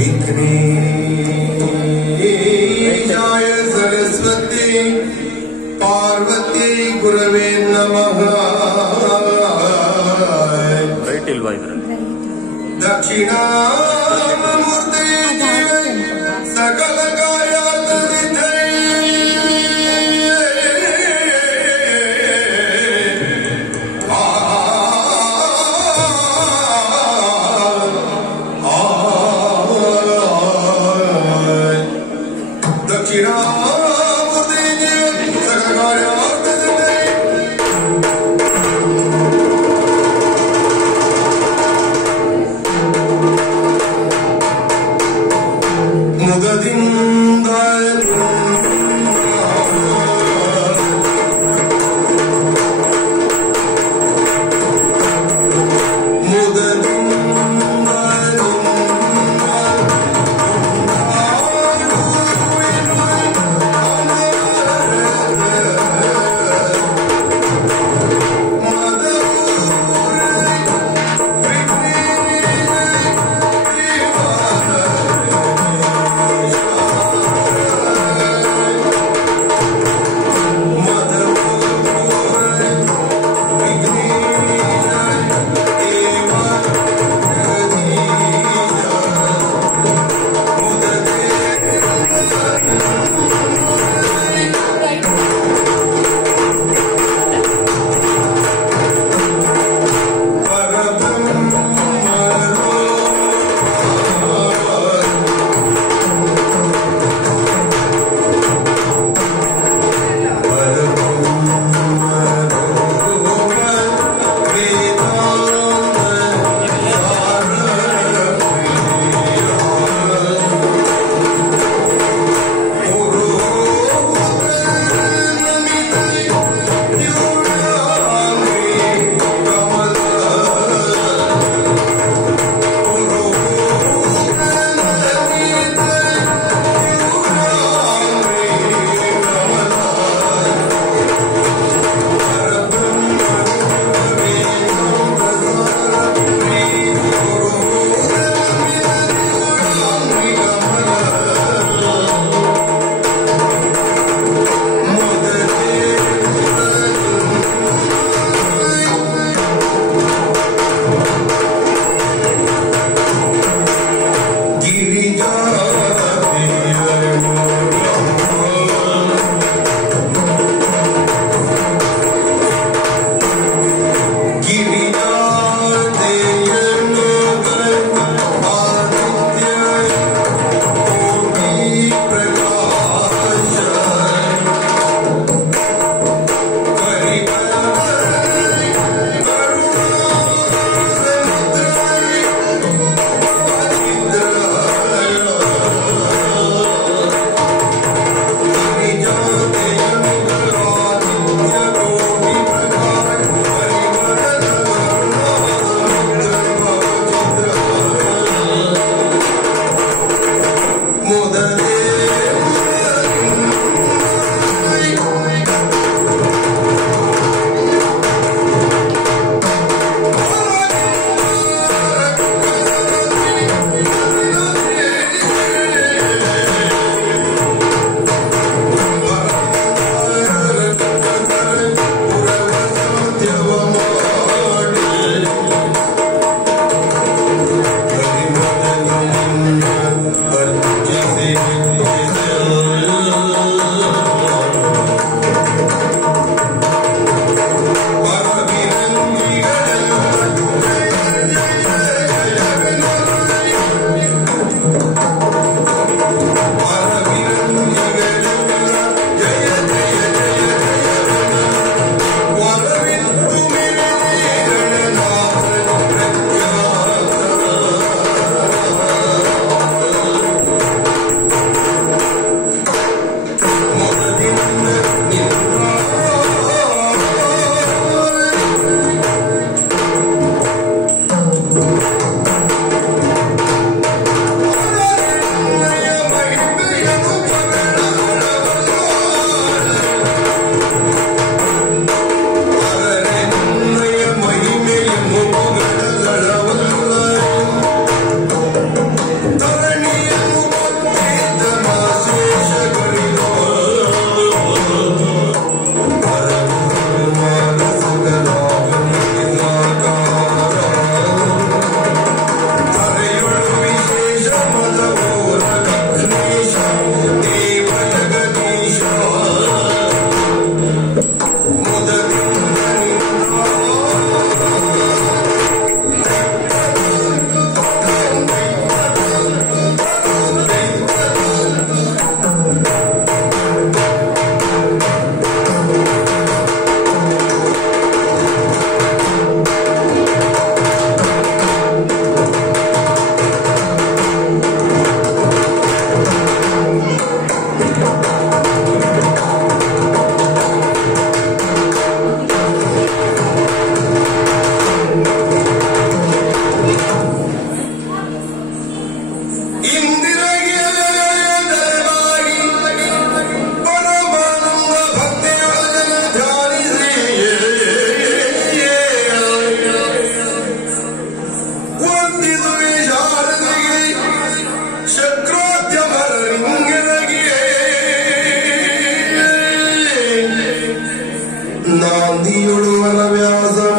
विघ्नेशाय सरस्वती पार्वती गुरवे नमः। दक्षिणामूर्ते सकल ಮುದದಿಂದ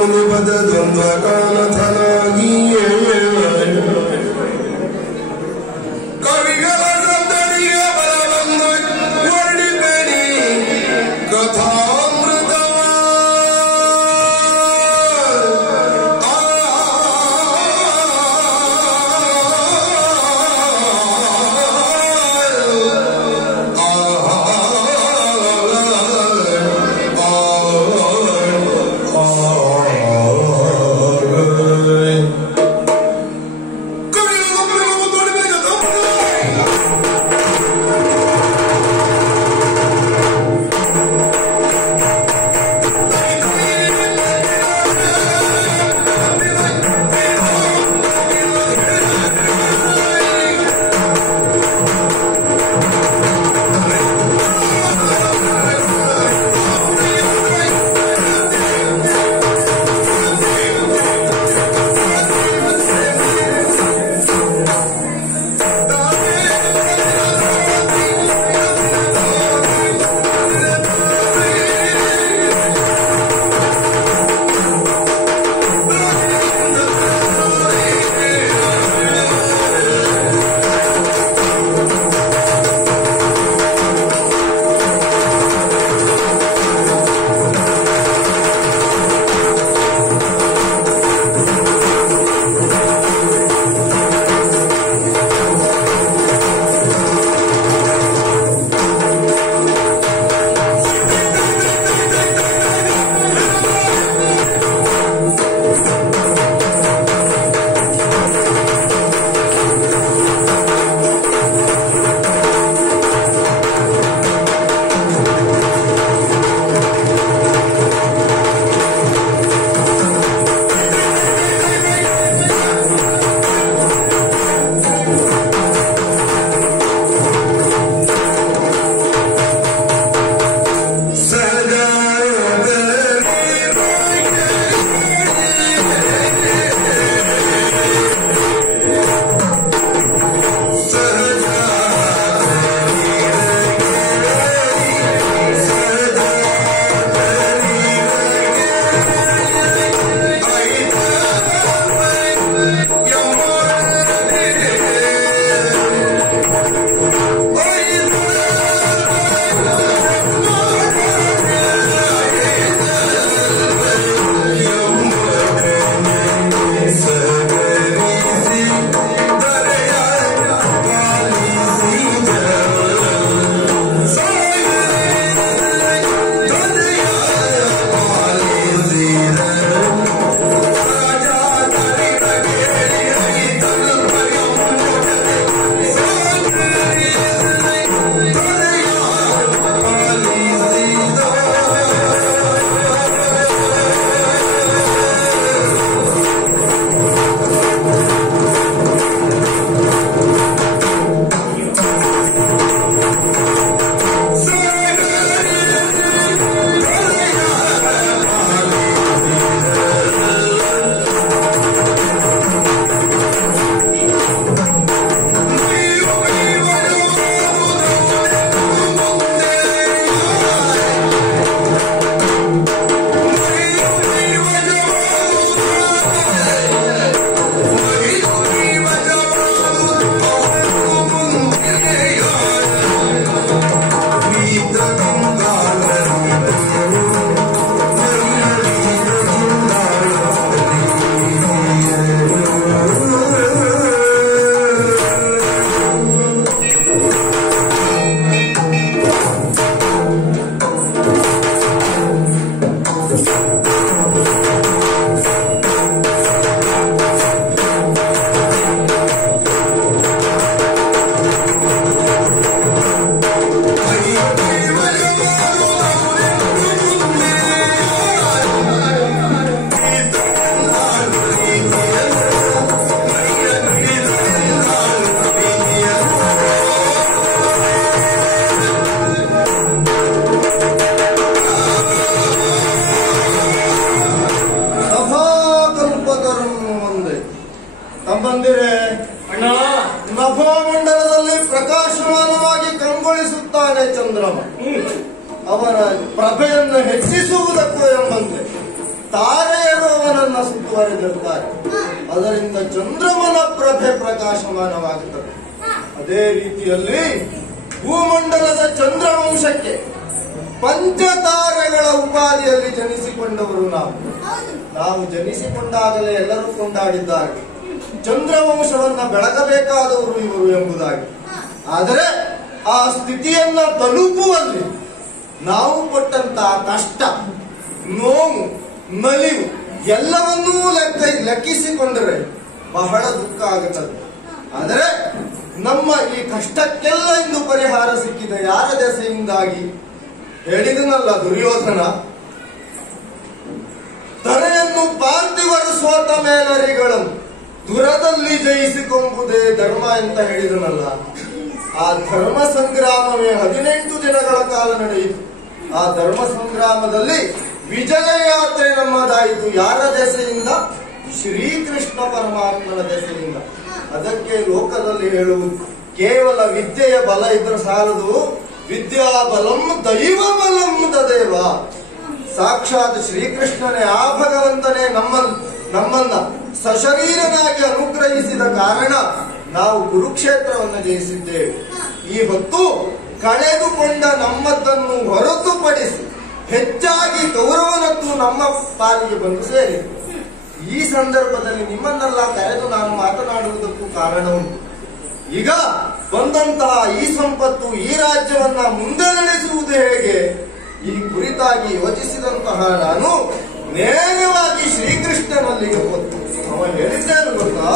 ಮುನಿಪದ ದ್ವಂದ್ವ ಕಾಲಥನಾಗಿಯೇ ಕವಿಗಳ ಗ್ರಂಥರಿಗೆ ಬಲವನ್ನು ವರ್ಣಿಪೆನಿ ಕಥಾಮೃತವ ತಮ್ಮಂದಿರೇ, ನಭೋಮಂಡಲದಲ್ಲಿ ಪ್ರಕಾಶಮಾನವಾಗಿ ಕಂಗೊಳಿಸುತ್ತಾನೆ ಚಂದ್ರಮ. ಅವನ ಪ್ರಭೆಯನ್ನು ಹೆಚ್ಚಿಸುವುದಕ್ಕೂ ಎಂಬಂತೆ ತಾರೆಯರು ಅವನನ್ನ ಸುತ್ತುವರೆದಿರ್ತಾರೆ. ಅದರಿಂದ ಚಂದ್ರಮನ ಪ್ರಭೆ ಪ್ರಕಾಶಮಾನವಾಗುತ್ತದೆ. ಅದೇ ರೀತಿಯಲ್ಲಿ ಭೂಮಂಡಲದ ಚಂದ್ರವಂಶಕ್ಕೆ ಪಂಚತಾರೆಗಳ ಉಪಾಧಿಯಲ್ಲಿ ಜನಿಸಿಕೊಂಡವರು ನಾವು ಜನಿಸಿಕೊಂಡಾಗಲೇ ಎಲ್ಲರೂ ಕೊಂಡಾಡಿದ್ದಾರೆ, ಚಂದ್ರವಂಶವನ್ನ ಬೆಳಗಬೇಕಾದವರು ಇವರು ಎಂಬುದಾಗಿ. ಆದರೆ ಆ ಸ್ಥಿತಿಯನ್ನ ತಲುಪುವಲ್ಲಿ ನಾವು ಕೊಟ್ಟಂತಹ ಕಷ್ಟ, ನೋವು, ನಲಿವು ಎಲ್ಲವನ್ನೂ ಲೆಕ್ಕಿಸಿಕೊಂಡರೆ ಬಹಳ ದುಃಖ ಆಗುತ್ತದೆ. ಆದರೆ ನಮ್ಮ ಈ ಕಷ್ಟಕ್ಕೆಲ್ಲ ಇಂದು ಪರಿಹಾರ ಸಿಕ್ಕಿದೆ ಯಾರ ದೆಸೆಯಿಂದಾಗಿ? ಹೇಳಿದನಲ್ಲ ದುರ್ಯೋಧನ, ತನೆಯನ್ನು ಪಾರ್ಥಿವರು ಸೋತ ಮೇಲರಿಗಳನ್ನು ದುರದಲ್ಲಿ ಜಯಿಸಿಕೊಂಬುದೇ ಧರ್ಮ ಅಂತ ಹೇಳಿದನಲ್ಲ. ಆ ಧರ್ಮ ಸಂಗ್ರಾಮವೇ 18 ದಿನಗಳ ಕಾಲ ನಡೆಯಿತು. ಆ ಧರ್ಮ ಸಂಗ್ರಾಮದಲ್ಲಿ ವಿಜಯ ಯಾತ್ರೆ ನಮ್ಮದಾಯಿತು. ಯಾರ ದೆಸೆಯಿಂದ? ಶ್ರೀಕೃಷ್ಣ ಪರಮಾತ್ಮನ ದೆಸೆಯಿಂದ. ಅದಕ್ಕೆ ಲೋಕದಲ್ಲಿ ಹೇಳುವುದು, ಕೇವಲ ವಿದ್ಯೆಯ ಬಲ ಇದ್ರೆ ಸಾಲದು, ವಿದ್ಯಾ ಬಲಂ ದೈವ ಬಲಂ ತದೇವ. ಸಾಕ್ಷಾತ್ ಶ್ರೀಕೃಷ್ಣನೇ, ಆ ಭಗವಂತನೇ ನಮ್ಮನ್ನ ಸಶರೀರನಾಗಿ ಅನುಗ್ರಹಿಸಿದ ಕಾರಣ ನಾವು ಕುರುಕ್ಷೇತ್ರವನ್ನು ಜಯಿಸಿದ್ದೇವೆ. ಈ ಹೊತ್ತು ಕಳೆದುಕೊಂಡ ನಮ್ಮದನ್ನು ಹೊರತುಪಡಿಸಿ ಹೆಚ್ಚಾಗಿ ಗೌರವನದ್ದು ನಮ್ಮ ಪಾಲಿಗೆ ಬಂದು ಸೇರಿದೆ. ಈ ಸಂದರ್ಭದಲ್ಲಿ ನಿಮ್ಮನ್ನೆಲ್ಲ ಕರೆದು ನಾನು ಮಾತನಾಡುವುದಕ್ಕೂ ಕಾರಣ ಉಂಟು. ಈಗ ಬಂದಂತಹ ಈ ಸಂಪತ್ತು, ಈ ರಾಜ್ಯವನ್ನ ಮುಂದೆ ನಡೆಸುವುದು ಹೇಗೆ, ಈ ಕುರಿತಾಗಿ ಯೋಚಿಸಿದಂತಹ ನಾನು ನೇರವಾಗಿ ಶ್ರೀಕೃಷ್ಣನಲ್ಲಿಗೆ ಹೋದೆ. ಅವ ಹೇಳಿದ್ದೇನು ಗೊತ್ತಾ?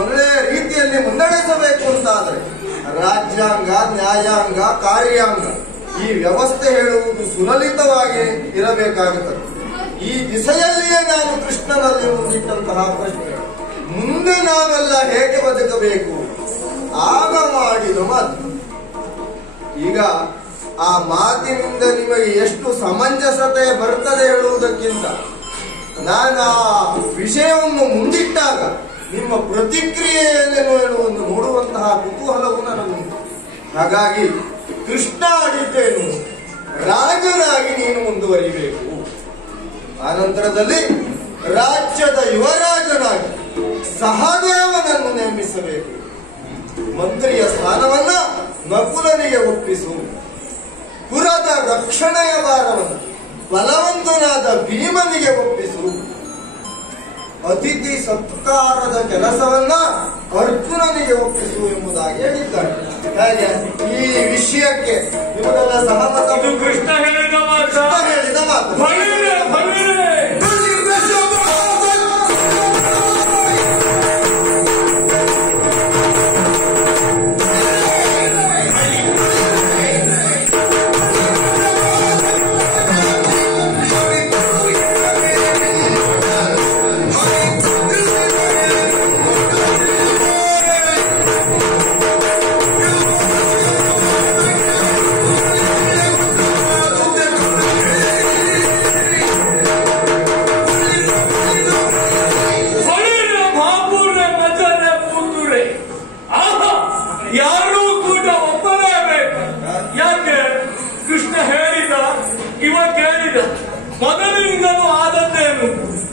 ಒಳ್ಳೆಯ ರೀತಿಯಲ್ಲಿ ಮುನ್ನಡೆಸಬೇಕು ಅಂತಾದ್ರೆ ರಾಜ್ಯಾಂಗ, ನ್ಯಾಯಾಂಗ, ಕಾರ್ಯಾಂಗ ಈ ವ್ಯವಸ್ಥೆ ಹೇಳುವುದು ಸುಲಲಿತವಾಗಿ ಇರಬೇಕಾಗುತ್ತದೆ. ಈ ದಿಸೆಯಲ್ಲಿಯೇ ನಾನು ಕೃಷ್ಣನಲ್ಲಿ ಮುಂದಿಟ್ಟಂತಹ ಪ್ರಶ್ನೆ, ಮುಂದೆ ನಾವೆಲ್ಲ ಹೇಗೆ ಬದುಕಬೇಕು? ಆಗ ಮಾಡಿದ ಮಾತು. ಈಗ ಆ ಮಾತಿನಿಂದ ನಿಮಗೆ ಎಷ್ಟು ಸಮಂಜಸತೆ ಬರ್ತದೆ ಹೇಳುವುದಕ್ಕಿಂತ ನಾನು ಆ ವಿಷಯವನ್ನು ಮುಂದಿಟ್ಟಾಗ ನಿಮ್ಮ ಪ್ರತಿಕ್ರಿಯೆಯನ್ನೇನು ಹೇಳುವುದು ನೋಡುವಂತಹ ಕುತೂಹಲವು ನನಗುಂಟು. ಹಾಗಾಗಿ ಕೃಷ್ಣ ಅಡಿತೇನು, ರಾಜನಾಗಿ ನೀನು ಮುಂದುವರಿಬೇಕು. ಆನಂತರದಲ್ಲಿ ರಾಜ್ಯದ ಯುವರಾಜನಾಗಿ ಸಹದೇವನನ್ನು ನೇಮಿಸಬೇಕು. ಮಂತ್ರಿಯ ಸ್ಥಾನವನ್ನ ನಕುಲನಿಗೆ ಒಪ್ಪಿಸು. ಪುರದ ರಕ್ಷಣೆಯ ಭಾರವನ್ನು ಬಲವಂತನಾದ ಭೀಮನಿಗೆ ಒಪ್ಪಿಸು. ಅತಿಥಿ ಸತ್ಕಾರದ ಕೆಲಸವನ್ನ ಅರ್ಜುನನಿಗೆ ಒಪ್ಪಿಸು ಎಂಬುದಾಗಿ ಹೇಳಿದ್ದಾರೆ. ಹಾಗೆ ಈ ವಿಷಯಕ್ಕೆ ನಿಮಗೆಲ್ಲ ಸಹಮತ? ಕೃಷ್ಣ ಹೇಳಿದ ಮಾತು. ಯಾರೂ ಕೂಡ ಒಪ್ಪಲೇಬೇಕು. ಯಾಕೆ? ಕೃಷ್ಣ ಹೇಳಿದ, ಇವ ಕೇಳಿದ. ಮೊದಲಿನಿಂದಲೂ ಆದದ್ದೇನು?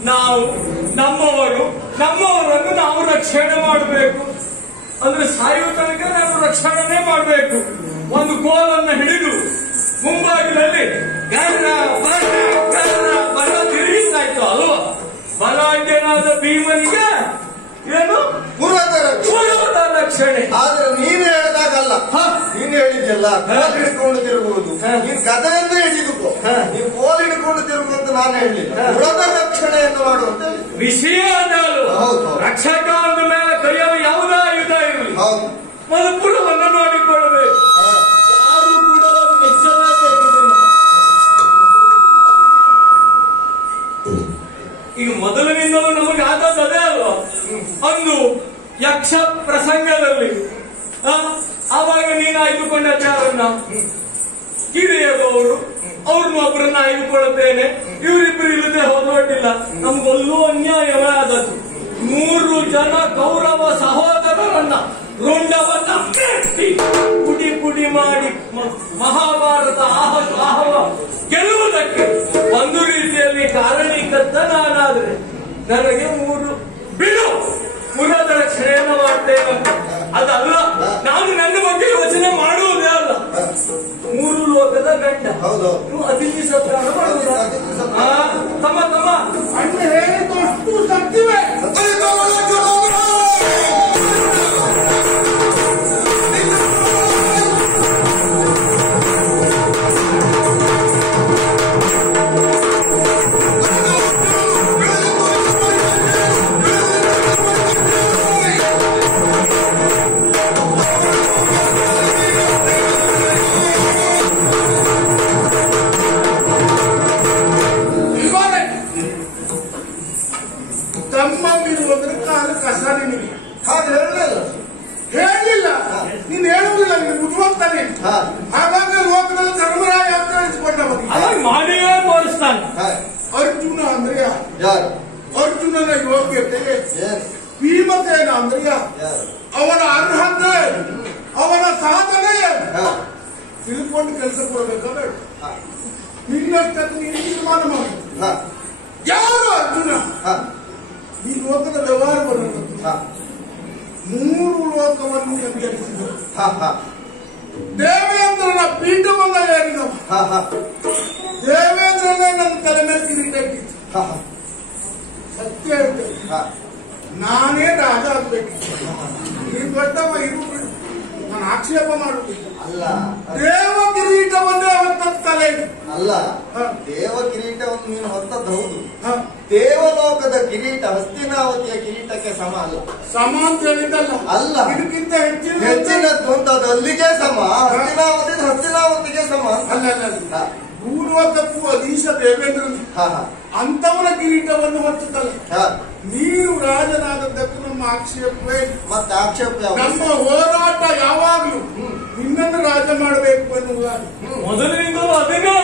ನಾವು ನಮ್ಮವರನ್ನು ನಾವು ರಕ್ಷಣೆ ಮಾಡಬೇಕು. ಅಂದ್ರೆ ಸಾಯುವ ತನಕ ನಾವು ರಕ್ಷಣೆ ಮಾಡಬೇಕು. ಒಂದು ಕೋಲನ್ನು ಹಿಡಿದು ಮುಂಬಾಗಿಲಲ್ಲಿ ಬಲ ತಿರುಗಿಸಾಯ್ತು ಅಲ್ವಾ? ಬಲಾಢ್ಯನಾದ ಭೀಮನಿಗೆ ಏನು? ಪುರದ ರಕ್ಷಣೆ. ರಕ್ಷಣೆ. ಆದ್ರೆ ನೀನು ಹೇಳಿದಾಗಲ್ಲ, ನೀನು ನೀನ್ ಹೇಳಿದ್ಯಲ್ಲ ಕೋಲ್ ಹಿಡ್ಕೊಂಡು ತಿರುಗುವುದು, ನೀನ್ ಗದೆಯನ್ನೇ ಹಿಡಿದುಕೋ, ನೀನ್ ಕೋಲ್ ಹಿಡ್ಕೊಂಡು ತಿರುಗುವಂತ ನಾನು ಹೇಳಲಿಲ್ಲ. ಕುಲದ ರಕ್ಷಣೆಯನ್ನು ಮಾಡುವಂತ ವಿಷಯ ಹೌದು. ರಕ್ಷಕ ಅಂದ ಮೇಲೆ ಕೈಯಲ್ಲಿ ಯಾವುದೇ ಆಯುಧ ಇರಲಿ, ಹೌದು. ಒಂದು ಪುರವನ್ನು ನೋಡಿಕೊಳ್ಳಬೇಕು. ಯಾರು ಕೂಡ ಮೆಚ್ಚಲೇಬೇಕಿಲ್ಲ. ಈಗ ಮೊದಲಿನಿಂದಲೂ ನಮಗೆ ಆದದ್ದು ಅದೇ ಅಲ್ವಾ? ಒಂದು ಯಕ್ಷ ಪ್ರಸಂಗದಲ್ಲಿ ಆವಾಗ ನೀನು ಆಯ್ದುಕೊಂಡದ್ದು ಯಾರನ್ನ? ಗಿರಿಯವರು. ಅವ್ರನ್ನ ಒಬ್ಬರನ್ನ ಆಯ್ದುಕೊಳ್ಳುತ್ತೇನೆ, ಇವರಿಬ್ಬರು ಇಲ್ಲದೆ ಹೋದೊಡ್ಡಿಲ್ಲ. ನಮ್ಗೊಲ್ಲೂ ಅನ್ಯಾಯವೇ ಆದದ್ದು. 100 ಜನ ಕೌರವ ಸಹೋದರರನ್ನ ರುಂಡವನ್ನ ಪುಡಿ ಪುಡಿ ಮಾಡಿ ಮಹಾಭಾರತ ಆಹವ ಗೆಲ್ಲುವುದಕ್ಕೆ ಒಂದು ರೀತಿಯಲ್ಲಿ ಕಾರಣೀಕರ್ತ ನಾನಾದ್ರೆ ನನಗೆ 3 ಬಿಡು ಪುರದ ರಕ್ಷಣೆಯನ್ನು ಮಾಡ್ತೇನೆ. ಅದಲ್ಲ, ನಾನು ನನ್ನ ಬಗ್ಗೆ ಯೋಚನೆ ಮಾಡುವುದೇ ಅಲ್ಲ. 3 ಲೋಕದ ಗಂಡ ನೀವು ಅತಿಥಿ ಸತ್ಕಾರ ಮಾಡುವುದ? ತಮ್ಮ ತಮ್ಮ ಅಣ್ಣ ಹೇಳಿದ್ದು ಅಷ್ಟು ಸತ್ಯವೇ. ತಮ್ಮಂದಿರುವುದರ ಕಾಲ ಕಸ ನಿನಗೆ ಹಾಗೆ ಹೇಳಿಲ್ಲ. ನೀನ್ ಹೇಳುವುದಿಲ್ಲ, ನೀನು ಬುದ್ಧಿವಂತಾನೆ. ಹಾಗಾಗಿ ಲೋಕದಲ್ಲಿ ಧರ್ಮರಾಯ ಅಂತ ಹೇಳಿಸಿಕೊಂಡವನಿಗೆ ಮಾಡಿಯೇ ತೋರಿಸ್ತಾನೆ. ಅರ್ಜುನ ಅಂದ್ರೆ ಯಾರು? ಅರ್ಜುನನ ಯೋಗ್ಯತೆ, ಭೀಮಸೇನ ಅಂದ್ರೆ ಅವನ ಅರ್ಹತೆ, ಅವನ ಸಾಧನೆ ತಿಳ್ಕೊಂಡು ಕೆಲಸ ಕೊಡಬೇಕ ಬೇಡ? ನಿನ್ನಷ್ಟಕ್ಕೆ ನೀನು ತೀರ್ಮಾನ ಮಾಡಿ. ಯಾರು ಅರ್ಜುನ? ಈ ಲೋಕದ ವ್ಯವಹಾರ ಬರುವುದು 3 ಲೋಕವನ್ನು ಎದುರಿಸಿದರು. ದೇವೇಂದ್ರನ ಪೀಠವನ್ನ ಏರಿದವ. ದೇವೇಂದ್ರನೇ ನನ್ನ ತಲೆ ಮೇಲೆ ಕಿರೀಟ ಇಟ್ಟಿತ್ತು. ಸತ್ಯ ಹೇಳ್ತೇನೆ, ನಾನೇ ರಾಜ ಆಗ್ಬೇಕಿತ್ತು. ನೀನು ದೊಡ್ಡವ, ಇದು ನಾನು ಆಕ್ಷೇಪ ಮಾಡುವುದಿಲ್ಲ. ಅಲ್ಲ, ದೇವ ಕಿರೀಟವನ್ನೇ ಅವತ್ತ ತಲೆ ಅಲ್ಲ, ದೇವ ಕಿರೀಟವನ್ನು ನೀನು ಹೊತ್ತದ್ದು ಹೌದು. ದೇವಲೋಕದ ಕಿರೀಟ ಹಸ್ತಿನಾವತಿಯ ಕಿರೀಟಕ್ಕೆ ಸಮ ಅಲ್ಲ. ಸಮ ಅಂತ ಹೇಳಿದ್ದಲ್ಲ, ಅಲ್ಲ, ಇದಕ್ಕಿಂತ ಹೆಚ್ಚಿನದ್ದು ಅಂತ ಅದು ಅಲ್ಲಿಗೆ ಸಮ, ಹಸ್ತಿನಾವತಿಗೆ ಸಮ. ಅಲ್ಲ, ಭೂಲೋಕಕ್ಕೂ ಅದೀಶ ದೇವೇಂದ್ರನ ಅಂತವನ ಕಿರೀಟವನ್ನು ಹೊತ್ತುತ್ತಲ್ಲ. ನೀನು ರಾಜನಾದದ್ದಕ್ಕೂ ನಮ್ಮ ಆಕ್ಷೇಪವೇ. ಮತ್ತೆ ಆಕ್ಷೇಪ ನಮ್ಮ ಹೋರಾಟ ಯಾವಾಗಲೂ ನಿನ್ನನ್ನು ರಾಜ ಮಾಡಬೇಕು ಎನ್ನುವುದಾಗಿ ಮೊದಲಿನಿಂದಲೂ ಅದನ್ನೇ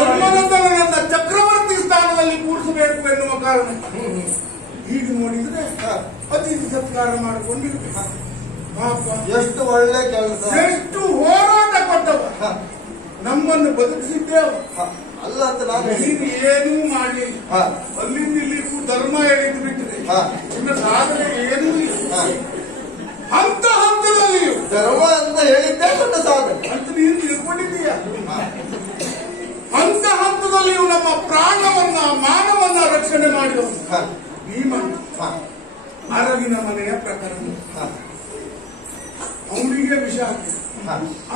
ಧರ್ಮನಂದನನ್ನ ಚಕ್ರವರ್ತಿ ಸ್ಥಾನದಲ್ಲಿ ಕೂರಿಸಬೇಕು ಎನ್ನುವ ಕಾರಣ. ಈಗ ನೋಡಿದ್ರೆ ಅತಿಥಿ ಸತ್ಕಾರ ಮಾಡಿಕೊಂಡಿರ್ಬೇಕು. ಪಾಪ ಎಷ್ಟು ಒಳ್ಳೆ ಕೆಲಸ, ಎಷ್ಟು ಹೋರಾಟ ಕೊಟ್ಟವ, ನಮ್ಮನ್ನು ಬದುಕಿಸಿದ್ದೇವ. ಅಲ್ಲ ಅಂತ ನಾನು ನೀನು ಏನೂ ಮಾಡಲಿಲ್ಲ. ಅಲ್ಲಿಂದ ಇಲ್ಲಿಗೂ ಧರ್ಮ ಹೇಳಿದ್ದು ಬಿಟ್ಟಿದೆ, ಇನ್ನು ಸಾಧನೆ ಏನೂ ಇಲ್ಲ. ಹಂತ ಹಂತದಲ್ಲಿಯೂ ಧರ್ಮ ಅಂತ ಹೇಳಿದ್ದೆ ದೊಡ್ಡ ಸಾಧನೆ ಅಂತ ನೀನು ತಿಳ್ಕೊಂಡಿದ್ದೀಯ. ಹಂತ ಹಂತದಲ್ಲಿಯೂ ನಮ್ಮ ಪ್ರಾಣವನ್ನ ಮಾನವನ್ನ ರಕ್ಷಣೆ ಮಾಡಿದ ಭೀಮ ಅರಗಿನ ಮನೆಯ ಪ್ರಕರಣ. ಅವನಿಗೆ ವಿಷ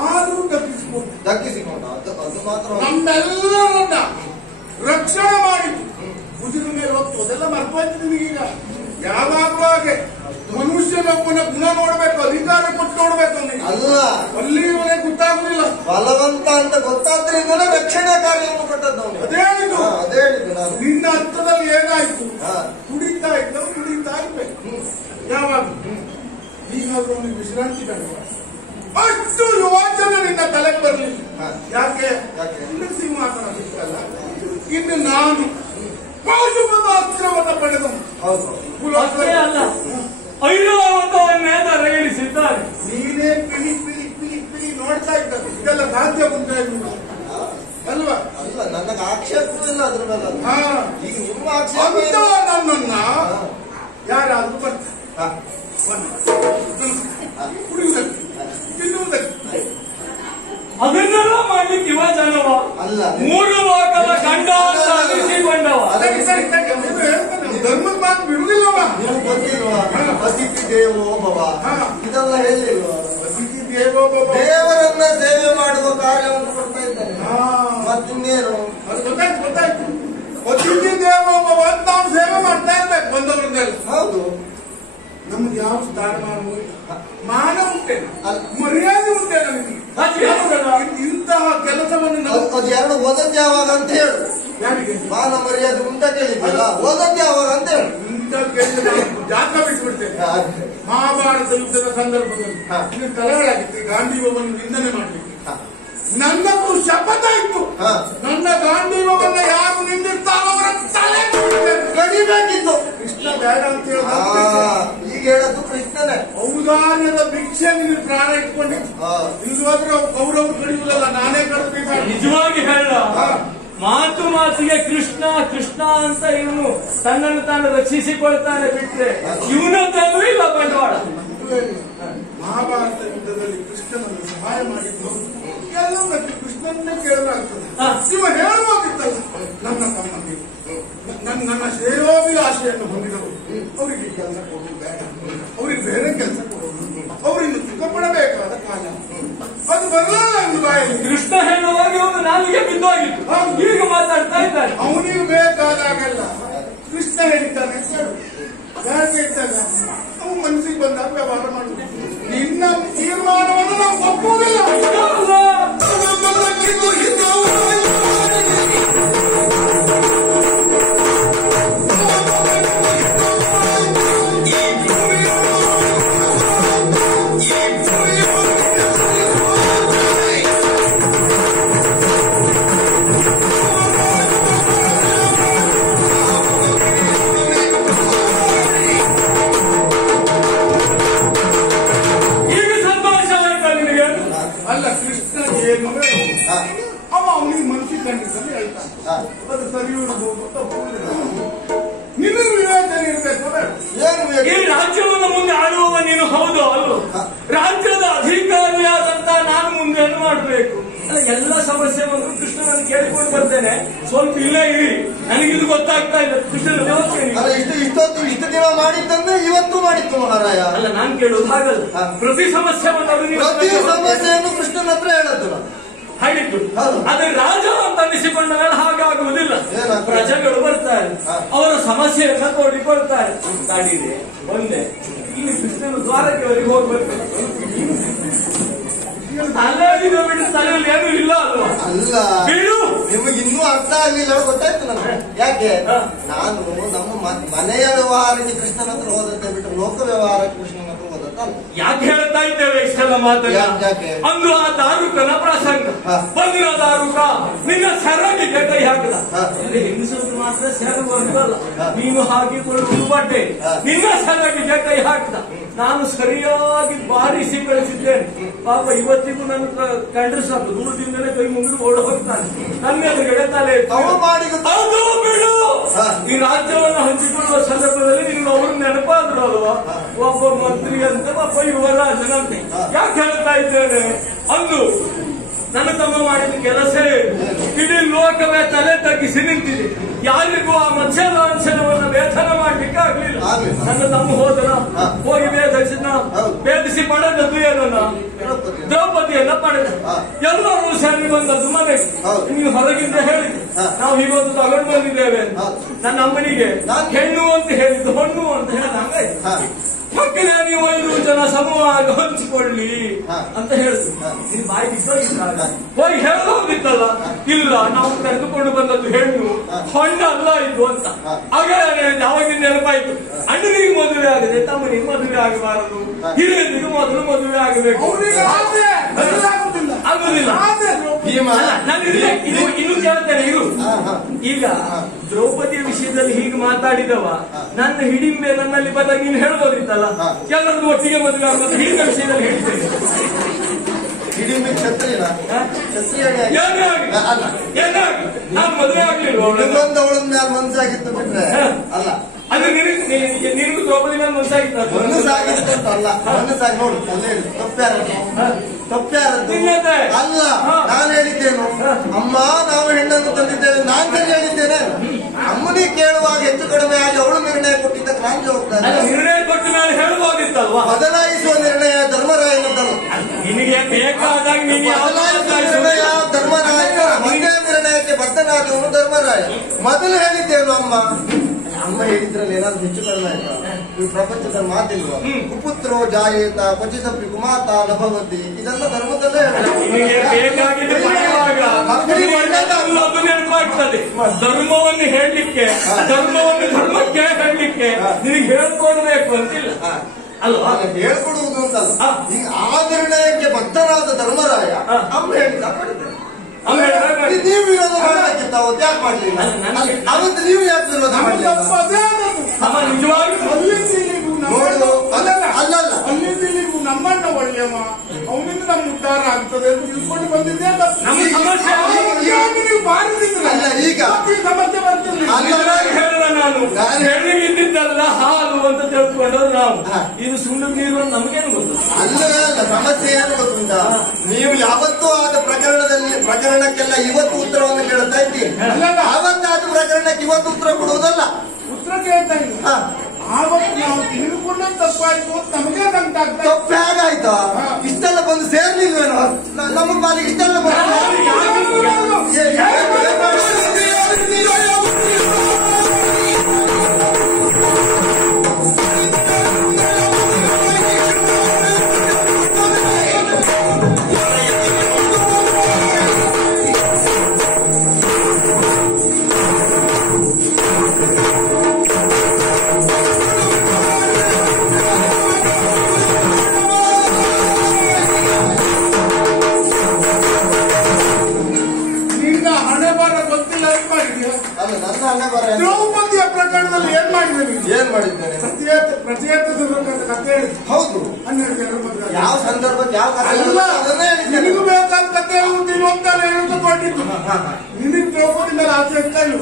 ಆದರೂ ದಕ್ಕಿಸಿಕೊಂಡ ಅದು ಮಾತ್ರ ನಮ್ಮೆಲ್ಲರನ್ನ ರಕ್ಷಣೆ ಮಾಡಿದ್ದು. ಭುಜದ ಮೇಲೆ ಹೊತ್ತು ಅದೆಲ್ಲ ಮರ್ತೋಯ್ತು ನಿಮಗೀಗ. ಯಾವಾಗಲೂ ಹಾಗೆ ಮನುಷ್ಯನೊಬ್ಬನ ಗುಣ ನೋಡ್ಬೇಕು, ಅಧಿಕಾರ ಕೊಟ್ಟು ನೋಡ್ಬೇಕು. ಅವನಿಗೆ ಅಲ್ಲ, ಅಲ್ಲಿವರೆಗೆ ಗೊತ್ತಾಗುದಿಲ್ಲ. ಬಲವಂತ ಅಂತ ಗೊತ್ತಾದ್ರಿಂದಲೇ ರಕ್ಷಣಾ ಕಾರ್ಯವನ್ನು ಕೊಟ್ಟದ್ದು. ಅದೇ ಹೇಳಿದ್ದು ನಾನು. ನಿನ್ನ ಹತ್ತದಲ್ಲಿ ಏನಾಯ್ತು? ಕುಡಿತಾ ಇರ್ಬೇಕು ಯಾವಾಗ. ಈಗಾದ್ರೂ ಅವನಿಗೆ ವಿಶ್ರಾಂತಿ ಬೇಡ. ಅಷ್ಟು ಯೋಚನೆ ನಿನ್ನ ತಲೆಗೆ ಬರಲಿಲ್ಲ. ಯಾಕೆ? ಸಿಂಹಾಸನ ಸಿಕ್ಕಲ್ಲ. ಇನ್ನು ನಾನು ಪಾಶುಪದ ಅಸ್ತ್ರವನ್ನು ಪಡೆದನು. ಅಲ್ಲ, 550 ರೈಲಿಸಿದ್ದಾರೆ. ನೀನೇ ಪಿಳಿ ಪಿಳಿ ಪಿಳಿ ಪಿಳಿ ನೋಡ್ತಾ ಇದ್ದಾರೆ. ಇದೆಲ್ಲ ಸಾಧ್ಯ ಉಂಟಾ ಅಲ್ವಾ? ಅಲ್ಲ, ನನಗೆ ಆಕ್ಷೇಪವೂ ಇಲ್ಲ ಅದ್ರ ಮೇಲೆ. ಈಗ ನಿಮ್ಮ ಆಕ್ಷೇಪ ನನ್ನನ್ನ ಯಾರಾದ್ರೂ ಬರ್ತಾರೆ ಕುಡಿಯುವುದಕ್ಕೆ, ತಿನ್ನುವುದಕ್ಕೆ. ಅದನ್ನೆಲ್ಲ ಮಾಡ್ಲಿಕ್ಕೆ ಇವ ಜನವ ಅಲ್ಲ, 3 ಲೋಕದ ಗಂಡ ಅಂತ ಅನಿಸಿಕೊಂಡವ. ಧರ್ಮದ ಮಾತು ಬಿಡುವುದಿಲ್ಲವ. ನೀವು ಗೊತ್ತಿಲ್ವಾ? ಅತಿಥಿ ದೇವೋ ಭವ ಇದೆಲ್ಲ ಹೇಳಿಲ್ವಾ? ಅತಿಥಿ ದೇವೋ ಭವ ದೇವರನ್ನ ಯಾವ ಸ್ಥಾನಮಾನ ಮಾನ ಉಂಟೇನ ಮರ್ಯಾದೆ ಉಂಟೇನ ನಿಮಗೆ ಇಂತಹ ಕೆಲಸವನ್ನು ಅದು ಎರಡು ಓದದ್ದು ಯಾವಾಗ ಅಂತ ಹೇಳು. ಯಾರಿಗೆ ಮಾನ ಮರ್ಯಾದೆ ಉಂಟ ಕೇಳಿದ್ದಲ್ಲ, ಓದದ್ದು ಯಾವಾಗ ಅಂತ ಹೇಳು. ಇಂಥ ಕೇಳಿದ ಜಾತ ಬಿಟ್ಟುಬಿಡ್ತೇನೆ. ಮಹಾಭಾರತ ಯುದ್ಧದ ಸಂದರ್ಭದಲ್ಲಿ ತಲೆಗಳಾಗಿತ್ತು ಗಾಂಧೀವವನ್ನು ನಿಂದನೆ ಮಾಡಲಿಕ್ಕೆ. ನನ್ನದು ಶಪಥ ಇತ್ತು, ನನ್ನ ಗಾಂಧೀವನ್ನ ಯಾರು ನಿಂದಿರ್ತಾರೋ ಅವರ ತಲೆ ಕಡಿಬೇಕಿತ್ತು. ಕೃಷ್ಣ ಬೇಡ ಅಂತ ಹೇಳಿ ಈಗ ಹೇಳದ್ದು ಕೃಷ್ಣನೇ. ಔದಾರ್ಯದ ಭಿಕ್ಷೆ ನಿನ್ನ ಪ್ರಾಣ ಇಟ್ಕೊಂಡಿತ್ತು. ಇಲ್ವಾದ್ರೆ ಕೌರವರು ಕಡಿಯುವುದಲ್ಲ, ನಾನೇ ಕಡಿಬೇಕು. ನಿಜವಾಗಿ ಹೇಳ, ಮಾತು ಮಾತಿಗೆ ಕೃಷ್ಣ ಕೃಷ್ಣ ಅಂತ ಇವನು ತನ್ನನ್ನು ತಾನು ರಕ್ಷಿಸಿಕೊಳ್ತಾನೆ ಬಿಟ್ರೆ ಇವನದ್ದೂ ಇಲ್ಲ ಬಂಡವಾಳ. ಮಹಾಭಾರತ ಯುದ್ಧದಲ್ಲಿ ಕೃಷ್ಣನನ್ನು ಸಹಾಯ ಮಾಡಿದ್ದು ಎಲ್ಲವೂ ಕೃಷ್ಣನ್ನೇ ಕೇಳಲಾಗ್ತದೆ. ಇವ ಹೇಳುವಾಗಿತ್ತಲ್ಲ, ನನ್ನ ತಮ್ಮಂದಿರು ನನ್ನ ಶ್ರೇಯೋಭಿಲಾಷೆಯನ್ನು ಹೊಂದಿದವರು ಅವರಿಗೆ ಕೆಲಸ ಕೊಡೋದು ಬೇಡ, ಅವರಿಗೆ ಬೇರೆ ಕೆಲಸ ಕೊಡೋದು, ಅವರಿಂದ ಸುಖಪಡಬೇಕಾದ ಕಾಲ ಅದು ಬರಲಿಲ್ಲ ಎಂದು ಬಾಯಲ್ಲಿ. ಕೃಷ್ಣ ಹೇಳುವಾಗ ಇವನು ನಾಲಿಗೆ ಬಿದ್ದೋಗಿತ್ತು, ಈಗ ಮಾತಾಡ್ತಾ ಇದ್ದಾನೆ. ಅವನಿಗೆ ಬೇಕಾದಾಗೆಲ್ಲ ಕೃಷ್ಣ ಹೇಳಿದ್ದಾನೆ ಹೇಳು, ಯಾಕೆ ಇದ್ದಾಗ ನಾವು ಮನಸ್ಸಿಗೆ ಬಂದಾಗ ವ್ಯವಹಾರ ಮಾಡುವುದು. ನಿನ್ನ ತೀರ್ಮಾನವನ್ನು ನಾವು ಒಪ್ಪುವುದಿಲ್ಲ. ಅಲ್ಲ, ಕೃಷ್ಣ ಏನು ಅವ ಅವನಿಗೆ ಮನಸ್ಸಿಗೆ ಖಂಡಿಸಲು ಹೇಳ್ತಾನೆ. ಅದು ಸರಿ ಇರುವುದು ನಿನ್ನ ವಿವೇಚನೆ ಇರಬೇಕು. ಈ ರಾಜ್ಯವನ್ನು ಮುಂದೆ ಆಳುವವ ನೀನು ಹೌದು ಅಲ್ವ? ರಾಜ್ಯದ ಅಧಿಕಾರಿಯಾದಂತ ನಾನು ಮುಂದೆ ಮಾಡಬೇಕು. ಎಲ್ಲ ಸಮಸ್ಯೆ ಬಂದು ಕೃಷ್ಣನನ್ನು ಕೇಳಿಕೊಂಡು ಬರ್ತೇನೆ, ಸ್ವಲ್ಪ ಇಲ್ಲೇ ಇರಿ, ನನಗಿದು ಗೊತ್ತಾಗ್ತಾ ಇಲ್ಲ ಕೃಷ್ಣನ ವ್ಯವಸ್ಥೆ. ಇಷ್ಟು ದಿನ ಮಾಡಿದ್ದಂದ್ರೆ ಇವತ್ತು ಮಾಡಿತ್ತು ಮಹಾರಾಯ. ಅಲ್ಲ, ನಾನ್ ಕೇಳೋದು ಹಾಗಲ್ಲ, ಪ್ರತಿ ಸಮಸ್ಯೆ ಪ್ರತಿ ಸಮಸ್ಯೆಯನ್ನು ಕೃಷ್ಣನ ಹತ್ರ ಹೇಳದ್ದು ಹಾಗಿತ್ತು. ಆದ್ರೆ ರಾಜ ಅಂತ ಅನಿಸಿಕೊಂಡ ಮೇಲೆ ಹಾಗಾಗುವುದಿಲ್ಲ. ಪ್ರಜೆಗಳು ಬರ್ತಾರೆ, ಅವರ ಸಮಸ್ಯೆಯನ್ನ ತೋಡಿಕೊಳ್ತಾರೆ. ಗಾಡಿದೆ ಒಂದೇ, ಇಲ್ಲಿ ಕೃಷ್ಣನ ದ್ವಾರಕ್ಕೆ ಹೋಗ್ಬೇಕು. ತಲೆಯಿಂದ ಬಿಟ್ಟು ತಲೆಯಲ್ಲಿ ಏನೂ ಇಲ್ಲ ಅಲ್ವಾ? ಅಲ್ಲ, ಬಿಡು. ನಿಮಗೆ ಇನ್ನೂ ಅರ್ಥ ಆಗ್ಲಿಲ್ಲ ಗೊತ್ತಾಯ್ತು ನನಗೆ. ಯಾಕೆ ನಾನು ನಮ್ಮ ಮನೆಯ ವ್ಯವಹಾರಕ್ಕೆ ಕೃಷ್ಣನ ಹತ್ರ ಹೋದಂತೆ ಬಿಟ್ಟು ಲೋಕ ವ್ಯವಹಾರಕ್ಕೆ ಕೃಷ್ಣನ ಹತ್ರ ಹೋದಂತಲ್ಲ. ಯಾಕೆ ಹೇಳ್ತಾ ಇದ್ದೇವೆ ಇಷ್ಟೆಲ್ಲ ಮಾತನ್ನ? ಅಂದು ಆ ದಾರುಕನ ಪ್ರಸಂಗ ಬಂದಿನ ದಾರುಕ ನಿನ್ನ ಸೆರಗಿಗೆ ಕೈ ಹಾಕದ. ಹೆಂಗಸರು ಮಾತ್ರ ಸೆರಗು ಬರ್ತಲ್ಲ, ನೀನು ಹಾಕಿಕೊಳ್ಳುವುದು ಬಟ್ಟೆ, ನಿನ್ನ ಸೆರಗಿಗೆ ಕೈ ಹಾಕದ. ನಾನು ಸರಿಯಾಗಿ ಬಾರಿಸಿ ಕಳಿಸಿದ್ದೇನೆ. ಪಾಪ ಇವತ್ತಿಗೂ ನನ್ನ ಕಂಡ್ರೆ ಸಾಕು, ದೂರದಿಂದಲೇ ಕೈ ಮುಗಿದು ಓಡ ಹೋಗ್ತಾನೆ. ನನ್ನ ಎದುರುಗಡೆ ತಲೆ ಬಿಡು. ಈ ರಾಜ್ಯವನ್ನು ಹಂಚಿಕೊಳ್ಳುವ ಸಂದರ್ಭದಲ್ಲಿ ನೀನು ಅವರು ನೆನಪಾದ್ರು ಅಲ್ವಾ? ಒಬ್ಬ ಮಂತ್ರಿ ಅಂತ, ಒಬ್ಬ ಯುವರಾಜನಂತೆ. ಯಾಕೆ ಹೇಳ್ತಾ ಇದ್ದೇನೆ ಅಂದು ನನ್ನ ತಮ್ಮ ಮಾಡಿದ ಕೆಲಸ ಇಡೀ ಲೋಕವೇ ತಲೆ ತಗ್ಗಿಸಿ ನಿಂತಿದೆ. ಯಾರಿಗೂ ಆ ಮತ್ಸ್ಯಲಾಂಛನವನ್ನು ವೇತನ ಮಾಡ್ಲಿಕ್ಕೆ ಆಗ್ಲಿಲ್ಲ. ನನ್ನ ತಮ್ಮ ಹೋದನ, ಹೋಗಿ ಭೇದಿಸಿ ಪಡೆದದ್ದು ಏನನ್ನ? ದ್ರೌಪದಿಯನ್ನ ಪಡೆದ. ಎಲ್ಲರೂ ಸೇರಿ ಬಂದದ್ದು ಮನೆಗೆ. ನೀವು ಹೊರಗಿಂದ ಹೇಳಿದ್ರು ನಾವು ಹೀಗೊಂದು ತಗೊಂಡು ಬಂದಿದ್ದೇವೆ. ನನ್ನ ಅಮ್ಮನಿಗೆ ಹೆಣ್ಣು ಅಂತ ಹೇಳಿದ್ದು, ಹೊಣ್ಣು ಅಂತ ಹೇಳಿದಂಗೆ ಮಕ್ಕಳೇ ನೀವು 5 ಜನ ಸಮವಾಗಿ ಹಂಚಿಕೊಳ್ಳಿ ಅಂತ ಹೇಳಿದ್ರು. ನೀನ್ ಬಾಯಿ ಬಿಟ್ಟೋಗಿದ್ದಾಗ ಹೋಗಿ ಹೇಳೋಗಿತ್ತಲ್ಲ, ಇಲ್ಲ ನಾವು ಕರೆದುಕೊಂಡು ಬಂದದ್ದು ಹೆಣ್ಣು, ಹೊಣ್ಣ ಅಲ್ಲ ಇದು ಅಂತ. ಆಗ ಯಾವಾಗಿಂದ ನೆನಪಾಯ್ತು, ಅಣ್ಣನಿಗೆ ಮದುವೆ ಆಗದೆ ತಮ್ಮನಿಗೆ ಮದುವೆ ಆಗಬಾರದು, ಹಿರಿಯರಿಗೆ ಮೊದಲು ಮದುವೆ ಆಗಬೇಕು. ಆಗುದಿಲ್ಲ. ನಾನು ಇನ್ನು ಕೇಳ್ತೇನೆ ಇರು. ಈಗ ದ್ರೌಪದಿಯ ವಿಷಯದಲ್ಲಿ ಹೀಗೆ ಮಾತಾಡಿದವ ನನ್ನ ಹಿಡಿಂಬೆ ನನ್ನಲ್ಲಿ ಬಂದಾಗ ನೀನು ಹೇಳ್ಬೋದಿತ್ತಲ್ಲ, ಎಲ್ಲರದ್ದು ಒಟ್ಟಿಗೆ ಮದುವೆ ಆಗೋದು ಹಿಡಿದ ವಿಷಯದಲ್ಲಿ ಹೇಳ್ತೇನೆ. ನಾನು ಮದುವೆ ಆಗ್ಲಿಲ್ವ? ಮನಸ್ಸಾಗಿತ್ತು ಬಿಟ್ರೆ ಅಲ್ಲ, ಅದು ನಿನಗೂ ದ್ರೌಪದಿ ಮೇಲೆ ಮನಸ್ಸಾಗಿತ್ತು. ಮನಸ್ಸಾಗಿತ್ತಲ್ಲ, ಮನಸ್ಸಾಗಿ ನೋಡು ತಪ್ಪ್ಯಾರದ್ದು ಅಲ್ಲ. ನಾನು ಹೇಳಿದ್ದೇನು, ಅಮ್ಮ ನಾವು ಹೆಣ್ಣನ್ನು ತಂದಿದ್ದೇವೆ, ನಾನ್ ಸರಿ ಹೇಳಿದ್ದೇನೆ. ಅಮ್ಮನಿಗೆ ಕೇಳುವಾಗ ಹೆಚ್ಚು ಕಡಿಮೆ ಆಗಿ ಅವಳು ನಿರ್ಣಯ ಕೊಟ್ಟಿದ್ದಕ್ಕೆ ನಾನು ಜವಾಬ್ದಾರಿ. ನಿರ್ಣಯ ಕೊಟ್ಟ ಮೇಲೆ ಹೇಳಬಹುದಿತ್ತಲ್ವಾ? ಬದಲಾಯಿಸುವ ನಿರ್ಣಯ ಧರ್ಮರಾಯನದ್ದಲ್ಲ. ನಿನಗೆ ಬೇಕಾದಾಗ ನಿರ್ಣಯ ಧರ್ಮರಾಯ, ಒಂದೇ ನಿರ್ಣಯಕ್ಕೆ ಬದ್ಧನಾದವನು ಧರ್ಮರಾಯ. ಮೊದಲು ಹೇಳಿದ್ದೇನು ಅಮ್ಮ, ಅಮ್ಮ ಹೇಳಿದ್ರಲ್ಲಿ ಏನಾದ್ರು ಹೆಚ್ಚು ಕಡಿಮೆ ಆಯ್ತಾ? ಈ ಪ್ರಪಂಚದ ಮಾತಿಲ್ವಾ? ಕುಪುತ್ರೋ ಜಾಯೇತ ಕ್ವಚಿತಪಿ ಕುಮಾತಾ ನಭವತಿ, ಇದೆಲ್ಲ ಧರ್ಮದಲ್ಲೇ ಬೇಕಾಗಿದೆ. ನೆನಪಾಗ್ತದೆ ಧರ್ಮವನ್ನು ಹೇಳಲಿಕ್ಕೆ, ಧರ್ಮವನ್ನು ಧರ್ಮಕ್ಕೆ ಹೇಳಲಿಕ್ಕೆ ನಿನಗೆ ಹೇಳ್ಕೊಡ್ಬೇಕು ಅಂತಿಲ್ಲ ಅಲ್ವಾ? ಹೇಳ್ಕೊಡುವುದು ಅಂತಲ್ಲ, ಈಗ ಆ ನಿರ್ಣಯಕ್ಕೆ ಬದ್ಧರಾದ ಧರ್ಮರಾಯ ಅಮ್ಮ ಹೇಳಿದ ನೀವು ವಿರೋಧ ಮಾಡಬೇಕಿತ್ತ, ಅವತ್ತು ಯಾಕೆ ಮಾಡ್ಲಿಲ್ಲ? ಅವತ್ತು ನೀವು ಯಾಕೆ ವಿರೋಧ ಮಾಡಲಿಲ್ಲ? ಅಲ್ಲಲ್ಲ ಅಲ್ಲಿಂದಿಲ್ಲಿಗೂ ನಮ್ಮಣ್ಣ ಒಳ್ಳೆಯವ, ಅವನಿಂದ ನಮ್ಮ ಉದ್ಧಾರ ಆಗ್ತದೆ ಅಂತ ತಿಳ್ಕೊಂಡು ಬಂದಿದ್ದೆ. ನೀವು ಬಾರಿಸಿದ್ರೆ ಅಲ್ಲ, ಈಗ ಸಮಸ್ಯೆ ಬರ್ತಿರ್ಲಿಲ್ಲ. ನಾನು ಇದ್ದಿದ್ದಲ್ಲ ಹಾಲು ಅಂತ ತಿಳ್ಕೊಂಡವ್ರು ನಾವು. ಇದು ಸುಳ್ಳು ನೀರು ಅಂತ ನಮಗೇನು ಗೊತ್ತು? ಅಲ್ಲ, ಸಮಸ್ಯೆ ಏನು ಗೊತ್ತುಂಟ? ನೀವು ಯಾವತ್ತೂ ಆದ ಪ್ರಕರಣಕ್ಕೆಲ್ಲ ಇವತ್ತು ಉತ್ತರವನ್ನು ಕೇಳ್ತಾ ಇದ್ದೀರಿ. ಆವತ್ತಾದ ಪ್ರಕರಣಕ್ಕೆ ಇವತ್ತು ಉತ್ತರ ಕೊಡುವುದಲ್ಲ. ಉತ್ತರ ಕೇಳ್ತಾ ಇಲ್ಲ. ಆವತ್ತು ನಾವು ತಿಳ್ಕೊಂಡ ತಪ್ಪಾಯ್ತು ಅಂತ ನಮಗೆ ನಂಟಾಗ್ತದೆ. ತಪ್ಪು ಹೇಗಾಯ್ತಾ? ಇಷ್ಟೆಲ್ಲ ಬಂದು ಸೇರ್ಲಿಲ್ವೇನೋ ನಮ್ಮ ಪಾಲಿಗೆ? ಇಷ್ಟೆಲ್ಲ ದ್ರೌಪದಿಯ ಪ್ರಕರಣದಲ್ಲಿ ಏನ್ ಮಾಡಿದ್ದೇನೆ? ಕಥೆ ಹೌದು. 12 ಯಾವ ಸಂದರ್ಭಕ್ಕೆ ಯಾವ ನಿನಗೂ ಬೇಕಾದ ಕಥೆ ಹೇಳ್ತೀನಿ ಅಂತ ಹೇಳ್ಕೊಂಡಿದ್ದು. ನಿನಗೆ ದ್ರೌಪದಿ ಮೇಲೆ ಆಸೆ ಇರ್ತಾ ಇಲ್ಲ,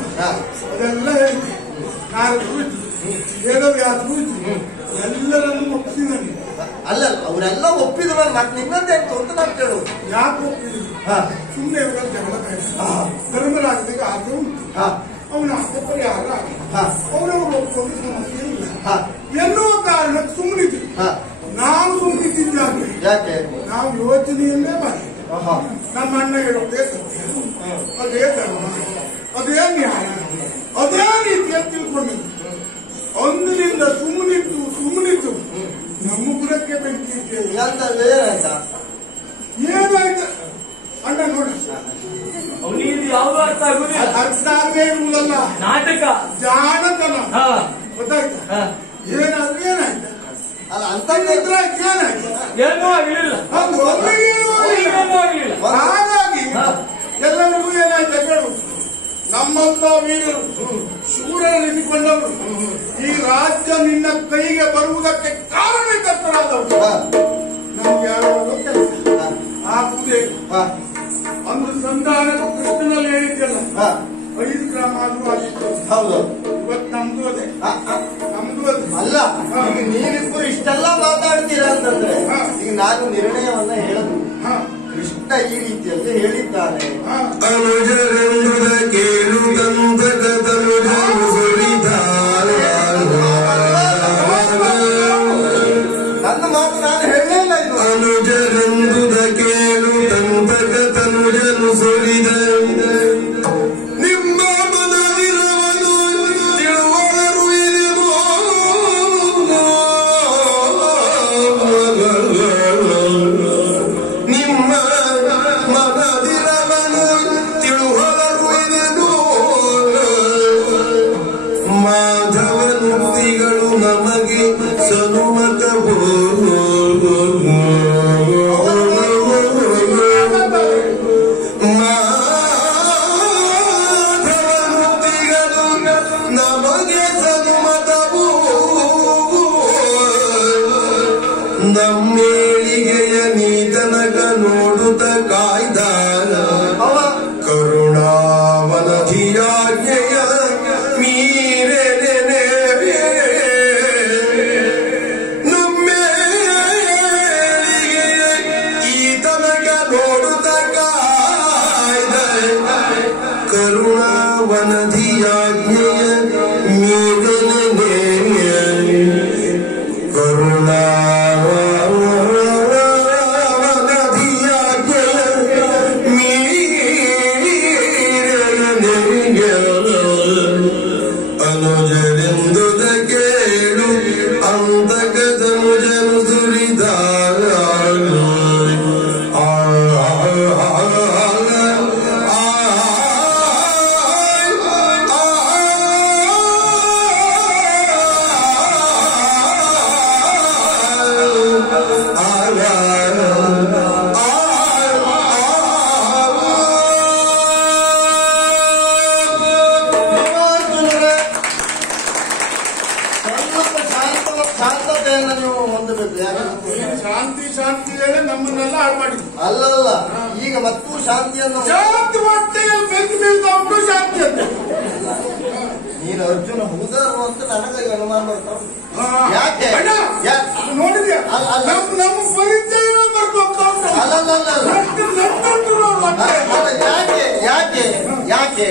ಅದೆಲ್ಲ ಹೇಳ್ತೀನಿ. ವೇದವ್ಯಾಸರು ಎಲ್ಲರನ್ನು ಒಪ್ಪಿಸಿದ್ದಾನೆ. ಅಲ್ಲ, ಅವರೆಲ್ಲ ಒಪ್ಪಿದ ಮೇಲೆ ಮತ್ತೆ ನಿನ್ನದೇನು ಅಂತ ನಾನು ಕೇಳುದು. ಯಾಕೆ ಒಪ್ಪಿದ್ರು? ಸುಮ್ಮನೆ ಇವರಲ್ಲಿ ಜಗಳ ಧರ್ಮರಾಜನಿಗೆ ಆಸೆ ಉಂಟು, ಅವನ ಆಸೆ ಪರಿಹಾರ ಅವರವರು ಒಪ್ಪಿಕೊಂಡು ಸಮಸ್ಯೆ ಇಲ್ಲ ಎನ್ನುವ ಕಾರಣಕ್ಕೆ ಸುಮ್ಮನಿದ್ರು. ನಾವು ಸುಮ್ಮನಿದ್ದಿದ್ದಾಗೆ ಯಾಕೆ? ನಾವು ಯೋಚನೆಯನ್ನೇ ಮಾಡಿ ನಮ್ಮ ಅಣ್ಣ ಹೇಳೋದೇ ಅದೇ ಧರ್ಮ, ಅದೇ ನ್ಯಾಯ, ಅದೇ ರೀತಿಯಲ್ಲಿ ತಿಳ್ಕೊಂಡಿದ್ದು. ಅಂದಿನಿಂದ ಸುಮ್ಮನಿತ್ತು ನಮ್ಮ ಗುಣಕ್ಕೆ ಬೆಂಕಿ ಇದ್ದೇವೆ. ಏನಾಯ್ತಾ? ಏನಾಯ್ತು ಅಣ್ಣ ನೋಡಿ, ಅವನಿಗೆ ಯಾವ್ದು ಅರ್ಥ ಆಗುದಿಲ್ಲ. ಅರ್ಥ ಆಗದೆ ಇರುವುದಲ್ಲ, ನಾಟಕ ಜಾಣತನ. ಗೊತ್ತಾಯ್ತಾ? ಏನಾದ್ರು ಏನಾಯ್ತು? ಅಲ್ಲ, ಅಂತ ಏನಾಯ್ತು? ಏನೂ ಆಗಲಿಲ್ಲ. ಹಾಗಾಗಿ ಎಲ್ಲರಿಗೂ ಏನಾಯ್ತು ಕೇಳು, ನಮ್ಮಂತ ವೀರರು ಶೂರರೆನಿಸಿಕೊಂಡವರು ಈ ರಾಜ್ಯ ನಿನ್ನ ಕೈಗೆ ಬರುವುದಕ್ಕೆ ಕಾರಣಕರ್ತರಾದವರು ನಮ್ಗೆ ಯಾವ್ಯಾವ ಕೆಲಸ ಆಗುವುದೇ. ಒಂದು ಸಂಧಾನದ ಕೃಷ್ಣನಲ್ಲಿ ಹೇಳಿದ್ದಲ್ಲ, 5 ಗ್ರಾಮ ಆದ್ರೂ ಆಗಿತ್ತು. ಹೌದು. ಇವತ್ತು ನಮ್ದು ಅದೇ. ಅಲ್ಲ, ಈಗ ನೀವಿಬ್ಬರು ಇಷ್ಟೆಲ್ಲ ಮಾತಾಡ್ತೀರಾ ಅಂತಂದ್ರೆ ಈಗ ನಾನು ನಿರ್ಣಯವನ್ನ ಹೇಳದು. ಕೃಷ್ಣ ಈ ರೀತಿಯಲ್ಲಿ ಹೇಳಿದ್ದಾನೆ. ಅನುಜರೆಂದುದ ಕೇಳು ತಂದಕ ತನುಜರು ಸುರಿದಾರ. ನನ್ನ ಮಾತು ನಾನು ಹೇಳಲಿಲ್ಲ. ಇದು ಅನುಜರೆಂದುದ ಕೇಳು ತಂದಕ ತನುಜನು ಸುರಿದ. ನಿಮ್ಮ ಮನವಿರವನು ತಿಳುವವರು ಇರುವೋ. ನಿಮ್ಮ ಮನದಿರವನು ತಿಳುವವರು ಇರುವೋ. ಮಾಧವನುಕ್ತಿಗಳು ನಮಗೆ ಸನುಮತವೋ. ನಮಗೆ ಸನುಮತವೋ. ನಮ್ಮೇಳಿಗೆಯ ನೀತನಗ ನೋಡುತ್ತ ಕಾಯ್ದ ಕರುಣಾವನಧಿಯಾಜ್ಞೆಯ ಮೀರೆನೆ. ನಮ್ಮೇಳಿಗೆಯ ಈತನಗ ನೋಡುತ್ತ ಕಾಯ್ದ ಕರುಣಾವನಧಿಯಾಜ್ಞೆಯ ಮೀರೆನೆ. ಅನುಜರೆಂದುದ ಶಾಂತಿಯನ್ನು ನೀವು ಹೊಂದಬೇಕು. ಶಾಂತಿ ಶಾಂತಿ ಹೇಳಿ ನಮ್ಮನ್ನೆಲ್ಲ ಹಾಳು ಮಾಡಿದ್ರು. ಅಲ್ಲಲ್ಲ, ಈಗ ಮತ್ತು ಶಾಂತಿಯನ್ನು ಶಾಂತಿ ಹೊಟ್ಟೆಗೆ ಬೆಂಕಿ ಬೀಳ್ತಾ ಉಂಟು ಶಾಂತಿ ಅಂತ. ನೀನು ಅರ್ಜುನ ಹೌದಾರು ಅಂತ ನನಗೆ ಅನುಮಾನ ಬರ್ತಾವ. ಯಾಕೆ ನೋಡಿದ್ಯಾ? ನಮ್ಮ ಪರಿಚಯ ಬರ್ತು ಯಾಕೆ ಯಾಕೆ ಯಾಕೆ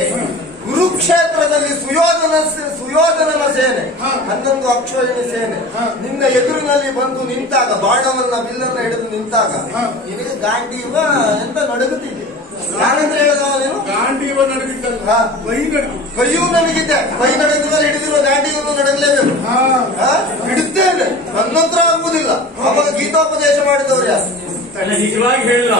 ಕುರುಕ್ಷೇತ್ರದಲ್ಲಿ ಸುಯೋಧನನ ಸೇನೆ 11 ಅಕ್ಷೋಹಿಣಿ ಸೇನೆ ನಿನ್ನ ಎದುರಿನಲ್ಲಿ ಬಂದು ನಿಂತಾಗ, ಬಾಣವನ್ನ ಬಿಲ್ಲನ್ನ ಹಿಡಿದು ನಿಂತಾಗ ನಿನಗೆ ಗಾಂಡೀವ ಎಂತ ನಡುಗುತ್ತಿದೆ. ಯಾರಂದ್ರೆ ಹೇಳಿದವ ನೀನು? ಗಾಂಡೀವ ನಡುಗಿದ್ದಲ್ಲ, ಕೈಯೂ ನನಗಿದ್ದೆ. ಕೈ ನಡೆದ ಮೇಲೆ ಹಿಡಿದಿರೋ ಗಾಂಡೀವನ್ನು ನಡಗಲೇಬೇಕು. ಹಿಡಿದ್ದೇನೆ, ನನ್ನಂತರ ಆಗುವುದಿಲ್ಲ. ಅವಾಗ ಗೀತೋಪದೇಶ ಮಾಡಿದವ್ರು ಯಾರು? ನಿಜವಾಗಿ ಹೇಳಿಲ್ಲ.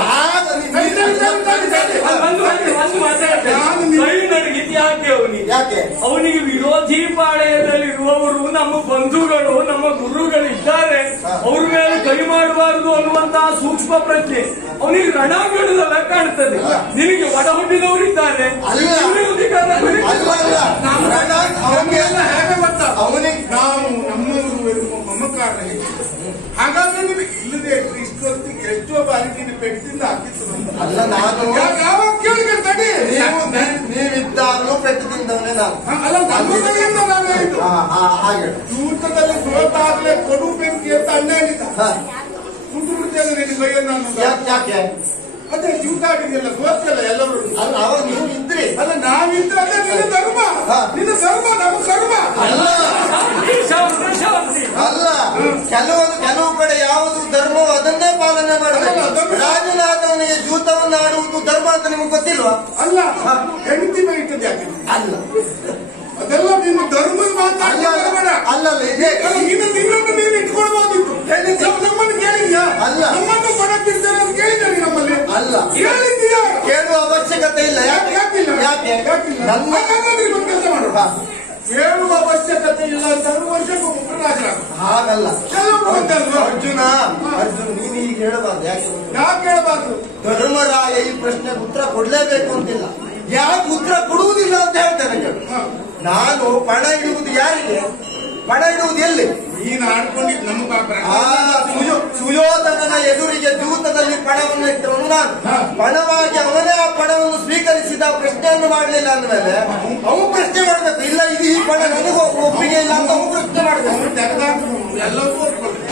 ಯಾಕೆ ಅವನಿಗೆ ವಿರೋಧಿ ಪಾಳೆಯದಲ್ಲಿರುವವರು ನಮ್ಮ ಬಂಧುಗಳು, ನಮ್ಮ ಗುರುಗಳು ಇದ್ದಾರೆ, ಅವ್ರ ಮೇಲೆ ಕೈ ಮಾಡಬಾರದು ಅನ್ನುವಂತಹ ಸೂಕ್ಷ್ಮ ಪ್ರಜ್ಞೆ ಅವನಿಗೆ ರಣಾಂಗಣದಲ್ಲ ಕಾಣ್ತದೆ. ನಿನಗೆ ಒಡ ಹುಟ್ಟಿದವರು ಇದ್ದಾರೆ. ಅವನಿಗೆ ನಾವು ನಮ್ಮವರು ಮಮಕಾರ ಹಾಗಾದ್ರೆ ನೀವು ಇಲ್ಲದೆ ಇಷ್ಟೊತ್ತಿಗೆ ಎಷ್ಟೋ ಬಾರಿ ನೀನು ಪೆಟ್ಟಿಂದ ಹಾಕಿತ್ತು. ಅಲ್ಲ, ನಾನು ಯಾವಾಗ ಕೇಳಿಗೆ ತಡಿ, ನೀವಿದ್ದಾಗಲೂ ಪೆಟ್ಟು ತಿಂದವನೇ ನಾನು. ಅಲ್ಲ, ನಮ್ಮ ಕಡೆಯಿಂದ ನಾನು ಹೇಳಿದ್ದು ಜೂತದಲ್ಲಿ ಸೋತಾಗಲೇ ಕೊಡು ಬೆಂಕಿ ಅಂತ ಅಣ್ಣ ಹೇಳಿದ್ದ. ಕುಂಟುಬಿಡ್ತೇನೆ ನಿನ್ನ ಕೈಯನ್ನು ನಾನು. ಯಾಕೆ ಅದೇ ಜೂತ ಆಡಿದೆಯಲ್ಲ, ಸೋತಿಯಲ್ಲ ಎಲ್ಲರೂ. ಅಲ್ಲ, ಅವಾಗ ನೀವು ಇದ್ರಿ. ಅಲ್ಲ, ನಾವಿದ್ರೆ ಅದೇ ನಿನ್ನ ಧರ್ಮ, ನಿನ್ನ ಧರ್ಮ ನಮ್ಮ ಕರ್ಮ. ಅಲ್ಲ, ಕೆಲವು ಕಡೆ ಯಾವುದು ಧರ್ಮವೋ ಅದನ್ನೇ ಪಾಲನೆ ಮಾಡಬೇಕು. ರಾಜನಾದವನಿಗೆ ಜೂತವನ್ನು ಆಡುವುದು ಧರ್ಮ ಅಂತ ನಿಮ್ಗೆ ಗೊತ್ತಿಲ್ವಾ? ಅಲ್ಲ, ಹೆಂಡತಿ ಬೈತದೆ ಯಾಕೆ? ಅಲ್ಲ, ಅದೆಲ್ಲ ನಿನ್ನ ಧರ್ಮದ ಮಾತಾಡಬೇಡ. ಅಲ್ಲಲ್ಲ, ನಿನ್ನನ್ನು ನೀನು ಇಟ್ಕೊಳ್ಬಹುದಿತ್ತು. ನಮ್ಮನ್ನು ಕೇಳಿದ್ಯಾ? ಅಲ್ಲ, ನಮ್ಮನ್ನು ಬಡತಿರ್ತಾರೆ ಅಂತ ಕೇಳಿದ್ಯಾ ನೀ ನಮ್ಮಲ್ಲಿ? ಅಲ್ಲ, ಕೇಳಿದ್ಯಾ? ಕೇಳುವ ಅವಶ್ಯಕತೆ ಇಲ್ಲ. ಯಾಕಿಲ್ಲ? ನನ್ನ ಕೆಲಸ ಮಾಡು. ಕೇಳುವ ಅವಶ್ಯಕತೆ ಇಲ್ಲ ಅಂತ ವರ್ಷಕ್ಕೂ ರಾಜರಾಗ ಹಾಗಲ್ಲ. ಅರ್ಜುನ ನೀನು ಈಗ ಹೇಳಬಾರ್ದು. ಯಾಕೆ ಹೇಳಬಾರ್ದು? ಧರ್ಮರಾಯ ಈ ಪ್ರಶ್ನೆ ಉತ್ತರ ಕೊಡ್ಲೇಬೇಕು ಅಂತಿಲ್ಲ. ಯಾಕೆ ಉತ್ತರ ಕೊಡುವುದಿಲ್ಲ ಅಂತ ಹೇಳ್ತೇನೆ. ನಾನು ಪಣ ಇಡುವುದು ಯಾರಿಗೆ? ಪಣ ಇಡುವುದು ಎಲ್ಲಿ? ನೀನು ಆಡ್ಕೊಂಡಿದ್ದು ನಮ್ಮ ಸುಯೋಧನನ ಎದುರಿಗೆ ಜೂತದಲ್ಲಿ ಪಣವನ್ನು ಇಟ್ಟವನು ನಾನು. ಪಣವಾಗಿ ಅವನೇ ಆ ಪಣವನ್ನು ಸ್ವೀಕರಿಸಿದ ಪ್ರಶ್ನೆಯನ್ನು ಮಾಡಲಿಲ್ಲ ಅಂದ್ಮೇಲೆ ಅವು ಪ್ರಶ್ನೆ ಮಾಡಬೇಕು. ಇಲ್ಲ, ಇದು ಈ ಪಣ ನನಗೂ ಒಪ್ಪಿಗೆ ಇಲ್ಲ ಅಂತ ಅವು ಪ್ರಶ್ನೆ ಮಾಡಬೇಕು.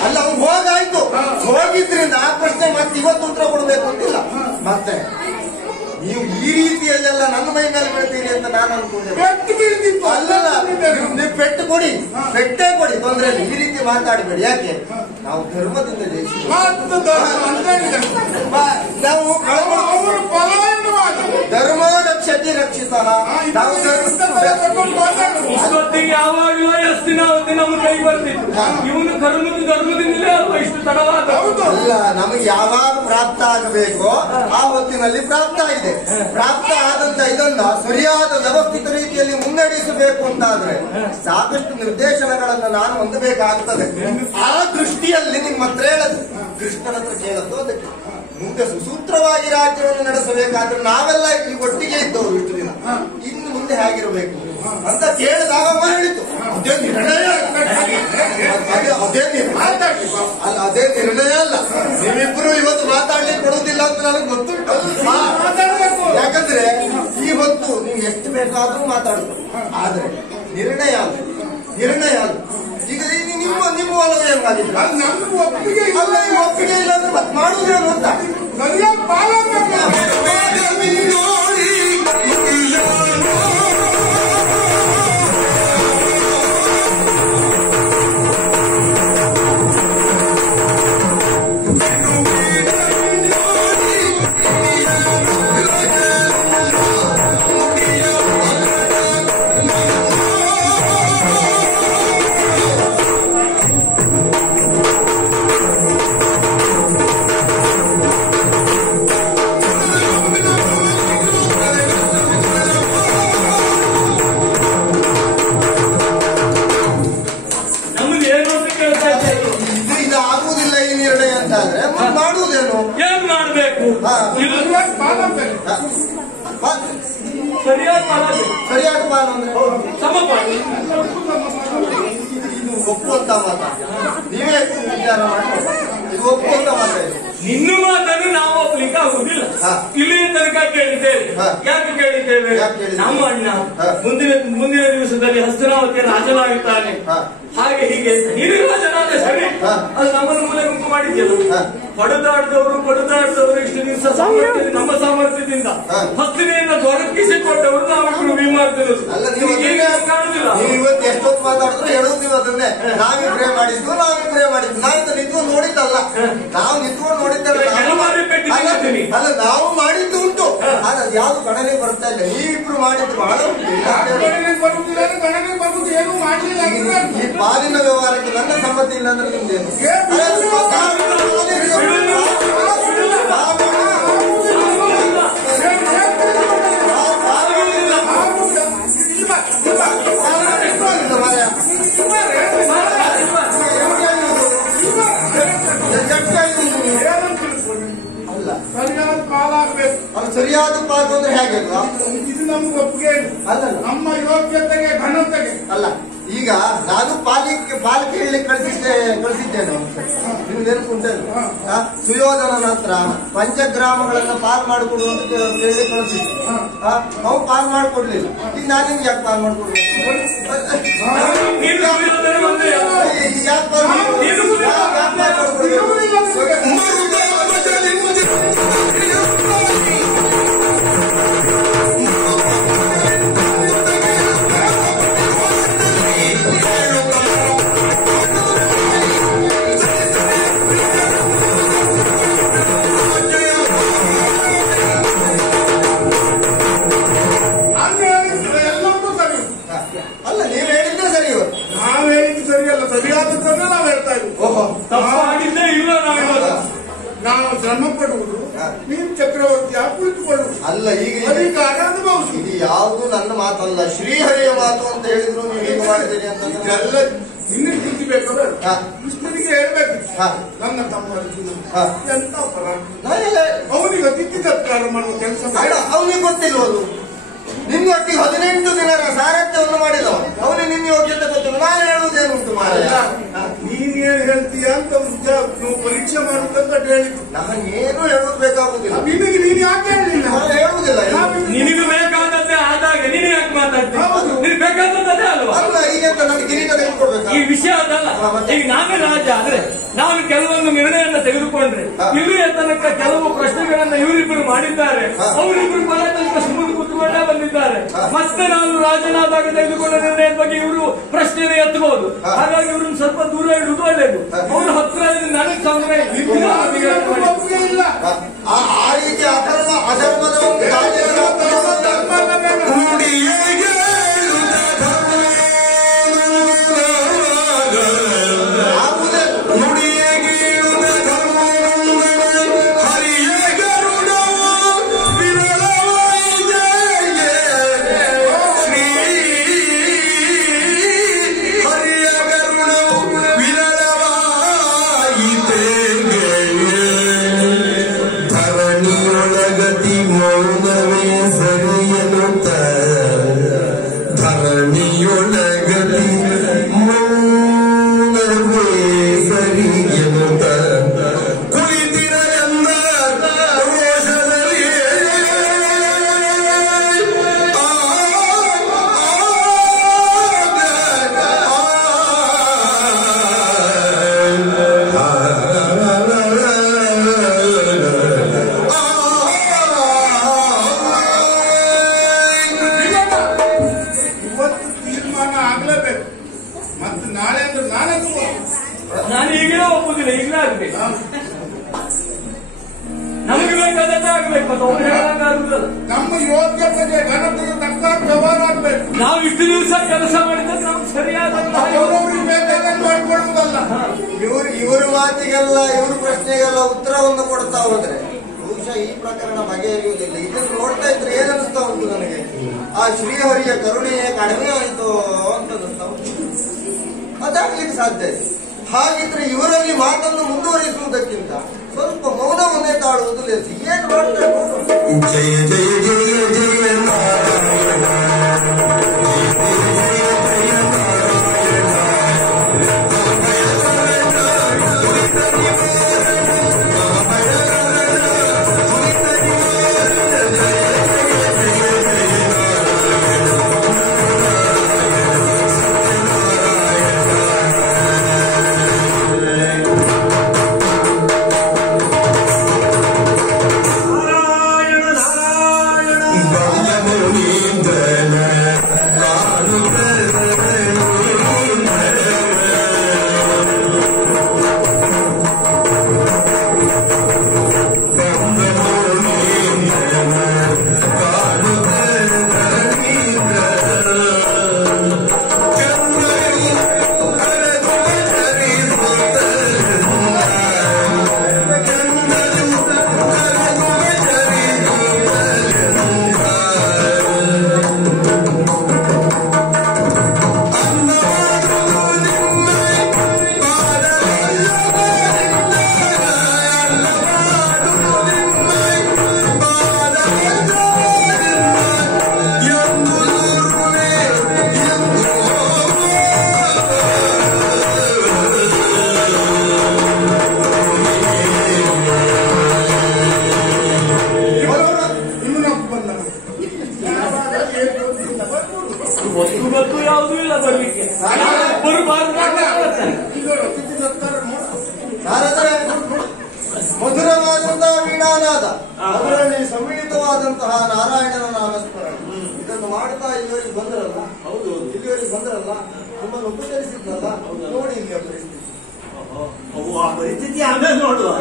ಅಲ್ಲ, ಅವ್ನು ಹೋಗಾಯ್ತು. ಹೋಗಿದ್ರಿಂದ ಆ ಪ್ರಶ್ನೆ ಮತ್ತೆ ಇವತ್ತು ಉತ್ತರ ಕೊಡಬೇಕು ಅಂತಿಲ್ಲ. ಮತ್ತೆ ನೀವು ಈ ರೀತಿಯಲ್ಲೆಲ್ಲ ನನ್ನ ಮೈ ಮೇಲೆ ಬೀಳ್ತೀರಿ ಅಂತ ನಾನು ಅನ್ಕೊಂಡೆ. ಅಲ್ಲಲ್ಲ, ನೀವು ಪೆಟ್ಟು ಕೊಡಿ, ಪೆಟ್ಟೇ ಕೊಡಿ, ತೊಂದ್ರೆ ಇಲ್ಲ. ಈ ರೀತಿ ಮಾತಾಡಬೇಡಿ. ಯಾಕೆ? ನಾವು ಧರ್ಮದಿಂದ ಜಯಿಸಿದ್ವಿ. ನಾವು ಧರ್ಮ ರಕ್ಷತಿ ರಕ್ಷಿತ. ಇಷ್ಟೊತ್ತಿಗೆ ಯಾವಾಗಲೂ ಎಷ್ಟು ದಿನ ನಮ್ಮ ಕೈ ಬರ್ತಿತ್ತು. ಇವನು ಧರ್ಮದಿಂದಲೇ ಅಲ್ವಾ ಇಷ್ಟು ತಡವಾದ? ಅಲ್ಲ, ನಮಗೆ ಯಾವಾಗ ಪ್ರಾಪ್ತ ಆಗಬೇಕೋ ಆ ಹೊತ್ತಿನಲ್ಲಿ ಪ್ರಾಪ್ತ ಇದೆ. ಪ್ರಾಪ್ತ ಆದಂತ ಇದನ್ನ ಸರಿಯಾದ ವ್ಯವಸ್ಥಿತ ರೀತಿಯಲ್ಲಿ ಮುನ್ನಡೆಸಬೇಕು ಅಂತಾದ್ರೆ ಸಾಕಷ್ಟು ನಿರ್ದೇಶನಗಳನ್ನು ನಾನು ಹೊಂದಬೇಕಾಗ್ತದೆ. ಆ ದೃಷ್ಟಿಯಲ್ಲಿ ನಿಮ್ಮ ಹತ್ರ ಹೇಳದು, ಕೃಷ್ಣನ ಹತ್ರ ಕೇಳದ್ದು. ಅದಕ್ಕೆ ಮುಂದೆ ಸುಸೂತ್ರವಾಗಿ ರಾಜ್ಯವನ್ನು ನಡೆಸಬೇಕಾದ್ರೆ ನಾವೆಲ್ಲ ಇಲ್ಲಿ ಒಟ್ಟಿಗೆ ಇದ್ದವರು ಇಷ್ಟು ದಿನ, ಇನ್ನು ಮುಂದೆ ಹೇಗಿರಬೇಕು ಅಂತ ಕೇಳಿದಾಗ ಅವ ಹೇಳಿತು. ಅದೇ ನಿರ್ಣಯ ಅಲ್ಲ, ಅದೇ ನಿರ್ಣಯ ಅಲ್ಲ. ನೀವಿಬ್ಬರು ಇವತ್ತು ಮಾತಾಡ್ಲಿಕ್ಕೆ ಕೊಡುವುದಿಲ್ಲ ಅಂತ ನನಗೆ ಗೊತ್ತುಂಟು. ಯಾಕಂದ್ರೆ ಈ ಹೊತ್ತು ನೀವು ಎಷ್ಟು ಬೇಕಾದ್ರೂ ಮಾತಾಡುದು, ಆದ್ರೆ ನಿರ್ಣಯ ಅಲ್ಲ. ಈಗ ನಿಮ್ಮ ಒಲವು ಏನ್ ಮಾಡಿದ್ರು? ಒಪ್ಪಿಗೆ ಇಲ್ಲ ಅಂದ್ರೆ ಮತ್ತೆ ಮಾಡುವುದೇನು ಅಂತ ಸರಿಯಾಗಿ ಪಾಲನೆ ಮಾಡುವುದೇನು? ಏನ್ ಮಾಡಬೇಕು? ಸರಿಯಾದ ಪಾಲು ಅಂದ್ರೆ ಸಮಪಾಲು. ಒಪ್ಪುವಂತ ಮಾತ, ನೀವೇ ವಿಚಾರ ಮಾಡಿ, ಇದು ಒಪ್ಪುವಂತ ಮಾತ ಇದು. ನಿನ್ನ ಮಾತನ್ನು ನಾವು ಒಪ್ಲಿಕ್ಕೆ ಆಗುದಿಲ್ಲ. ಇಲ್ಲಿ ತನಕ ಕೇಳಿದ್ದೇವೆ. ಯಾಕೆ ಕೇಳಿದ್ದೇವೆ? ನಮ್ಮ ಅಣ್ಣ ಮುಂದಿನ ದಿವಸದಲ್ಲಿ ಹಸ್ತನಾವತಿಯ ರಾಜನಾಗುತ್ತಾನೆ, ಹಾಗೆ ಹೀಗೆ ನೀನು ರಾಜನಾದ ಸರಿ, ಅದು ನಮ್ಮನ್ನು ಮೂಲೆ ಗುಂಪು ಮಾಡಿದ್ಯಲ್ಲ. ಪಡೆದಾಡಿದವರು ಇಷ್ಟು ದಿವಸ ನಮ್ಮ ಸಾಮರ್ಥ್ಯದಿಂದ ಹಸ್ತಿನೆಯನ್ನು ದೊರಕಿಸಿಕೊಟ್ಟವರು ನಾವು ಭೀಮಾರ್ತಿರೋದು. ಕಾಣುದಿಲ್ಲ. ನೀವು ಇವತ್ತು ಎಷ್ಟೊತ್ತು ಮಾತಾಡಿದ್ರು ಹೇಳುತ್ತೀವಿ ಅದನ್ನೇ. ನಾವಿಬ್ರೇ ಮಾಡಿದ್ದು ನಾವಿಂತ ನಿಂತ್ಕೊಂಡು ನೋಡಿದ್ದಲ್ಲ, ನಾವು ನಿಂತ್ಕೊಂಡು ನೋಡಿದ್ದಲ್ಲ. ಅಲ್ಲ, ನಾವು ಮಾಡಿದ್ದು ಉಂಟು, ಆದ್ರೆ ಅದು ಯಾವ್ದು ಗಣನೆಗೆ ಬರ್ತಾ ಇಲ್ಲ. ನೀವಿಬ್ರು ಮಾಡಿದ್ದು ಬಹಳ ಈ ಪಾಲಿನ ವ್ಯವಹಾರಕ್ಕೆ ನನ್ನ ಸಮ್ಮತಿ ಇಲ್ಲ ಅಂದ್ರೆ ನಿಮ್ದೇನು? ಸರಿಯಾದ ಪಾಲಾಗಬೇಕು. ಅದು ಸರಿಯಾದ ಪಾಲು ಅಂದ್ರೆ ಹೇಗೆ? ಇದು ನಮ್ಗೆ ಒಪ್ಪಿಗೆ ಅಲ್ಲ, ನಮ್ಮ ಯೋಗ್ಯತೆಗೆ ಘನತೆಗೆ ಅಲ್ಲ. ಈಗ ನಾನು ಪಾಲಿಕೆ ಹೇಳಲಿಕ್ಕೆ ಕಳಿಸಿದ್ದೇನೆ. ನಿಮ್ಗೆ ನೆನಪುಂಟಲ್ಲ, ಸುಯೋಧನನ ಹತ್ರ ಪಂಚಗ್ರಾಮಗಳನ್ನ ಪಾಲ್ ಮಾಡಿಕೊಡು ಅಂತ ಹೇಳಿ ಕಳಿಸಿದ್ದೆ. ನಾವು ಪಾಲ್ ಮಾಡ್ಕೊಡ್ಲಿಲ್ಲ. ಈಗ ನಾನು ನಿಮ್ಗೆ ಯಾಕೆ ಪಾಲ್ ಮಾಡ್ಕೊಡ್ಬೇಕು? ಸರಿಯಾದದ್ದನ್ನ ನಾವು ಹೇಳ್ತಾ ಇದ್ದೀವಿ. ನಾವು ಶ್ರಮ ಪಡುವುದು, ನೀವು ಚಕ್ರವರ್ತಿ ಕುಳಿತುಕೊಳ್ಳುವುದು ಅಲ್ಲ. ಈಗ ಅಧಿಕಾರ ಅನುಭವಿಸಿ. ಇದು ಯಾವುದು ನನ್ನ ಮಾತಲ್ಲ, ಶ್ರೀಹರಿಯ ಮಾತು ಅಂತ ಹೇಳಿದ್ರು ನೀವು ಹೇಗೆ ಮಾಡಿದ್ದೀರಿ ಅಂತ ಎಲ್ಲ ಇನ್ನೂ ಚಿಂತಿಬೇಕಾದ್ರೆ ಕೃಷ್ಣನಿಗೆ ಹೇಳ್ಬೇಕು. ನನ್ನ ತಮ್ಮ ಎಂತ ಅಪರಾಧ, ಅವನಿಗೆ ಅತಿಥಿ ಸತ್ಕಾರ ಮಾಡುವ ಕೆಲಸ ಅವನಿಗೆ ಗೊತ್ತಿಲ್ವದು. ನಿನ್ನೊಟ್ಟಿಗೆ 18 ದಿನದ ಸಾರಥ್ಯವನ್ನು ಮಾಡಿದವ ಅವನಿಗೆ ನಿನ್ನ ಯೋಗ್ಯತೆ ಗೊತ್ತಿಲ್ಲ. ನಾನು ಹೇಳುವುದೇನುಂಟು ಮಾರಾಯ? ನೀನೇನು ಹೇಳ್ತೀಯ ಅಂತ ನೀವು ಪರೀಕ್ಷೆ ಮಾಡುತ್ತಂತ ಹೇಳಿದ್ದು. ನಾನೇನು ಹೇಳೋದು ಬೇಕಾಗುದಿಲ್ಲ. ನಿನಗೆ ನೀನು ಯಾಕೆ ಹೇಳಲಿಲ್ಲ? ನಾನು ಹೇಳುವುದಿಲ್ಲ. ನಿನಗೆ ಬೇಕಾದದ್ದೇ ಆದಾಗ ನೀನು ಯಾಕೆ ಮಾತಾಡ್ತೀನಿ? ನಿನಗೆ ಬೇಕಾದದ್ದೇ ಅಲ್ವಾ? ಅಲ್ಲ, ಈಗ ನನಗೆ ಕಿರೀಟ ತೆಗೆದುಕೊಡ್ಬೇಕು. ಈ ವಿಷಯ ಅದಲ್ಲ. ಈಗ ನಾವೇ ರಾಜ್ಯ ಆದ್ರೆ ನಾನು ಕೆಲವೊಂದು ನಿರ್ಣಯವನ್ನು ತೆಗೆದುಕೊಂಡ್ರೆ ಇಲ್ಲಿಯ ತನಕ ಕೆಲವು ಪ್ರಶ್ನೆಗಳನ್ನ ಇವರಿಬ್ಬರು ಮಾಡಿದ್ದಾರೆ. ಅವರಿಬ್ಬರು ಕೊನೆ ತನಕ ಸುಮ್ಮನೆ ಕೂತ್ಕೊಂಡೇ ಬಂದಿದ್ದಾರೆ. ಮತ್ತೆ ನಾನು ರಾಜನಾದಾಗ ತೆಗೆದುಕೊಂಡ ನಿರ್ಣಯದ ಬಗ್ಗೆ ಇವರು ಪ್ರಶ್ನೆಯನ್ನು ಎತ್ತಬಹುದು. ಹಾಗಾಗಿ ಇವ್ರನ್ನ ಸ್ವಲ್ಪ ದೂರ ಇಡುವುದು ಒಳ್ಳೆಯದು. ಅವರು ಹತ್ರ ನನಗೆ ತೊಂದರೆ ಇಲ್ಲ. ಆ ರೀತಿ ಅಧರ್ಮದ ನಾನು ಈಗಲೇ ಒಪ್ಪುದಿಲ್ಲ. ಈಗಲೇ ಆಗ್ಬೇಕು. ನಮಗೆ ಬೇಕಾದದ್ದೇ ಆಗ್ಬೇಕು. ನಮ್ಮ ಯೋಗ್ಯತೆಗೆ ಘನತೆಗೆ ತಕ್ಕ ವ್ಯವಹಾರ ಆಗ್ಬೇಕು. ನಾವು ಇಷ್ಟು ದಿವಸ ಕೆಲಸ ಮಾಡಿದ್ರೆ ನಮ್ಗೆ ಸರಿಯಾದಂತಹ ಮಾಡ್ಕೊಳ್ಳುವುದಲ್ಲ. ಇವ್ರ ಮಾತಿಗೆಲ್ಲ ಇವ್ರ ಪ್ರಶ್ನೆಗೆಲ್ಲ ಉತ್ತರವನ್ನು ಕೊಡ್ತಾ ಹೋದ್ರೆ ಬಹುಶಃ ಈ ಪ್ರಕರಣ ಬಗೆಹರಿಯುವುದಿಲ್ಲ. ಇದನ್ನು ನೋಡ್ತಾ ಇದ್ರೆ ಏನನ್ನಿಸ್ತಾ ಉಂಟು ನನಗೆ, ಆ ಶ್ರೀಹರಿಯ ಕರುಣೆಯೇ ಕಡಿಮೆ ಆಯಿತು ಅಂತ ಅನಿಸ್ತಾ ಉಂಟು. ಅದಾಗ್ಲಿಕ್ಕೆ ಸಾಧ್ಯ ಇದೆ. ಹಾಗಿದ್ರೆ ಇವರಲ್ಲಿ ಮಾತನ್ನು ಮುಂದುವರಿಸುವುದಕ್ಕಿಂತ ಸ್ವಲ್ಪ ಮೌನವನ್ನೇ ತಾಳುವುದು ಲೇಸಿ. ಏನು ಮಾಡ್ತಾರೆ? ಜಯ ಜಯ ಜಯ ಜಯ ನಾರಾಯಣ, ಜಯ ಜಯ ಜಯ ನಾರಾಯಣ. ಬರೋದು ಇಲ್ಲ ಬರ್ಲಿಕ್ಕೆ ಬರಬಾರ್ದು. ಮಧುರವಾದಂತಹ ವೀಣಾನಾದ, ಅದರಲ್ಲಿ ಸಮ್ಮಿಳಿತವಾದಂತಹ ನಾರಾಯಣನ ನಾಮಸ್ಮರಣೆ, ಇದನ್ನು ಮಾಡ್ತಾ ಇಲ್ಲಿವರೆಗೆ ಬಂದರಲ್ಲ. ಹೌದು, ಇಲ್ಲಿವರೆಗೆ ಬಂದರಲ್ಲ, ನಿಮ್ಮನ್ನು ಉಪಚರಿಸಿದ್ನಲ್ಲ, ನೋಡಿ ಇಲ್ಲಿಯ ಪರಿಸ್ಥಿತಿ. ಆ ಪರಿಸ್ಥಿತಿ ಆಮೇಲೆ ನೋಡುವ.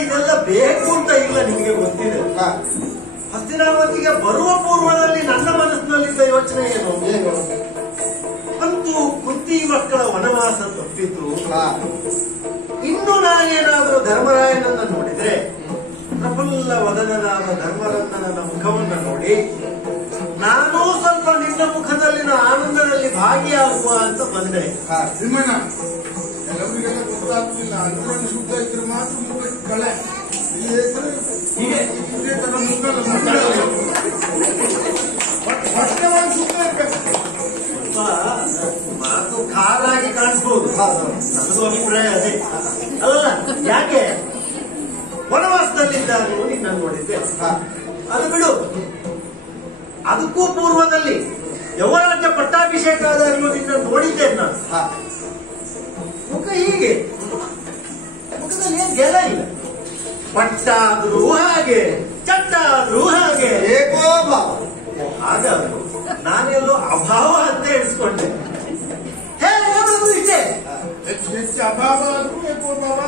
ಇದೆಲ್ಲ ಬೇಕು ಅಂತ ಇಲ್ಲ, ನಿಮಗೆ ಗೊತ್ತಿದೆ. ಹಸ್ತಿನಾವತಿಗೆ ಬರುವ ಪೂರ್ವದಲ್ಲಿ ನನ್ನ ಮನಸ್ಸಿನಲ್ಲಿದ್ದ ಯೋಚನೆ ಏನು? ಅಂತೂ ಕುಂತಿ ಮಕ್ಕಳ ವನವಾಸ ತಪ್ಪಿತು. ಇನ್ನು ನಾನೇನಾದರೂ ಧರ್ಮರಾಯನನ್ನ ನೋಡಿದ್ರೆ, ಪ್ರಫುಲ್ಲ ವದನನಾದ ಧರ್ಮರಂಗನ ಮುಖವನ್ನು ನೋಡಿ ನಾನೂ ಸ್ವಲ್ಪ ನಿನ್ನ ಮುಖದಲ್ಲಿನ ಆನಂದದಲ್ಲಿ ಭಾಗಿಯಾಗುವ ಅಂತ ಬಂದೆ. ಸಿಂಹಣ್ಣ, ಕೆಲವರಿಗೆಲ್ಲ ಗೊತ್ತಾಗ್ತಿಲ್ಲ, ಅಂತರನ್ನು ಶುದ್ಧ ಇದ್ರೆ ಮಾತ್ರ ಮುಖ ಕಳೆ ಇದೇ ತರ ಮುಖವನ್ನು ಶುದ್ಧ ಇರ್ಬೇಕು. ಮಾತು ಖಾರಾಗಿ ಕಾಣಿಸ್ಬೋದು, ನನಗೂ ಅಭಿಪ್ರಾಯ ಅದೇ. ಅಲ್ಲ, ಯಾಕೆ ವನವಾಸದಲ್ಲಿದ್ದಾಗಲೂ ನಿನ್ನ ನೋಡಿದ್ದೆ, ಅದು ಬಿಡು. ಅದಕ್ಕೂ ಪೂರ್ವದಲ್ಲಿ ಯುವರಾಜ್ಯ ಪಟ್ಟಾಭಿಷೇಕ ಆದಾಗಲೂ ನಿನ್ನ ನೋಡಿದ್ದೆ ನಾನು. ಮುಖ ಹೀಗೆ, ಮುಖದಲ್ಲಿ ಏನ್ ಗೆಲ ಇಲ್ಲ. ಪಟ್ಟಾದ್ರೂ ಹಾಗೆ, ಚಟ್ಟಾದ್ರೂ ಹಾಗೆ. ಹಾಗಾದ್ರೂ ನಾನೆಲ್ಲೋ ಅಭಾವ ಅಂತ ಎಣಿಸ್ಕೊಂಡೆ. ಹೇಗೆ ಇದೆ ಹೆಚ್ಚು ಅಭಾವ ಆದ್ರೂ ಏಕೋಭಾವ.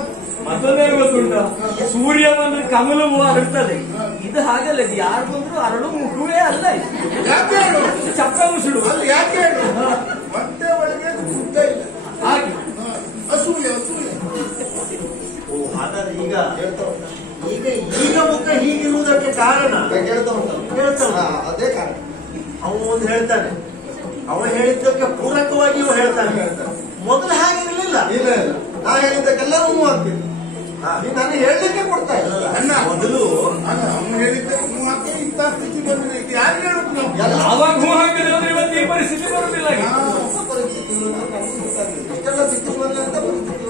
ಮತ್ತೊಂದೇನು ಗೊತ್ತುಂಟ, ಸೂರ್ಯ ಬಂದ್ರೆ ಕಮಲ ಹೂವು ಅರಳ್ತದೆ, ಇದು ಹಾಗಲ್ಲ. ಇದು ಯಾರು ಬಂದ್ರು ಅರಳು ಮುಖವೇ ಅಲ್ಲ. ಯಾಕೆ ಹೇಳು? ಚಪ್ಪ ಮುಸುಡು ಅಲ್ಲಿ ಯಾಕೆ ಹೇಳು? ಮತ್ತೆ ಒಳಗೆ ಶುದ್ಧ ಇಲ್ಲ, ಹಾಗೆ ಅಸೂಯೆ ಅಸೂಯೆ. ಓ, ಹಾಗಾದ್ರೆ ಈಗ ಈಗ ಮುಖ ಹೀಗಿರುವುದಕ್ಕೆ ಕಾರಣ ಹೇಳ್ತಾನೆ. ಅದೇ ಕಾರಣ. ಅವನು ಒಂದು ಹೇಳ್ತಾನೆ, ಅವ ಹೇಳಿದ್ದಕ್ಕೆ ಪೂರಕವಾಗಿಯೂ ಹೇಳ್ತಾನೆ. ಮೊದಲು ಹಾಗೆ ಇರಲಿಲ್ಲ. ಇಲ್ಲ ಇಲ್ಲ, ನಾ ಹೇಳಿದ್ದಕ್ಕೆಲ್ಲ ಹೂ ಆಗ್ತಿತ್ತು. ನೀನು ನಾನು ಹೇಳಲಿಕ್ಕೆ ಕೊಡ್ತಾ ಇಲ್ಲ. ಅಣ್ಣ, ಮೊದಲು ಅವನು ಹೇಳಿದ್ದಕ್ಕೆ ಮಾತ್ರ ಇಂಥ ಸ್ಥಿತಿ ಬಂದಿದೆ. ಇದು ಯಾರು ಹೇಳುದು? ನಾವು ಅವಾಗ ಹೂ ಹಾಕಿದ್ರೆ ಇವತ್ತು ಈ ಪರಿಸ್ಥಿತಿ ಬರುದಿಲ್ಲ. ಪರಿಸ್ಥಿತಿ ಇಷ್ಟೆಲ್ಲ ಸ್ಥಿತಿ ಬಂದಂತ ಪರಿಸ್ಥಿತಿ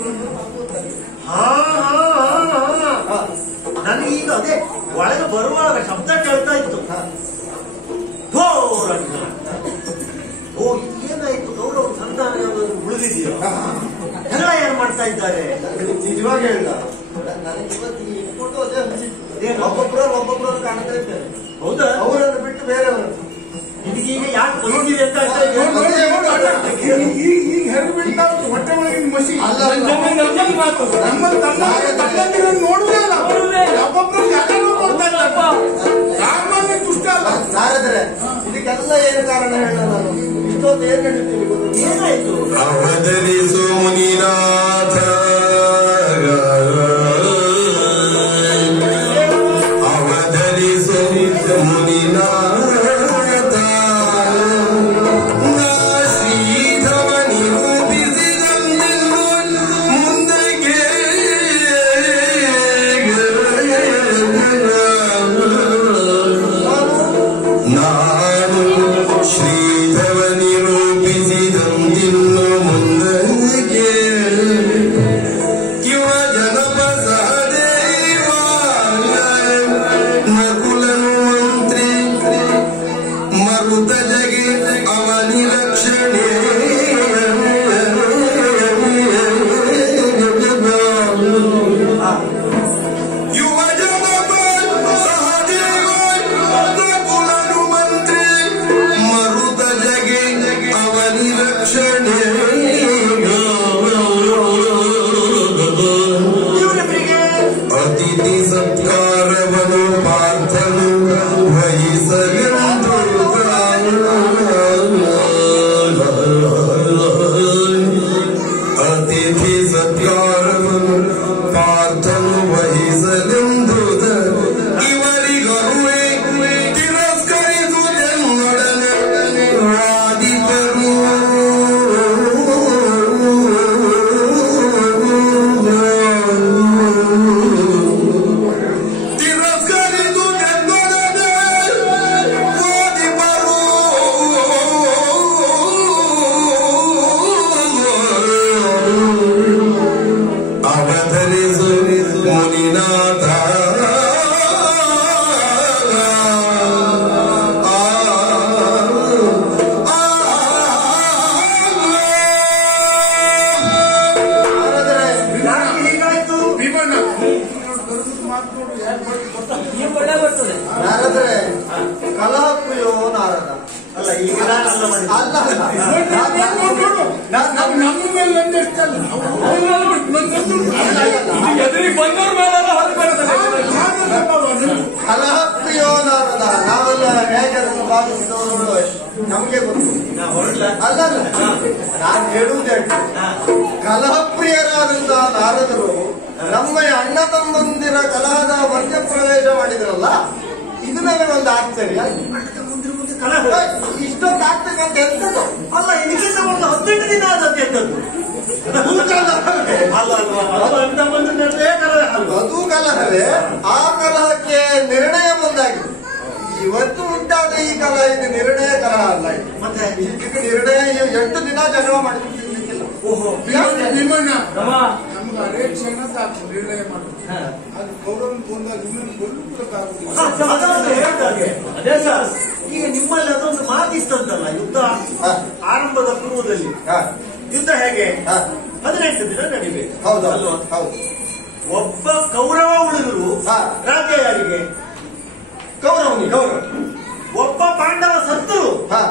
ನನಗೀಗ ಅದೇ ಒಳಗೆ ಬರುವಾಗ ಶಬ್ದ ಕೇಳ್ತಾ ಇತ್ತು. ಓ, ಏನಾಯ್ತು? ಗೌರವ ಸಂಧಾನ ಯಾವ್ದಾದ್ರು ಉಳಿದಿದೆಯೋ? ಎಲ್ಲ ಏನ್ ಮಾಡ್ತಾ ಇದ್ದಾರೆ? ನಿಜವಾಗಿ ಹೇಳ್ದ, ನನಗೆ ಇವತ್ತು ಇಟ್ಕೊಂಡು ಅದೇ ಅನಿಸಿತ್ತು. ಒಬ್ಬೊಬ್ಬರು ಕಾಣ್ತಾ ಇದ್ದಾರೆ. ಹೌದಾ? ಅವರನ್ನು ಬಿಟ್ಟು ಬೇರೆಯವರು ಇದೀಗ ಯಾಕೆ ಬೈದಿದೆ ಅಂತ ಈಗ ಹೆರು ಬೀಳ್ತಾ ಉಂಟು ಹೊಟ್ಟೆ ಒಳಗಿನ ಮಸಿ. ಮಾತು ನಮ್ಮಲ್ಲಿ ತಮ್ಮಂದಿರನ್ನು ನೋಡುವುದೇ ಅಲ್ಲ, ಒಬ್ಬೊಬ್ರು ಯಾಕಂದ್ರೆ ಕೊಡ್ತಾ ಇಲ್ಲಪ್ಪ. ಸಾಮಾನ್ಯ ದುಷ್ಟ ಅಲ್ಲ. ನಾರದ್ರೆ ಇದಕ್ಕೆಲ್ಲ ಏನು ಕಾರಣ ಹೇಳ ನಾನು ಇಷ್ಟೊಂದು ಏನ್ ನಡೀತೀನಿ ಗೊತ್ತು? ಏನಾಯ್ತು? ಅವತರಿಸು ಮುನಿನಾಥ ಅವತರಿಸು ಮುನಿನಾಥ ಅತಿಥಿ ಸತ್ಕಾರವನ್ನು ಪಾರ್ಥನು ವಹಿಸಲೆಂದು ಅತಿಥಿ ಸತ್ಕಾರವನ್ನು ಪಾರ್ಥನು ವಹಿಸಲೆಂದು ಇವರಿಗರುವೆ ತಿರಸ್ಕರಿಸುವುದೆನ್ನೊಡನೆ ವಾದಿಪರು ಮುನಿನಾಥ ಹೀಗಾಯ್ತು ಭೀಮಣ್ಣ ಬರ್ತದೆ. ನಾರದ್ರೆ ಕಲಹಕ್ಕೂ ನಾರದ ಅಲ್ಲ ಈಗ ನಾನಲ್ಲ ಮಾಡಿದ್ದು. ಅಲ್ಲ ನಮ್ಮ ಮೇಲೆ ನಂದೆಷ್ಟಲ್ಲ. ಎದುರಿಗೆ ಬಂದವ್ರ ಮೇಲೆಲ್ಲ ಕಲಹಪ್ರಿಯೋ ನಾರದ ನಾವೆಲ್ಲ ಹೇಗೆ ಅದನ್ನು ಭಾವಿಸಿದವರು ನಮಗೆ ಗೊತ್ತು. ನಾ ಹೊರಡ್ಲ? ಅಲ್ಲ ನಾನು ಹೇಳುವುದೇ ಕಲಹಪ್ರಿಯರಾದಂತಹ ನಾರದರು ನಮ್ಮ ಅಣ್ಣ ತಮ್ಮಂದಿರ ಕಲಹದ ಮಧ್ಯಪ್ರವೇಶ ಮಾಡಿದ್ರಲ್ಲ, ಇದು ನಮಗೆ ಒಂದು ಆಶ್ಚರ್ಯ. ಮುಂದೆ ಕಲಹ. ಇಷ್ಟೊಂದು ಆಗ್ತಕ್ಕಂತ ಎಂತದ್ದು ಅಲ್ಲ ಇದಕ್ಕಿಂತ ಒಂದು 18 ದಿನ ಆದದ್ದು ಎಂತದ್ದು? ಅಲ್ಲ ಅಲ್ವಾ? ಅದು ಅಂತ ಬಂದು ನಡೆದೇ ಕಲಹ ಅಲ್ವಾ? ಅದು ಕಲಹವೇ. ಆ ಕಲಹಕ್ಕೆ ನಿರ್ಣಯ ಮುಂದಾಗಿದೆ. ಇವತ್ತು ಉಂಟಾದ ಈ ಕಲಹ ಇದು ನಿರ್ಣಯ ಕಲಹ ಅಲ್ಲ. ಇದು ಮತ್ತೆ ಇದಕ್ಕೆ ನಿರ್ಣಯ 8 ದಿನ ಜಗಳ ಮಾಡಿರ್ಲಿಕ್ಕಿಲ್ಲ. ಓಹೋ ಭೀಮಣ್ಣ ನಮ್ಮ ನಮ್ಗೆ ಅದೇ ಕ್ಷಣ ಸಾಕು ನಿರ್ಣಯ ಮಾಡೋದು. ಅದು ಗೌರವ ಬಂದಾಗ ಇನ್ನೊಂದು ಗೊಲ್ಲುತ್ತಾಗುದಿಲ್ಲ. ಅದನ್ನು ಹೇಳ್ತಾರೆ. ಅದೇ ಸರ್, ಈಗ ನಿಮ್ಮಲ್ಲಿ ಅದೊಂದು ಮಾತಿತ್ತಂತಲ್ಲ, ಯುದ್ಧ ಆರಂಭದ ಪೂರ್ವದಲ್ಲಿ ಯುದ್ಧ ಹೇಗೆ 18 ದಿನ ನಡಿಬೇಕು. ಹೌದು ಅಲ್ವಾ? ಹೌದು. ಒಬ್ಬ ಕೌರವ ಉಳಿದ್ರು ರಾಜ್ಯ ಯಾರಿಗೆ? ಕೌರವನಿ ಗೌರವ. ಒಬ್ಬ ಪಾಂಡವ ಸತ್ತರು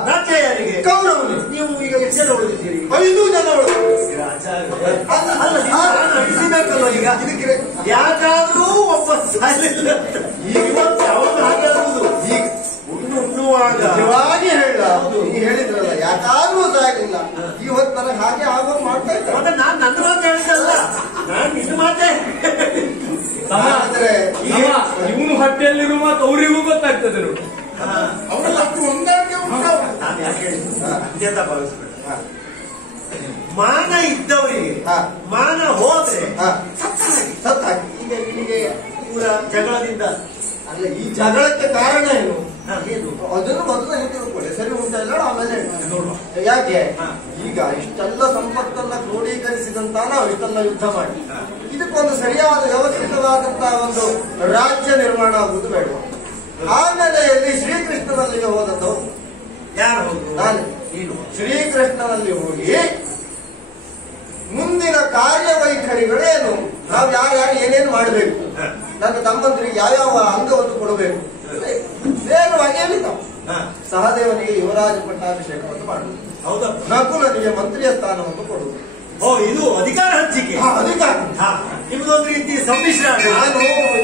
ರಾಜ್ಯ ಯಾರಿಗೆ? ಕೌರವನಿ. ನೀವು ಈಗ ಎಷ್ಟು ಜನ ಉಳಿದಿದ್ದೀರಿ? 5 ಜನ ಉಳಿದು. ಅಲ್ಲ ಅಳಿಸಬೇಕಲ್ವ ಈಗ? ಇದಕ್ಕೆ ಯಾಕಾದ್ರೂ ಒಬ್ಬ ಸಾಲಿಲ್ಲ. ಇವತ್ತು ಅವನು ಹಾಗಾಗುವುದು. ಈಗ ಉಣ್ಣುವಾಗ ನಿಜವಾಗಿ ಹೇಳ ನೀವು ಹೇಳಿದ್ರಲ್ಲ, ಯಾಕಾದ್ರೂ ಸಾಗಿಲ್ಲ. ಇವತ್ತು ನನಗೆ ಹಾಗೆ ಆಗೋ ಮಾಡ್ತಾ ಇದ್ದಾರೆ. ಮತ್ತೆ ನಾನ್ ನನ್ನ ಮಾತು ಹೇಳಿದ್ದಲ್ಲ, ನಾನ್ ನಿನ್ನ ಮಾತೇ. ಆದ್ರೆ ಇವನು ಹೊಟ್ಟೆಯಲ್ಲಿರುವ ಮಾತು ಅವರಿಗೂ ಗೊತ್ತಾಗ್ತದೆ ನೋಡಿ. ಅವರೆಲ್ಲ ಅಷ್ಟು ಹೊಂದಾಣಿಕೆ ಉಂಟು. ನಾನು ಯಾಕೆ ಹೇಳಿದ್ದು ಅಂತ ಭಾವಿಸ್ಬೇಡ. ಮಾನ ಇದ್ದವರಿಗೆ ಮಾನ ಹೋದ್ರೆ ಸತ್ತಾಗಿ ಈಗ ನಿಮಗೆ ಇವರ ಜಗಳದಿಂದ ಅಲ್ಲ, ಈ ಜಗಳಕ್ಕೆ ಕಾರಣ ಏನು? ಏನು ಅದನ್ನು ಮೊದಲು ತಿಳ್ಕೊಳ್ಳಿ. ಸರಿ ಉಂಟ ಇಲ್ಲ ಆಮೇಲೆ ನೋಡುವ. ಯಾಕೆ ಈಗ ಇಷ್ಟೆಲ್ಲ ಸಂಪತ್ತನ್ನ ಕ್ರೋಢೀಕರಿಸಿದಂತ ನಾವು ಇಷ್ಟೆಲ್ಲ ಯುದ್ಧ ಮಾಡಿ ಇದಕ್ಕೊಂದು ಸರಿಯಾದ ವ್ಯವಸ್ಥಿತವಾದಂತಹ ಒಂದು ರಾಜ್ಯ ನಿರ್ಮಾಣ ಆಗುವುದು ಬೇಡ. ಆಮೇಲೆ ಎಲ್ಲಿ ಶ್ರೀಕೃಷ್ಣನಲ್ಲಿಗೆ ಹೋದದ್ದು ಯಾರು ಹೋದ್ರು? ನಾನು. ನೀನು ಶ್ರೀಕೃಷ್ಣನಲ್ಲಿ ಹೋಗಿ ಮುಂದಿನ ಕಾರ್ಯವೈಖರಿಗಳೇನು, ನಾವು ಯಾರ್ಯಾರು ಏನೇನು ಮಾಡಬೇಕು ನನ್ನ ತಮ್ಮಂದ್ರಿಗೆ ಯಾವ್ಯಾವ ಅಂಗವನ್ನು ಕೊಡಬೇಕು ನೇರವಾಗಿ ಹೇಳಿದ್ದ. ಸಹದೇವನಿಗೆ ಯುವರಾಜ ಪಟ್ಟಾಭಿಷೇಕವನ್ನು ಮಾಡುವುದು, ಹೌದಪ್ಪ. ನಕುಲನಿಗೆ ಮಂತ್ರಿಯ ಸ್ಥಾನವನ್ನು ಕೊಡುವುದು. ಓ, ಇದು ಅಧಿಕಾರ ಹಂಚಿಕೆ. ಅಧಿಕಾರ ನಿಮ್ದೊಂದು ರೀತಿ ಸಮ್ಮಿಶ್ರ. ನಾನು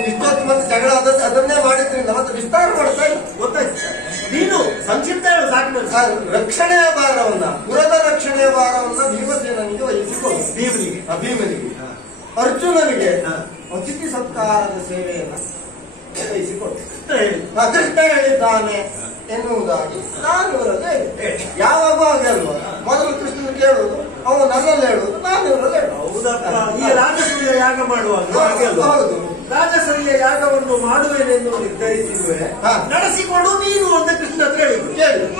ಇಷ್ಟೊತ್ತು ಮತ್ತೆ ಜಗಳ ಅದನ್ನೇ ಮಾಡಿದ್ರಿಂದ ಮತ್ತೆ ವಿಸ್ತಾರ ಮಾಡ್ತಾ ಇಲ್ಲ. ಗೊತ್ತಾಯ್ತು. ನೀನು ಸಂಕ್ಷಿಪ್ತ ಸಾಕು. ರಕ್ಷಣೆಯ ಭಾರವನ್ನ, ಪುರದ ರಕ್ಷಣೆಯ ಭಾರವನ್ನ ಭೀಮಸೇನಿಗೆ ವಹಿಸಿಕೊಳ್ಳು. ಭೀಮನಿಗೆ ಅರ್ಜುನನಿಗೆ ಅತಿಥಿ ಸತ್ಕಾರದ ಸೇವೆಯನ್ನ ವಹಿಸಿಕೊಳ್ಳು. ಕೃಷ್ಣ ಹೇಳಿದ್ದಾನೆ ಎನ್ನುವುದಾಗಿ ನಾನು ಇವರಲ್ಲಿ ಹೇಳಿದೆ. ಯಾವಾಗ ಹಾಗೆ ಅಲ್ವಾ, ಮೊದಲು ಕೃಷ್ಣನ ಕೇಳುವುದು, ಅವನು ನನ್ನಲ್ಲಿ ಹೇಳುವುದು, ನಾನು ಇವರಲ್ಲಿ ಹೇಳುದು. ಹೌದಪ್ಪ. ಈ ರಾಜಸೂಯ ಯಾಗ ಮಾಡುವಾಗ ಹೌದು, ರಾಜಸೂಯ ಯಾಗವನ್ನು ಮಾಡುವೇನೆಂದು ನಿರ್ಧರಿಸಿರುವೆ, ನಡೆಸಿಕೊಡು ನೀನು ಅಂತ ಕೃಷ್ಣ ಹತ್ರ ಹೇಳಿದ್ರು.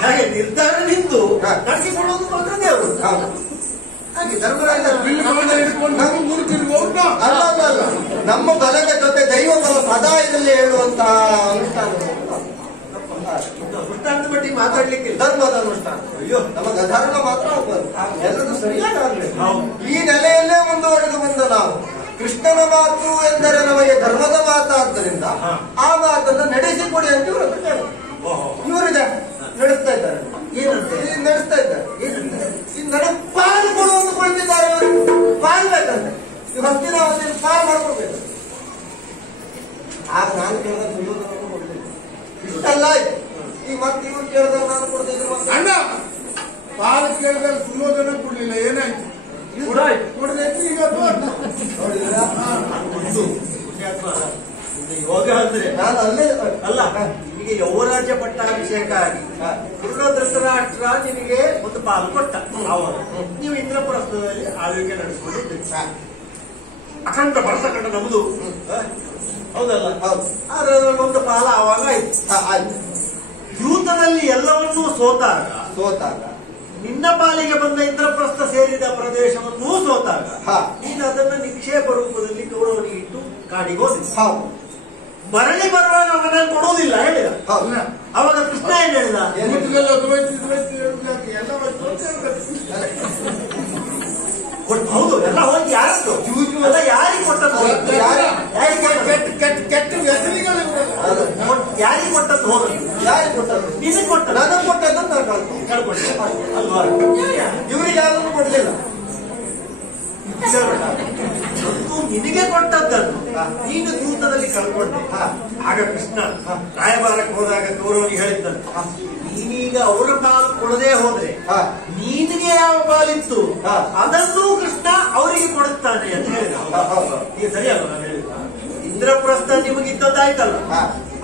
ಹಾಗೆ ನಿರ್ಧಾರ ನಿಂತು ನಡೆಸಿಕೊಡುವುದು ಮಾತ್ರ ದೇವರು. ಹಾಗೆ ಧರ್ಮರಾಜ ನಮ್ಮ ಬಲದ ಜೊತೆ ದೈವ ಬಲ ಸದಾ ಇದರಲ್ಲಿ ಹೇಳುವಂತಹ ಅನುಷ್ಠಾನ. ಅನುಷ್ಠಾನದ ಮಟ್ಟಿಗೆ ಮಾತಾಡ್ಲಿಕ್ಕೆ ಧರ್ಮದ ಅನುಷ್ಠಾನ. ಅಯ್ಯೋ, ನಮಗೆ ಅಧರ್ಮ ಮಾತ್ರ ಹೋಗ್ಬಾರ್ದು, ಎಲ್ಲರೂ ಸರಿಯಾಗಿ ಆಗ್ಬೇಕು. ಈ ನೆಲೆಯಲ್ಲೇ ಮುಂದುವರೆದು ಬಂದ ನಾವು ಕೃಷ್ಣನ ಮಾತು ಎಂದರೆ ನಮಗೆ ಧರ್ಮದ ಮಾತಾದ್ದರಿಂದ ಆ ಮಾತನ್ನು ನಡೆಸಿಕೊಡಿ ಅಂತ ಇವರು ಕೇಳೋದು. ಇವರಿದೆ ನಡೆಸ್ತಾ ಇದ್ದಾರೆ, ನಡೆಸ್ತಾ ಇದ್ದಾರೆ. ನನಗೆ ಪಾಲು ಕೊಡುವಂತ ಕೊಡ್ತಿದ್ದಾರೆ. ಪಾಲ್ ಬೇಕಂತೆ, ಹತ್ತಿನ ಅವಧಿಯಲ್ಲಿ ಪಾಲ್ ಮಾಡ್ಕೊಡ್ಬೇಕು. ಆಗ ನಾನು ಕೇಳಿದ ಸುಯೋಧನವನ್ನು ಕೊಡ್ತೀನಿ, ಇಷ್ಟಲ್ಲ ಆಯ್ತು. ಈಗ ಮತ್ತೆ ಇವ್ರು ಕೇಳಿದ್ರೆ ನಾನು ಕೊಡ್ತಿದ್ರು. ಅಣ್ಣ ಪಾಲು ಕೇಳಿದ್ರೆ ಸುಯೋಧನ ಕೊಡ್ಲಿಲ್ಲ, ಏನಾಯ್ತು? ಕೊಡಬೇಕು. ಈಗ ಯೋಗ ಅಂದ್ರೆ ನಾನು ಅಲ್ಲೇ ಅಲ್ಲ, ನಿಮಗೆ ಯೌವರಾಜ್ಯ ಪಟ್ಟಾಭಿಷೇಕ ಆಗಿ ಧೃತರಾಷ್ಟ್ರ ನಿಮಗೆ ಒಂದು ಪಾಲು ಕೊಟ್ಟ. ಅವಾಗ ನೀವು ಇಂದ್ರಪ್ರಸ್ಥದಲ್ಲಿ ಆಳ್ವಿಕೆ ನಡೆಸಿಕೊಂಡಿದ್ದೀರಿ. ಅಖಂಡ ಭರತಖಂಡ ನಮ್ದು, ಹೌದಲ್ಲ? ಆದ್ರೆ ಒಂದು ಪಾಲ ಆವಾಗ ಆಯ್ತು. ಯೂತದಲ್ಲಿ ಎಲ್ಲವನ್ನೂ ಸೋತಾಗ ನಿನ್ನ ಪಾಲಿಗೆ ಬಂದ ಇಂದ್ರಪ್ರಸ್ಥ ಸೇರಿದ ಪ್ರದೇಶವನ್ನೂ ಸೋತಾಗ ನೀನು ಅದನ್ನ ನಿಕ್ಷೇಪ ರೂಪದಲ್ಲಿ ಕೌರವನಿಗೆ ಇಟ್ಟು ಕಾಡಿಗೆ ಹೋದ. ಮರಳಿ ಬರುವಾಗ ಅವನನ್ನು ಕೊಡುವುದಿಲ್ಲ ಹೇಳಿದ. ಅವಾಗ ಕೃಷ್ಣ ಏನ್ ಹೇಳಿದ? ಹೌದು, ಎಲ್ಲ ಹೋಗಿ ಯಾರದ್ದು ಎಲ್ಲ ಯಾರಿಗೆ ಕೊಟ್ಟದ್ದು? ಯಾರಿಗೆ ಕೊಟ್ಟದ್ದು? ಹೋಗಿ ಯಾರಿಗೆ ಕೊಟ್ಟದ್ದು? ನಿನಗೆ ಕೊಟ್ಟ, ನನಗೆ ಕೊಟ್ಟದ್ದು ಕಳ್ಕೊಂಡೆ ಅಲ್ವಾ? ಇವರಿಗೆ ಯಾರು ಕೊಡ್ಲಿಲ್ಲ. ನಿನಗೆ ಕೊಟ್ಟದ್ದನ್ನು ನೀನು ದೂತದಲ್ಲಿ ಕಳ್ಕೊಂಡೆ. ಆಗ ಕೃಷ್ಣ ರಾಯಭಾರಕ್ಕೆ ಹೋದಾಗ ಕೌರವನಿಗೆ ಹೇಳಿದ್ದನು, ನೀನೀಗ ಅವರ ಪಾಲು ಕೊಡದೆ ಹೋದ್ರೆ ನಿನಗೆ ಯಾವ ಪಾಲಿತ್ತು ಅದನ್ನೂ ಕೃಷ್ಣ ಅವರಿಗೆ ಕೊಡುತ್ತಾನೆ ಅಂತ ಹೇಳಿದ. ಈಗ ಸರಿಯಲ್ಲ ನಾನು ಹೇಳಿದ? ಇಂದ್ರಪ್ರಸ್ಥ ನಿಮಗಿದ್ದದ್ದಾಯ್ತಲ್ಲ,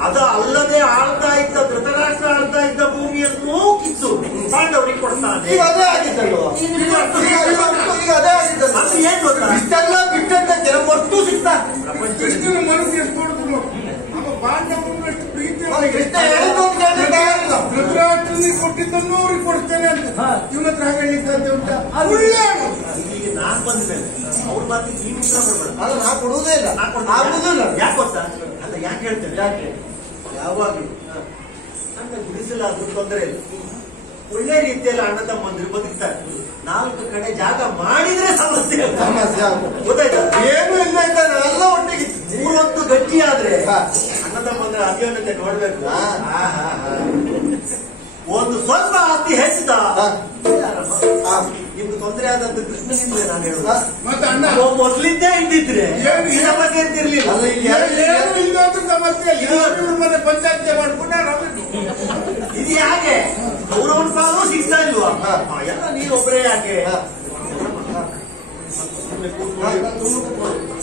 ಅದು ಅಲ್ಲದೆ ಆಳ್ತಾ ಇದ್ದ ಧೃತರಾಷ್ಟ್ರ ಆಳ್ತಾ ಇದ್ದ ಭೂಮಿಯನ್ನೂ ಕಿತ್ತು ಪಾಂಡವರಿಗೆ ಕೊಡ್ತಾನೆ. ಈಗ ಅದೇ ಆಗಿದ್ದಲ್ವ? ಈಗ ಅದೇ ಆಗಿದ್ದಲ್ಲ. ಅದು ಏನ್ ಗೊತ್ತಾ? ಇಷ್ಟೆಲ್ಲ ಬಿಟ್ಟಂತ ಕೆಲವೊಟ್ಟು ಸಿಗ್ತಾರೆ. ಕೃಷ್ಣನ ಮನಸ್ಸು ಎಷ್ಟು ಕೊಡುದು, ನಮ್ಮ ಪಾಂಡವರಷ್ಟು ಪ್ರೀತಿ. ಕೃಷ್ಣ ಹೇಳಿದ್ದು ಅಂತ ಹೇಳಿದ್ರೆ ಧೃತರಾಷ್ಟ್ರನಿಗೆ ಕೊಟ್ಟಿದ್ದನ್ನು ಅವ್ರಿಗೆ ಕೊಡ್ತೇನೆ ಅಂತ ಇವನ ಹತ್ರ ಹೇಳಲಿಕ್ಕೆ ಸಾಧ್ಯ ಉಂಟಾ? ಈಗ ನಾನ್ ಬಂದ ಮೇಲೆ ಅವ್ರ ಮಾತಿಗೆ ನೀವು ಉತ್ತರ ಕೊಡ್ಬೇಡ. ಅದು ನಾ ಕೊಡುವುದೇ ಇಲ್ಲ, ಆಗುದಿಲ್ಲ. ಯಾಕೆ ಗೊತ್ತಾ? ಅಲ್ಲ, ಯಾಕೆ ಹೇಳ್ತೇನೆ? ಯಾಕೆ ಯಾವಾಗಲೂ ನನ್ನ ಗುಡಿಸಲಾದ್ರೂ ತೊಂದರೆ ಇಲ್ಲ. ಒಳ್ಳೆ ರೀತಿಯಲ್ಲಿ ಅಣ್ಣ ತಮ್ಮಂದಿರು ಬದುಕ್ತಾರೆ. 4 ಕಡೆ ಜಾಗ ಮಾಡಿದ್ರೆ ಸಮಸ್ಯೆ ಗೊತ್ತಾಯ್ತಾ? ಏನು ಇಲ್ಲ ಎಲ್ಲ ಒಟ್ಟಿಗೆ 3 ಹೊತ್ತು ಗಟ್ಟಿ ಆದ್ರೆ ಅಣ್ಣ ತಮ್ಮಂದಿರ ಅಭಿವೃದ್ಧಿ ನೋಡ್ಬೇಕು. ಒಂದು ಸ್ವಲ್ಪ ಆಸ್ತಿ ಹೆಚ್ಚುತ್ತಾ ನಿಮ್ಗೆ ತೊಂದರೆ ಆದದ್ದು ಕೃಷ್ಣನಿಂದ ನಾನು ಹೇಳುದು. ಮತ್ತೆ ಅಣ್ಣ ಮೊದಲಿದ್ದೇ ಇದ್ದಿದ್ರೆ ಸಮಸ್ಯೆ ಇರ್ತಿರ್ಲಿಲ್ಲ. ಸಮಸ್ಯೆ ಮನೆ ಪಂಚಾಯತ್ ಮಾಡ್ಕೊಂಡೆ ಇದು ಯಾಕೆ ಕೌರವನ ಪಾಲು ಸಿಗ್ತಾ ಇಲ್ವಾ? ಎಲ್ಲ ನೀನು ಒಬ್ಬರೇ ಯಾಕೆ?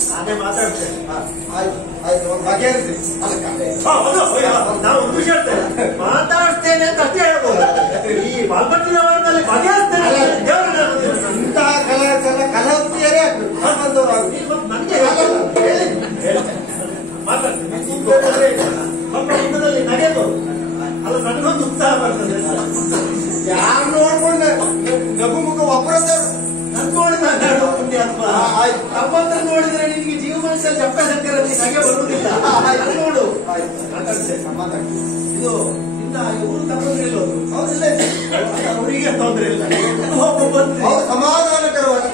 ನಾನೇ ಮಾತಾಡ್ತೇನೆ. ನಾವು ಒಂದು ವಿಷಯ ಹೇಳ್ತೇನೆ, ಮಾತಾಡ್ತೇನೆ ಅಂತ ಅಷ್ಟೇ ಹೇಳ್ಬೋದು. ಈ ಪಾಲ್ಪಟ್ಟಿನ ವಾರದಲ್ಲಿ ಬಗೆಹರಿಸ್ತೇನೆ ಇಂತಹ ಕಲಾವಿದರೇ ನನಗೆ ಮಾತಾಡ್ತೇನೆ. ನಡೆಯೋದು ಅಲ್ಲ, ನನಗೊಂದು ಉತ್ಸಾಹ ಬರ್ತದೆ. ಯಾರು ನೋಡ್ಕೊಂಡೆ ನಗುಮುಖ ಒಬ್ಬರದ್ದು ನನ್ ನೋಡಿ ಮಾತಾಡೋ ಮುಂದೆ ತಮ್ಮಂತ ನೋಡಿದ್ರೆ ನಿನಗೆ ಜೀವ ಮನಸ್ಸಲ್ಲಿ ಜಪ್ಪ ಸಕ್ಕರಲ್ಲಿ ನಗೆ ಬರುವುದಿಲ್ಲ. ನೋಡು ಇದು ಇವರು ತಗೊಂಡ್ರೆ ಇಲ್ಲೋದು ಅವ್ರಿಲ್ಲ, ಅವರಿಗೆ ತೊಂದರೆ ಇಲ್ಲ. ಸಮಾಧಾನಕರವಾಗಿ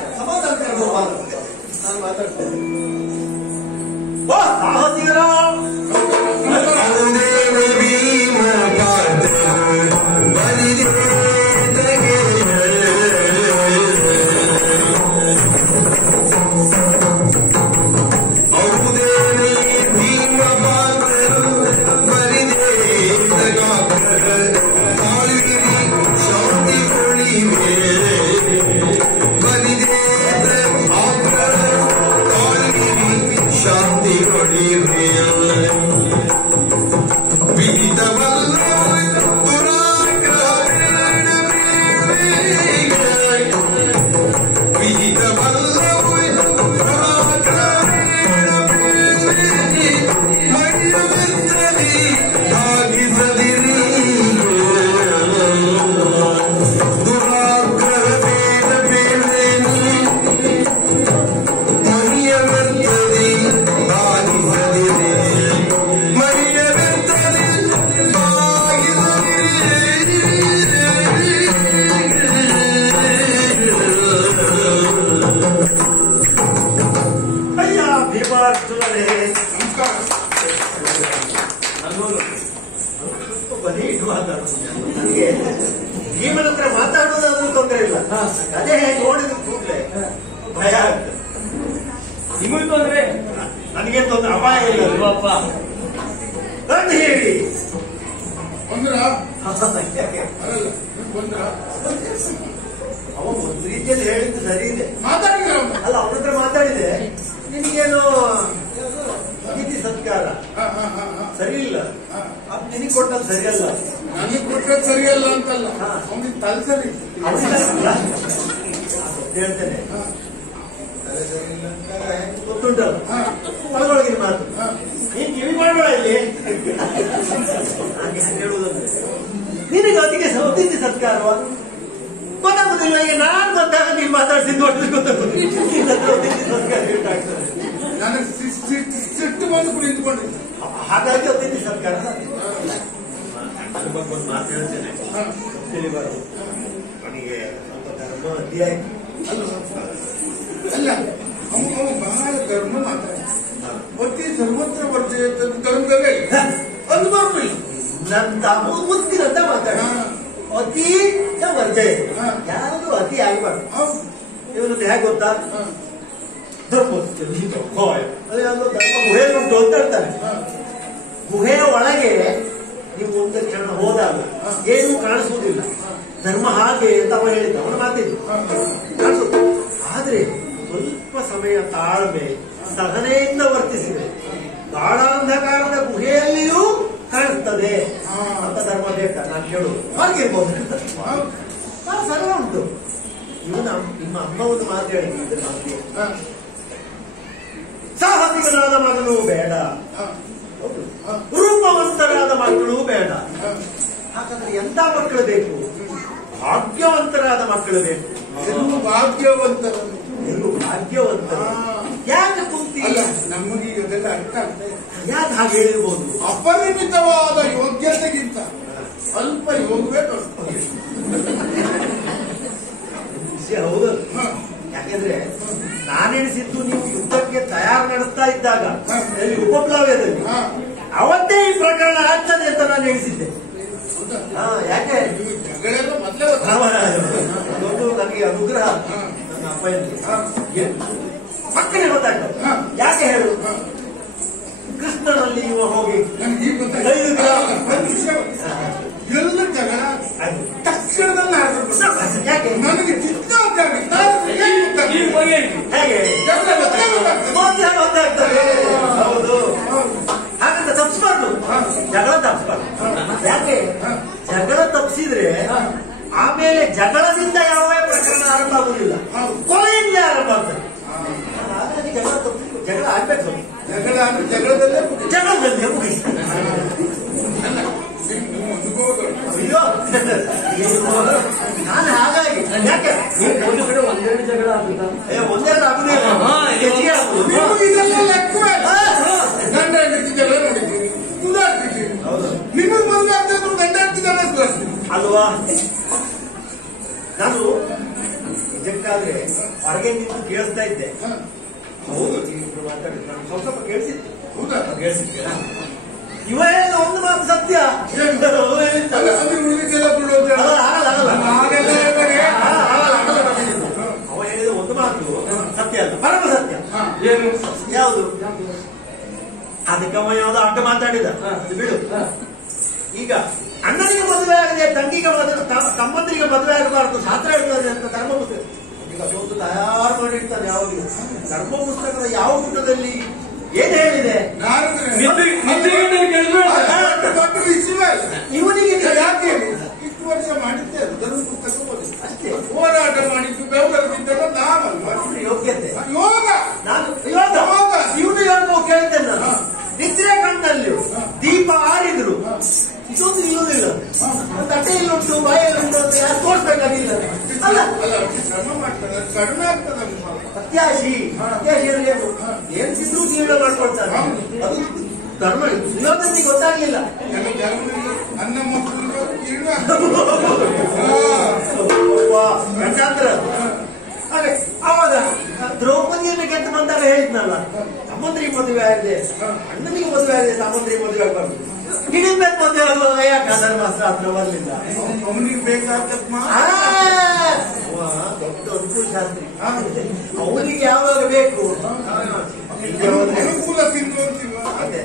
ನಾನು ಮಾತಾಡ್ತೇನೆ. ಓ ಸಾಹಸಿಗರ ನನಗೆ ಭೀಮನ ಹತ್ರ ಮಾತಾಡೋದಾದ್ರೂ ತೊಂದರೆ ಇಲ್ಲ, ಅದೇ ನೋಡಿದ ಕೂಡಲೇ ಭಯ ಆಗ್ತದೆ. ನಿಮಗೆ ತೊಂದ್ರೆ? ನನಗೇನು ತೊಂದರೆ, ಅಪಾಯ ಇಲ್ಲ ಬಾಪ. ನಾನು ಹೇಳಿ ಅವ ಒಂದು ರೀತಿಯಲ್ಲಿ ಹೇಳಿದ್ದು ಸರಿ ಇದೆ. ಅಲ್ಲ, ಅವನ ಹತ್ರ ಮಾತಾಡಿದೆ, ನಿನಗೇನು ಅತಿಥಿ ಸತ್ಕಾರ ಸರಿ ಇಲ್ಲ, ಅದು ನಿನಗೆ ಕೊಟ್ಟದ್ದು ಸರಿಯಲ್ಲ. ನನಗೆ ಕೊಟ್ಟದ್ದು ಸರಿಯಲ್ಲ ಅಂತಲ್ಲ, ಅವನಿಗೆ ತಲೆ ಸರಿ ಹೇಳ್ತೇನೆ, ಗೊತ್ತುಂಟಲ್ಲ ಒಳಗೊಳಗಿನ ಮಾತು. ನೀನ್ ಕಿವಿ ಮಾಡಬೇಡ ಇಲ್ಲಿ. ಹೇಳುವುದಂದ್ರೆ ನಿನಗೆ ಅತಿಥಿ ಸತ್ಕಾರವ ಗೊತ್ತಾಗುದಿಲ್ಲ. ಈಗ ನಾನು ಬಂದಾಗ ನೀನ್ ಮಾತಾಡ್ತಿದ್ದು ಒಟ್ಟು ಗೊತ್ತಾಗುದು. ಅತಿಥಿ ಸತ್ಕಾರ ಹೇಗಾಗ್ತದೆ? ನನಗೆ ಸಿಟ್ಟು ಬಂದು ಕೂಡ ನಿಂತ್ಕೊಂಡಿದ್ದೆ. ಹಾಗಾಗಿ ಅತಿಥಿ ಸತ್ಕಾರ ಒಂದು ಮಾತು ಹೇಳ್ತೇನೆ, ತಿಳಿಬಾರದು. ಅವನಿಗೆ ಸ್ವಲ್ಪ ಧರ್ಮ ಅತಿ ಆಯ್ತು ಅಲ್ಲ, ಅವನು ಬಹಳ ಧರ್ಮ ಮಾತಾಡ ಒತ್ತಿ ಸರ್ವತ್ರ ವರ್ಜಯ ಧರ್ಮದಲ್ಲೇ ಅದು ಬರಲಿಲ್ಲ. ನನ್ನ ಮುತ್ತಿನಂತ ಮಾತಾಡ ಅತಿ ವರ್ಜಯ, ಯಾವುದು ಅತಿ ಆಗಬಾರ್ದು. ಇವನದ್ದು ಹೇಗೆ ಗೊತ್ತಾ? ಧರ್ಮ ಗುಹೆ ಉಂಟು ಅಂತ ಹೇಳ್ತಾರೆ. ಗುಹೆಯ ಒಳಗೆ ನೀವು ಒಂದು ಕ್ಷಣ ಹೋದಾಗ ಏನೂ ಕಾಣಿಸುವುದಿಲ್ಲ. ಧರ್ಮ ಹಾಗೆ ಅಂತ ಅವ ಹೇಳಿದ್ದ, ಅವನ ಮಾತಿದ್ದು ಕಾಣಿಸುತ್ತೆ. ಆದ್ರೆ ಸ್ವಲ್ಪ ಸಮಯ ತಾಳ್ಮೆ ಸಹನೆಯಿಂದ ವರ್ತಿಸಿದೆ, ಗಾಢಾಂಧಕಾರದ ಗುಹೆಯಲ್ಲಿಯೂ ಕಾಣಿಸ್ತದೆ ಅಂತ ಧರ್ಮ ಬೇಕಾ? ನಾನು ಹೇಳುದು ಹೊರಗಿರ್ಬೋದು, ಸರ್ವ ಉಂಟು. ಇವನ ನಿಮ್ಮ ಅಮ್ಮ ಒಂದು ಮಾತು ಹೇಳಿದ್ದೆ, ಸಾಹಸಿಗನಾದ ಮಗನೂ ಬೇಡ, ರೂಪವಂತರಾದ ಮಕ್ಕಳು ಬೇಡ. ಹಾಗಾದ್ರೆ ಎಂತ ಮಕ್ಕಳು ಬೇಕು? ಭಾಗ್ಯವಂತರಾದ ಮಕ್ಕಳು ಬೇಕು. ಭಾಗ್ಯವಂತರು ಭಾಗ್ಯವಂತರು ಯಾಕೆ ಕುಂತಿ? ನಮಗೆ ಇದೆಲ್ಲ ಅರ್ಥ ಆಗ್ತದೆ. ಯಾಕೆ ಹಾಗೆ ಹೇಳಿರ್ಬೋದು? ಅಪರಿಮಿತವಾದ ಯೋಗ್ಯತೆಗಿಂತ ಅಲ್ಪ ಯೋಗವೇ ವಿಷಯ ಹೌದಲ್ಲ. ಯಾಕೆಂದ್ರೆ ನಾನೆಣಿಸಿದ್ದು ನೀವು ಯುದ್ಧಕ್ಕೆ ತಯಾರು ನಡೆಸ್ತಾ ಇದ್ದಾಗ ಉಪಪ್ಲವ್ಯದಲ್ಲಿ ಅವತ್ತೇ ಈ ಪ್ರಕರಣ ಆಗ್ತದೆ ಅಂತ ನಾನು ಎಣಿಸಿದ್ದೆ. ಯಾಕೆ ಒಂದು ನನಗೆ ಅನುಗ್ರಹ ನನ್ನ ಅಪ್ಪನಿಗೆ ಪಕ್ಕನೆ ಗೊತ್ತಾಗ್ತದೆ. ಯಾಕೆ ಹೇಳು? ಕೃಷ್ಣನಲ್ಲಿ ಇವ ಹೋಗಿ ಎಲ್ಲ ಜಗಳ ತಕ್ಷಣದಲ್ಲಿ ಯಾಕೆ ನನಗೆ ಚಿತ್ತ ಹೇಗೆ ಗೊತ್ತಾಗ್ತದೆ. ಹೌದು, ಹಾಗಂತ ತಪ್ಪಿಸ್ಬಾರ್ದು, ಜಗಳ ತಪ್ಪಿಸ್ಬಾರ್ದು. ಯಾಕೆ? ಜಗಳ ತಪ್ಪಿಸಿದ್ರೆ ಆಮೇಲೆ ಜಗಳದಿಂದ ಯಾವ ಪ್ರಕರಣ ಆರಂಭ ಆಗುದಿಲ್ಲ, ಕೊಲೆಯಿಂದ ಆರಂಭ ಆಗ್ತದೆ. ಹಾಗಾಗಿ ಜಗಳ ಆಗ್ಬೇಕು, ಜಗಳದಲ್ಲೇ ಮುಗಿಸಿ. ಅಯ್ಯೋ ನಾನು ಹಾಗಾಗಿ ಯಾಕೆ ಒಂದು ಕಡೆ ಒಂದೆರಡು ಜಗಳ ಆಗುತ್ತಾ? ಒಂದೆರಡು ಆಗುದೇ ಹೆಚ್ಚಿಗೆ ಆಗುದು. ಇದೆಲ್ಲ ಲೆಕ್ಕವೇ. ಗಂಡ ಹೆಂಡತಿ ಜಗಳ ನೋಡಿದ್ದೀನಿ, ಸುಧಾರಿಸಿದ್ದೀನಿ. ನಿಮಗೆ ಮದುವೆ ಆಗ್ತದೆ, ಗಂಡ ಹೆಂಡತಿ ಜಗಳ ಸುಧಾರಿಸ್ತೀನಿ ಅಲ್ವಾ? ನಾನು ನಿಜಕ್ಕಾದ್ರೆ ಹೊರಗೆ ನಿಂತು ಕೇಳಿಸ್ತಾ ಇದ್ದೆ. ಹೌದು, ಮಾತಾಡಿದ್ದು ನಾನು ಸ್ವಲ್ಪ ಕೇಳಿಸಿತ್ತು. ಹೌದಾ? ಕೇಳಿಸಿದ್ದೆ. ಇವ ಹೇಳಿದ ಒಂದು ಮಾತು ಸತ್ಯ. ಉಳಿದೆಲ್ಲ ಬಿಡೋದು ಅವ ಹೇಳಿದ ಒಂದು ಮಾತು ಸತ್ಯ ಅಲ್ಲ, ಪರಮ ಸತ್ಯ. ಏನು? ಯಾವುದು? ಅದಕ್ಕವ ಯಾವ್ದು ಅಡ್ಡ ಮಾತಾಡಿದ, ಬಿಡು. ಈಗ ಅಣ್ಣನಿಗೆ ಮದುವೆ ಆಗದೆ ತಂಗಿಗೆ ತಮ್ಮಂದಿರಿಗೆ ಮದುವೆ ಆಗಬಾರದು ಶಾಸ್ತ್ರ ಹೇಳ್ತಾರೆ ಅಂತ ಧರ್ಮ ಪುಸ್ತಕ ಈಗ ಒಂದು ತಯಾರು ಮಾಡಿರ್ತಾರೆ. ಯಾವುದು ಧರ್ಮ ಪುಸ್ತಕದ ಯಾವ ಪುಟದಲ್ಲಿ ಏನ್ ಹೇಳಿದೆ? ಇವನಿಗೆ ಯಾಕೆ ಇಷ್ಟು ವರ್ಷ ಮಾಡಿದ್ದೆ ಅದು ಧರ್ಮ ಪುಸ್ತಕ ಓದಿ ಅಷ್ಟೇ. ಹೋರಾಟ ಮಾಡಿದ್ದು ಬೆಂಬಲಿಸಿದ್ದಲ್ಲ ನಾವಲ್ವಾ? ಯೋಗ್ಯತೆ ಯೋಗ ನಾನು ಇವನು ಯೋಗ ಕೇಳ್ತೇನೆ. ನಾನು ನಿದ್ರೆ ಕಣ್ಣಲ್ಲಿ ದೀಪ ಆರಿ ಇದೊಂದು ಇಲ್ಲೋದಿಲ್ಲ ತಟ್ಟೆ ಇಲ್ಲುಂಟು ಬಾಯಲ್ಲಿ ಉಂಟು ಅಂತ ಯಾರು ತೋರಿಸ್ಬೇಕಾಗಿಲ್ಲ ಅಲ್ಲ ಶ್ರಮ ಮಾಡ್ತಾರೆ ಕಡಿಮೆ ಆಗ್ತದೆ ಅತ್ಯಾಶಿಯಲ್ಲಿ ಏನ್ ತಿಂದ್ರು ಜೀವನ ಮಾಡ್ಕೊಳ್ತಾರೆ ಅದು ಧರ್ಮ ಇನ್ನೊಂದು ಗೊತ್ತಾಗ್ಲಿಲ್ಲ ಅನ್ನ ಮಕ್ಕಳು ಗಂಡಾಂತರ ಹಾಗೆ ಅವಾಗ ದ್ರೌಪದಿಯನ್ನು ಗೆದ್ದು ಬಂದಾಗ ಹೇಳಿದ್ನಲ್ಲ ಸಮುದ್ರಿಗೆ ಮದುವೆ ಆಗಿದೆ ಅಣ್ಣನಿಗೆ ಮದುವೆ ಆಗಿದೆ ಸಮುದ್ರಿಗೆ ಮದುವೆ ಆಗಬಾರ್ದು ಹಿಡಿದ ಮದುವೆ ಆಗುವಾಗ ಯಾಕೆ ಧರ್ಮಾಸ್ತ್ರ ಹತ್ರ ಬರಲಿಲ್ಲ ಅವನಿಗೆ ಬೇಕಾದ ದೊಡ್ಡ ಅನುಕೂಲ ಶಾಸ್ತ್ರಿ ಅವನಿಗೆ ಯಾವಾಗ ಬೇಕು ಅನುಕೂಲ ತಿನ್ನುವಂತಿಲ್ಲ ಅದೇ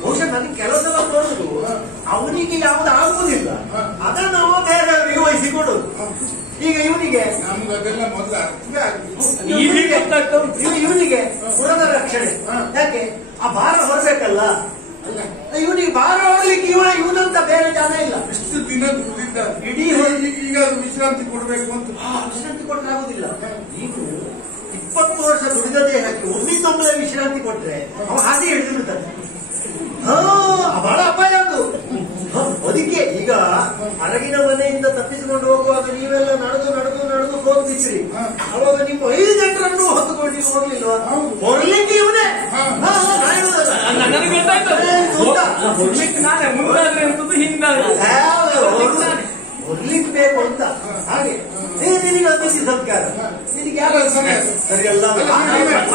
ಬಹುಶಃ ನನಗೆ ಕೆಲಸದ ತೋರುದು ಅವನಿಗೆ ಯಾವ್ದು ಆಗುವುದಿಲ್ಲ ಅದನ್ನು ಬೇರೆ ವಹಿಸಿಕೊಡುದು ಈಗ ಇವನಿಗೆ ನಮ್ಗೆ ಅದೆಲ್ಲ ಮೊದಲು ಅರ್ಥವೇ ಇವನಿಗೆ ಪುರದ ರಕ್ಷಣೆ ಯಾಕೆ ಆ ಭಾರ ಹೊರಬೇಕಲ್ಲ ಇವನಿಗೆ ಭಾರ ಹೊರಲಿಕ್ಕೆ ಇವನಂತ ಬೇರೆ ಜನ ಇಲ್ಲ ಎಷ್ಟು ದಿನ ದುಡಿದ್ದಾರೆ ಇಡೀ ಈಗ ವಿಶ್ರಾಂತಿ ಕೊಡ್ಬೇಕು ಅಂತ ವಿಶ್ರಾಂತಿ ಕೊಟ್ಟರೆ ಆಗುದಿಲ್ಲ ನೀನು 20 ವರ್ಷ ದುಡಿದ ದೇಹಕ್ಕೆ ಒಮ್ಮಿಂದೊಮ್ಮೆ ವಿಶ್ರಾಂತಿ ಕೊಟ್ರೆ ಅವ ಹಾಗೆ ಹಿಡಿದಿರ್ತಾನೆ ಬಹಳ ಅಪಾಯ ಅದು ಅದಕ್ಕೆ ಈಗ ಅರಗಿನ ಮನೆಯಿಂದ ತಪ್ಪಿಸಿಕೊಂಡು ಹೋಗುವಾಗ ನೀವೆಲ್ಲ ನಡೆದು ಹೋಗ್ತಿದ್ರಿ ಅವಾಗ ನಿಮ್ಮ 5 ಜನರನ್ನು ಹೊತ್ತುಕೊಂಡು ಹೋಗ್ಲಿಲ್ವಾ ಹೊರಲಿಕ್ಕೆ ಇವನೇ ನನಗೆ ಗೊತ್ತಾಯ್ತು ನಾನೇ ಮುಂದಾದ್ರೆ ಅಂತದ್ದು ಹಿಂದಾದ್ರೆ ಹೊರಲಿಕ್ಕೆ ಬೇಕು ಅಂತ ಹಾಗೆ ನಿನಗೆ ಅತಿಥಿ ಸತ್ಕಾರ ನಿನಗೆ ಯಾರು ಸರಿ ಅಲ್ಲ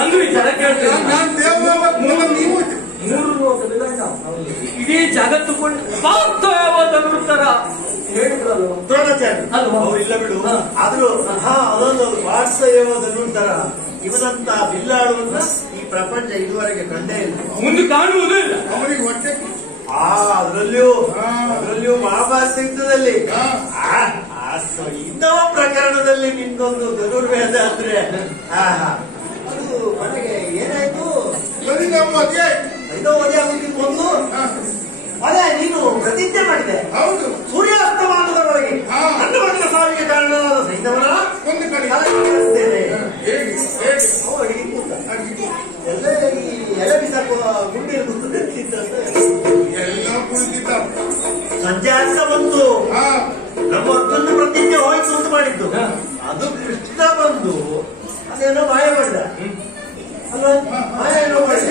ಒಂದು ವಿಚಾರ ಕೇಳ್ತೇನೆ ನಾನು ದೇವ ನೀವು 3 ಲೋಕದ ಗಂಡ ಇಡೀ ಜಗತ್ತು ಪಾರ್ಥಯಾವತರ ಹೇಳಿದ್ರಲ್ಲ ದ್ರೋಣಾಚಾರ್ಯ ಅವ್ರು ಇಲ್ಲ ಬಿಡು ಆದ್ರೂ ಅದೊಂದು ಪಾರ್ಥಯಾವತರ ಇವನಂತ ಬಿಲ್ಲಾಡುವನ್ನ ಈ ಪ್ರಪಂಚ ಇದುವರೆಗೆ ಕಂಡೇ ಇಲ್ಲ ಮುಂದೆ ಕಾಣುವುದೂ ಇಲ್ಲ ಅವನಿಗೆ ಹೊಟ್ಟೆ ಅದರಲ್ಲಿಯೂ ಮಹಾಭಾರತ ಯುದ್ಧದಲ್ಲಿ ಇಂಥವ ಪ್ರಕರಣದಲ್ಲಿ ನಿಂದೊಂದು ಧನುರ್ವೇದ ಅಂದ್ರೆ ಅದು ಮನೆಗೆ ಏನಾಯ್ತು ಐದೋ ವಧೆ ಆಗೋದಕ್ಕೆ ಮೊದಲು ಅದೇ ನೀನು ಪ್ರತಿಜ್ಞೆ ಮಾಡಿದೆ ಹೌದು ಸೂರ್ಯಾಸ್ತಮಾನದವರೆಗೆ ನನ್ನ ಮಗನ ಸಾವಿಗೆ ಕಾರಣವಾದ ಸೈನ್ಯವನ ಒಂದು ಕಡೆ ಎಲೆ ಬಿಸಾಕುವ ಗುಂಡಿಯನ್ನು ಎಲ್ಲ ಕುಳಿತಿದ್ದ ಸಂಜೆ ಆಗ್ತಾ ಬಂತು ನಮ್ಮ ಅರ್ಜುನ ಪ್ರತಿಜ್ಞೆ ಹೋಯ್ತು ಅಂತ ಮಾಡಿದ್ದು ಅದು ಕೃಷ್ಣ ಬಂದು ಅದೇನೋ ಮಾಯ ಮಾಡಿದ ಅಲ್ವಾ ಮಾಯ ಏನೋ ಮಾಡಿದ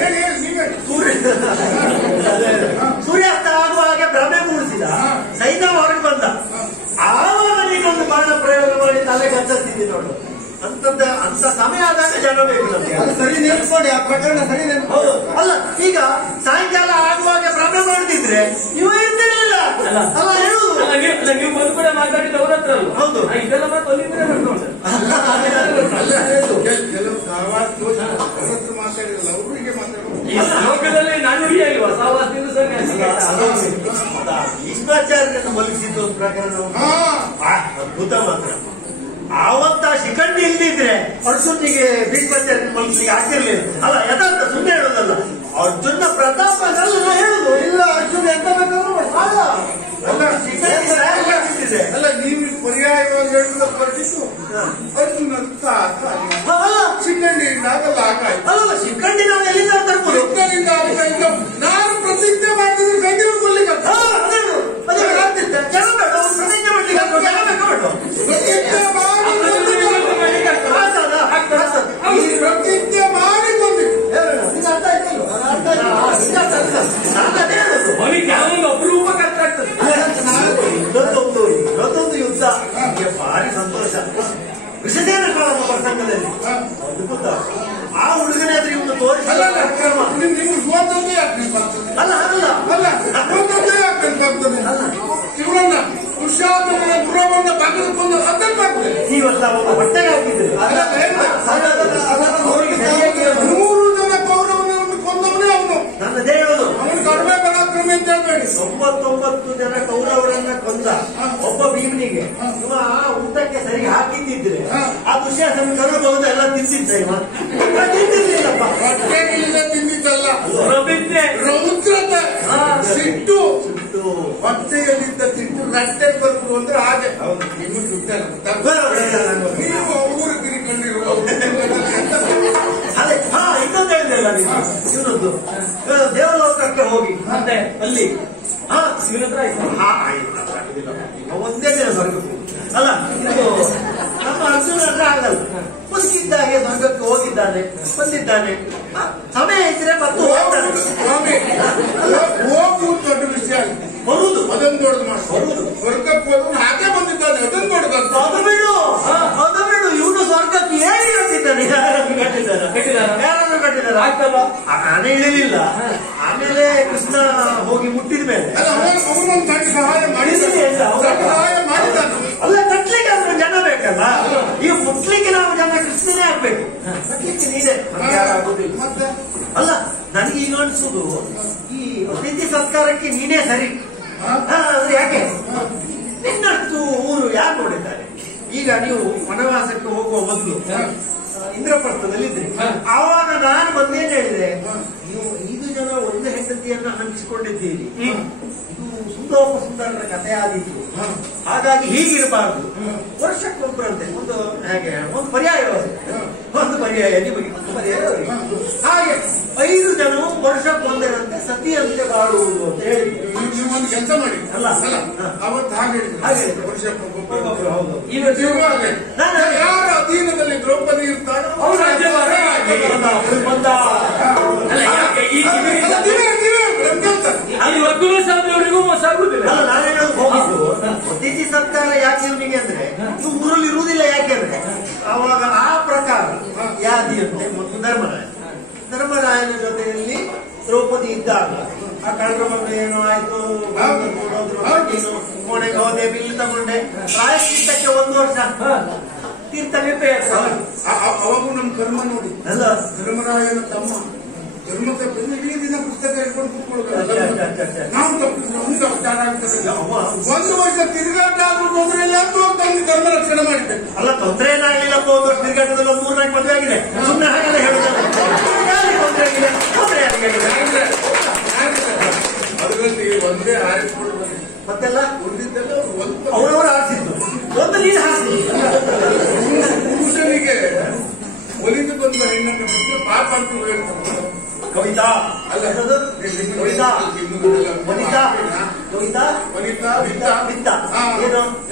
ಸೂರ್ಯಾಸ್ತ ಆಗುವ ಹಾಗೆ ಭ್ರಮೆ ಮೂಡಿಸಿದ ಸೈನ್ಯ ಹೊರಗೆ ಬಂದ ಆವಾಗ ನೀನೊಂದು ಬಾಣ ಪ್ರಯೋಗ ಮಾಡಿ ತಲೆ ಕತ್ತರಿಸಿದ್ದಿ ನೋಡು ಅಂತ ಸಮಯ ಆದಾಗ ಜನ ಬೇಕು ನಮ್ಗೆ ಸರಿ ನೆನ್ಸ್ಕೊಳ್ಳಿ ಆ ಪ್ರಕರಣ ಸರಿ ಹೌದು ಅಲ್ಲ ಈಗ ಸಾಯಂಕಾಲ ಆಗುವಾಗ ಭ್ರಮೆ ಮಾಡ್ತಿದ್ರೆ ನೀವು ಇರ್ತಿರಲಿಲ್ಲ ಅಲ್ಲ ಹೇಳುದು ನೀವು ಒಂದು ಕಡೆ ಮಾತಾಡಿದ ಅವ್ರ ಹತ್ರ ಹೌದು ಇದೆಲ್ಲ ಮಾತಾಡಿದ್ರೆ ಕೆಲವು ಮಾತಾಡಿರಲ್ಲ ಅವರಿಗೆ ಮಾತಾಡೋದು ಲೋಕದಲ್ಲಿ ನಾನುಡಿಯ ಇಲ್ವಾ ಸಹವಾಸದಿಂದ ಭೀಷ್ಮಾಚಾರ್ಯರನ್ನು ಮಲಗಿಸಿದ್ದು ಒಂದು ಪ್ರಕರಣ ಅದ್ಭುತ ಮಾತ್ರ ಆವತ್ತ ಶಿಖಂಡಿ ಇಲ್ದಿದ್ರೆ ಅರ್ಜುನಿಗೆ ಭೀಷ್ಮಾಚಾರ್ಯನ ಮಲಗಿಸ್ಲಿಕ್ಕೆ ಆಗ್ತಿರ್ಲಿಲ್ಲ ಅಲ್ಲ ಯಥಾರ್ಥ ಸುಮ್ಮನೆ ಹೇಳೋದಲ್ಲ ಅರ್ಜುನ ಪ್ರತಾಪ ಹೇಳುದು ಇಲ್ಲ ಅರ್ಜುನ ಎಂತ ಬೇಕಾದ್ರೂ ಅಲ್ಲ ನೀವು ಪರ್ಯಾಯವಾಗಿ ಹೇಳುವ ಹೊರಟಿತ್ತು ಅರ್ಜುನ ಶಿಖಂಡಿಯಿಂದ ಆಗಲ್ಲ ಹಾಕಾಯ್ತು ಅಲ್ಲ ಶಿಖಂಡಿ ನಾವು ಎಲ್ಲಿಂದ ತರ್ಬೋದು ನಾನು ಪ್ರತಿಜ್ಞೆ ಮಾಡಿದ್ರೆ ಸೈನ್ಯ ಕೊಡ್ಲಿಕ್ಕೆ ಜನ ಬೇಡ ಪ್ರತಿಜ್ಞೆ ಮಾಡ್ಲಿಕ್ಕೆ ಜನ ಬೇಕಾಗ್ಬೇಡ ಪ್ರತಿಜ್ಞೆ ಮಾಡಿ ಬಂದಿತ್ತು ಅರ್ಥ ಆಯ್ತಲ್ಲ ಅವನಿಗೆ ಯಾವೊಂದು ಅಪರೂಪ ಕಷ್ಟ ಆಗ್ತದೆ ಇವತ್ತೊಂದು ಯುದ್ಧ ಭಾರಿ ಸಂತೋಷ ವಿಷಯೇನ ಕಾಲದ ಪ್ರಸಂಗದಲ್ಲಿ ಅದ್ಭುತ ಆ ಹುಡುಗನೇ ಆದ್ರೆ ಇವನು ತೋರಿಸಲ್ಲ ನೀವು ಸೋತಂದೇ ಯಾಕೆ ಬರ್ತದೆ ಅಲ್ಲ ಅಲ್ಲ ಅಲ್ಲ ಸೋತಂದೇ ಯಾಕೆ ಬರ್ತದೆ ಇವರನ್ನ ಪುರುಷಾರ್ಥನ ಗುರುವನ್ನ ಬಗೆದುಕೊಂಡು ಅದನ್ನು ಬರ್ತದೆ ನೀವೆಲ್ಲ ಒಂದು ಹೊಟ್ಟೆಗೆ ಹಾಕಿದ್ರೆ ಅವರಿಗೆ ಸರಿಯಾಗಿ 3 ಜನ ಕೌರವನನ್ನು ಕೊಂದವನೇ ಅವನು ನನ್ನದೇ ಹೇಳೋದು ಅವನು ಕಡಿಮೆ ಪರಾಕ್ರಮಿ ಅಂತ ಹೇಳ್ಬೇಡಿ 99 ಜನ ಕೌರವರನ್ನ ಕೊಂದ ಒಬ್ಬ ಭೀಮನಿಗೆ ಇವ ಆ ಊಟಕ್ಕೆ ಸರಿ ಹಾಕಿದ್ದಿದ್ರೆ ಆ ದುಶ್ಯಾಸನ ಕರಬಹುದು ಎಲ್ಲ ತಿಂದಿದ್ದ ಇವ ತಿಂದಿರ್ಲಿಲ್ಲಪ್ಪ ಹೊಟ್ಟೆಗಿಲ್ಲ ತಿಂದಿದ್ದಲ್ಲ ಪ್ರತಿಜ್ಞೆ ರೌದ್ರತೆ ಸಿಟ್ಟು ಹೊಟ್ಟೆಯಲ್ಲಿದ್ದ ಸಿಟ್ಟು ರಟ್ಟೆ ಬರುವುದು ಅಂದ್ರೆ ಹಾಗೆ ನಿಮಗೆ ನೀವು ಊರು ತಿರುಗಿಕೊಂಡಿರುವ ಅದೇ ಇನ್ನೊಂದು ಹೇಳಿದೆಲ್ಲ ನೀವು ಇವನದ್ದು ದೇವಲೋಕಕ್ಕೆ ಹೋಗಿ ಮತ್ತೆ ಅಲ್ಲಿ ಶಿವನ ಹತ್ರ ಆಯ್ತು. ಈಗ ಒಂದೇ ದಿನ ಸ್ವರ್ಗಕ್ಕೆ ಅಲ್ಲ, ಇದು ನಮ್ಮ ಅರ್ಜುನ ಹತ್ರ ಆಗಲ್ಲ. ಬದುಕಿದ್ದಾಗೆ ಸ್ವರ್ಗಕ್ಕೆ ಹೋಗಿದ್ದಾನೆ, ಬಂದಿದ್ದಾನೆ. ಸಮಯ ಇದ್ರೆ ಮತ್ತು ಹೋಗುವುದು ದೊಡ್ಡ ವಿಷಯ ಆಗಿದೆ. ಬರುವುದು ಅದನ್ನು ದೊಡ್ಡದು ಮಾಡಿ ಬರುವುದು. ಸ್ವರ್ಗಕ್ಕೆ ಹೋದವನು ಹಾಗೆ ಬಂದಿದ್ದಾನೆ, ಅದನ್ನು ದೊಡ್ಡದು. ಅದು ಬಿಡು, ಇವನು ಸ್ವರ್ಗಕ್ಕೆ ಹೇಗೆ ಕಟ್ಟಿದ್ದಾನೆ? ಯಾರನ್ನು ಕಟ್ಟಿದ್ದಾರೆ ಆಗ್ತಲ್ಲ. ಆನೆ ಇಳಿಲಿಲ್ಲ. ಆಮೇಲೆ ಕೃಷ್ಣ ಹೋಗಿ ಮುಟ್ಟಿದ ಮೇಲೆ ಅವನೊಂದು ಸಣ್ಣ ಸಹಾಯ ಮಾಡಿದ್ದಾನೆ. ಅಲ್ಲ, ಕಟ್ಲಿಕ್ಕೆ ಅವ್ರ ಜನ ಬೇಕಲ್ಲ. ಈ ಮುಟ್ಲಿಕ್ಕೆ ನಾವು ಜನ ಕೃಷ್ಣನೇ ಆಗ್ಬೇಕು. ಕಟ್ಲಿಕ್ಕೆ ನೀನೆ ಮತ್ತೆ ಅಲ್ಲ. ನನಗೆ ಈಗ ಅನ್ಸುದು ಈ ಅತಿಥಿ ಸತ್ಕಾರಕ್ಕೆ ನೀನೇ ಸರಿ. ಅಂದ್ರೆ ಯಾಕೆ ನಿನ್ನಷ್ಟು ಊರು ಯಾರು ನೋಡಿದ್ದಾರೆ? ಈಗ ನೀವು ವನವಾಸಕ್ಕೆ ಹೋಗುವ ಮೊದಲು ಇಂದ್ರಪ್ರಸ್ಥದಲ್ಲಿದ್ರಿ. ಆವಾಗ ನಾನು ಬಂದೇನು ಹೇಳಿದೆ, ನೀವು 5 ಜನ ಒಂದು ಹೆಂಡತಿಯನ್ನು ಹಂಚಿಕೊಂಡಿದ್ದೀರಿ. ಇದು ಸುಂದೋಪಸುಂದರರ ಕಥೆ ಆದಿತ್ತು. ಹಾಗಾಗಿ ಹೀಗಿರಬಾರ್ದು. ವರ್ಷಕ್ಕೊಬ್ಬರಂತೆ ಒಂದು ಹೇಗೆ ಒಂದು ಪರ್ಯಾಯ ನಿಮಗೆ, ಒಂದು ಪರ್ಯಾಯ ಅವರಿಗೆ. ಹಾಗೆ 5 ಜನ ವರ್ಷಕ್ಕೊಂದರಂತೆ ಸತಿಯಂತೆ ಬಾಳುವುದು ಅಂತ ಹೇಳಿ ಒಂದು ಕೆಲಸ ಮಾಡಿ ಅಲ್ಲ. ಅವತ್ತು ಹಾಗೆ ಯಾರ ಅಧೀನದಲ್ಲಿ ದ್ರೌಪದಿ ಇರ್ತಾಳೆ ಅವರಿಗೂ ಮೋಸ ಆಗುದಿಲ್ಲ. ನಾನು ಹೇಳೋದು ಹೋಗಿದ್ದು ಅತಿಥಿ ಸತ್ಕಾರ ಯಾಕೆ ಇವನಿಗೆ ಅಂದ್ರೆ ಇವು ಊರಲ್ಲಿ ಇರುವುದಿಲ್ಲ. ಯಾಕೆಂದ್ರೆ ಅವಾಗ ಆ ಪ್ರಕಾರ ಯಾದಿಯಂತೆ ಮತ್ತು ಧರ್ಮರಾಯನ ಜೊತೆಯಲ್ಲಿ ದ್ರೌಪದಿ ಇದ್ದಾಗ ಆ ಕಳ್ಳರ ಮನೆ ಏನೋ ಆಯ್ತು, ಕೋಣೆಗೆ ಹೋದೆ, ಬಿಲ್ಲು ತಗೊಂಡೆ, ಪ್ರಾಯಶ್ಚಿತ್ತಕ್ಕೆ 1 ವರ್ಷ ತೀರ್ಥಕ್ಕೆ ಅವಾಗೂ ನಮ್ಮ ಕರ್ಮ ನೋಡಿ ಅಲ್ಲ. ಧರ್ಮರಾಯನ ತಮ್ಮ ಧರ್ಮದ ಇಡೀ ದಿನ ಪುಸ್ತಕ ಇಟ್ಕೊಂಡು ಕೂತ್ಕೊಳ್ಳೋದು ನಾವು ಉಪಚಾರ ಆಗ್ತದೆ. 1 ವರ್ಷ ತಿರುಗಾಟ ಆದ್ರೂ ತೊಂದರೆ ಇಲ್ಲ ಅಂತ ಹೋಗಿ ಧರ್ಮ ರಕ್ಷಣೆ ಮಾಡಿದ್ದೇವೆ. ಅಲ್ಲ, ತೊಂದರೆ ಏನಾಗಲಿಲ್ಲ. 1 ವರ್ಷ ತಿರುಗಾಟದಲ್ಲಿ 3-4 ಮದುವೆ ಆಗಿದೆ. ಸುಮ್ಮನೆ ಹಾಗೆಲ್ಲ ಹೇಳುತ್ತಲ್ಲ. ತೊಂದರೆ ಆಗಿದೆ ಅದರಲ್ಲಿ ಒಂದೇ ಆರಿಸ್ಕೊಂಡು ಮತ್ತೆಲ್ಲ ಉಳಿದಿದ್ದೆಲ್ಲ ಅವರವರು ಆರಿಸಿದ್ದು ಒಂದು ನೀರು ಹಾರಿಸಿದ್ದು. ಪುರುಷನಿಗೆ ಒಲಿದು ಬಂದ ಹೆಣ್ಣನ್ನು ಬಿಟ್ಟು ಪಾಪ ಅಂತ ಹೇಳ್ತಾರೆ. ಕವಿತಾ ಅಲ್ಲ, ಕವಿತಾ ವನಿತಾ ಕವಿತಾ ಬಿತ್ತ